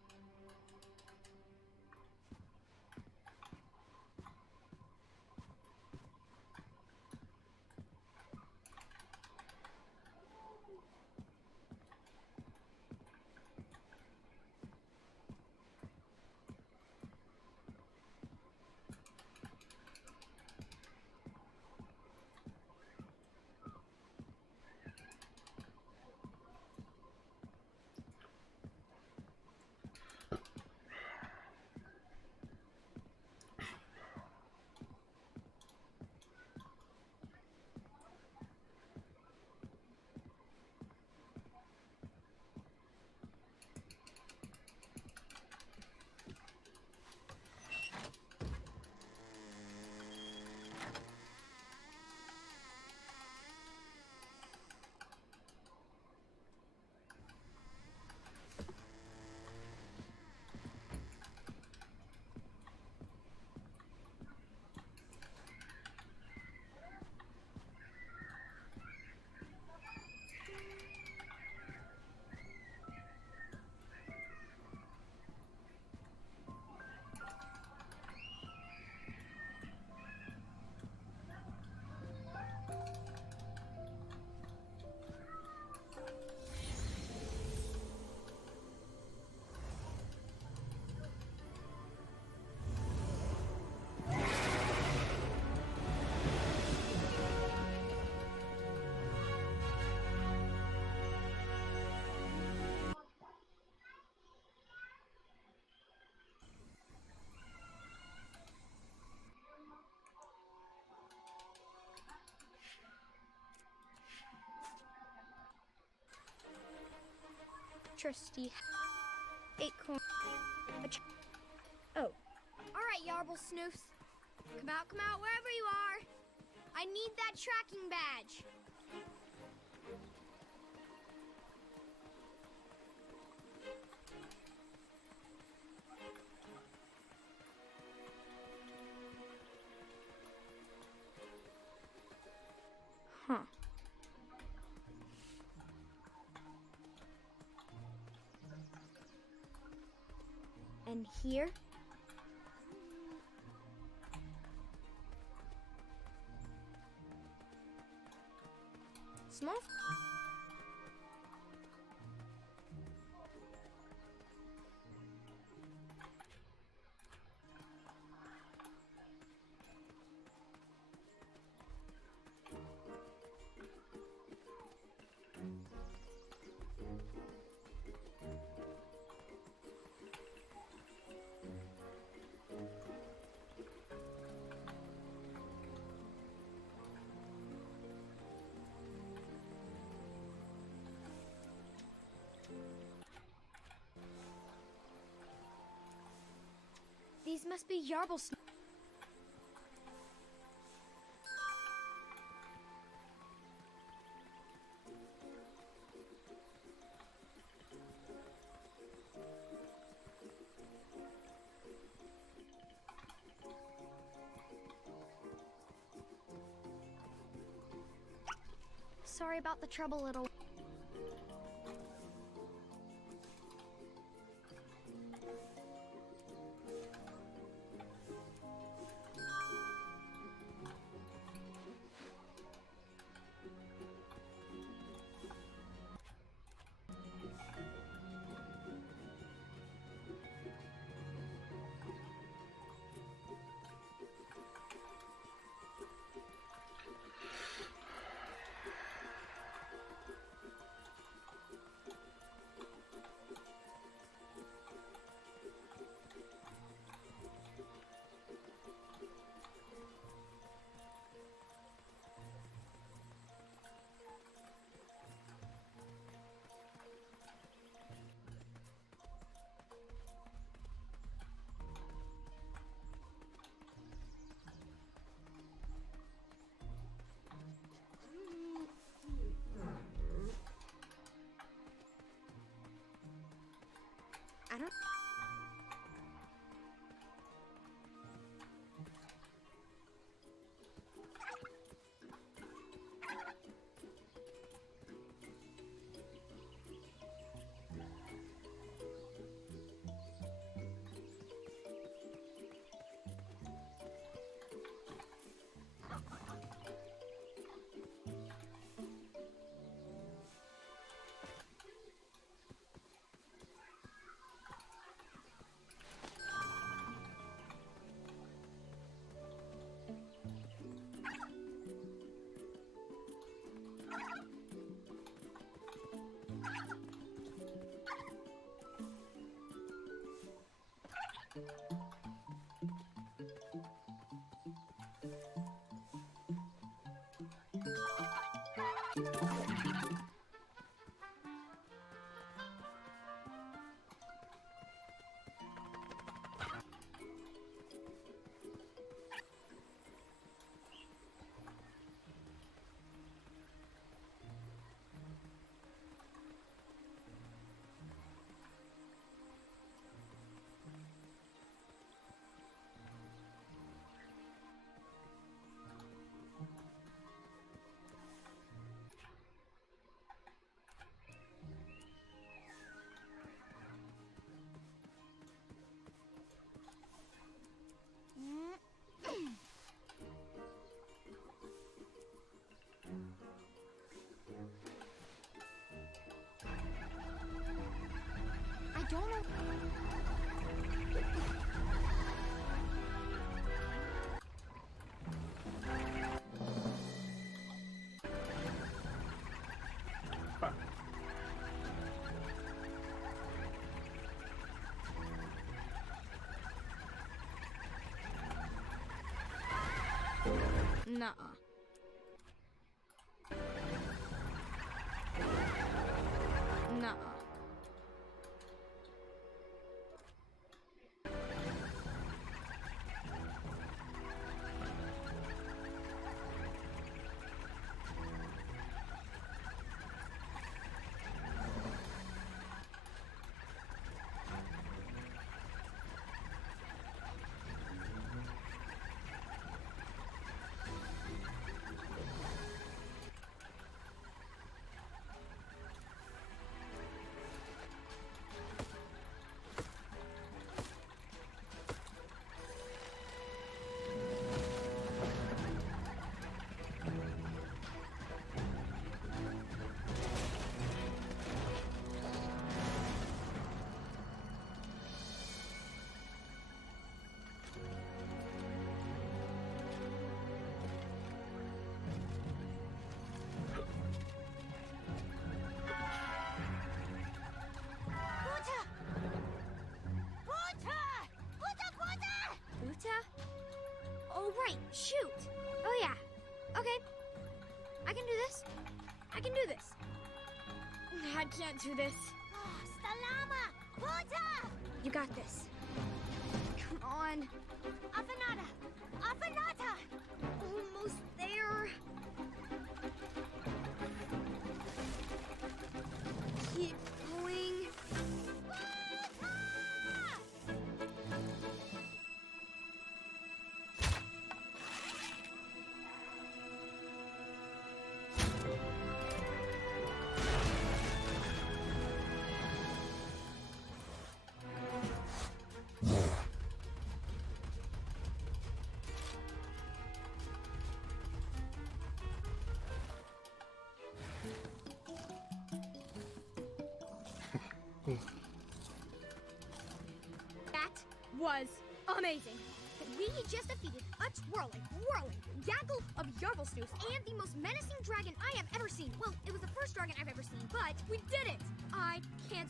Trusty acorn. Oh. Alright, Yarble Snoofs. Come out wherever you are. I need that tracking badge. Huh. And here Small. These must be Yarble snow. Sorry about the trouble, little. I don't. I don't know. Nuh-uh. Nuh-uh. can't do this. Stalama! Puta! You got this. Come on. Afanata! Afanata! Almost there. Keep going. That was amazing. We just defeated a twirling, whirling gaggle of Yarblesnoos and the most menacing dragon I have ever seen. Well, it was the first dragon I've ever seen, but we did it! I can't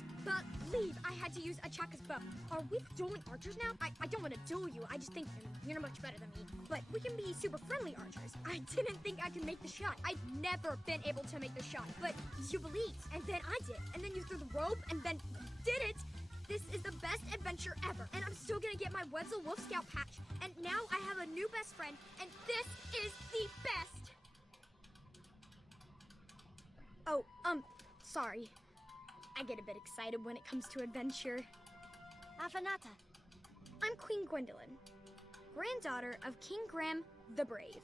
believe I had to use a Chaka's bow. Are we dueling archers now? I don't want to duel you, I just think you're much better than me. But we can be super friendly archers. I didn't think I could make the shot. I've never been able to make the shot, but you believed, and then I did. And then you threw the rope, and then did it! This is the best adventure ever, and I'm still gonna get my Wetzel Wolf Scout patch. And now I have a new best friend, and this is the best! Oh, sorry. I get a bit excited when it comes to adventure. Afanata. I'm Queen Gwendolyn, granddaughter of King Graham the Brave.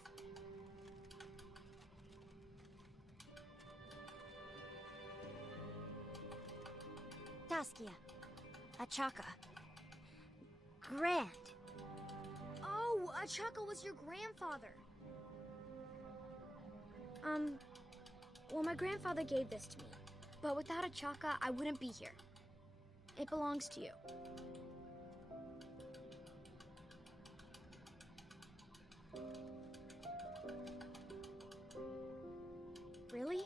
Taskia. Achaka. Grand. Oh, Achaka was your grandfather. Well, my grandfather gave this to me. But without Achaka, I wouldn't be here. It belongs to you. Really?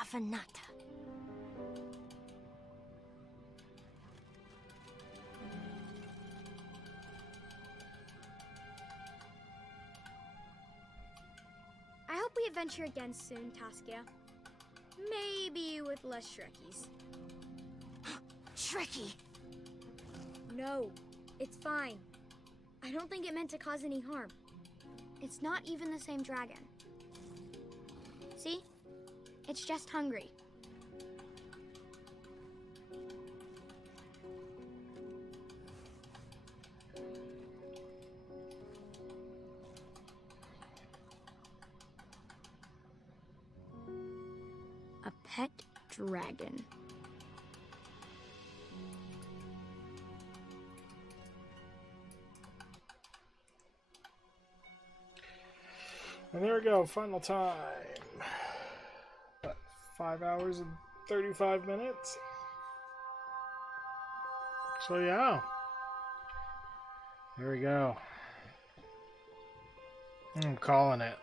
Afanata. I hope we adventure again soon, Taskia. Maybe with less Shrekkies. Shrekky! No, it's fine. I don't think it meant to cause any harm. It's not even the same dragon. See? It's just hungry. A pet dragon. And there we go, final time. What, 5 hours and 35 minutes? So yeah. There we go. I'm calling it.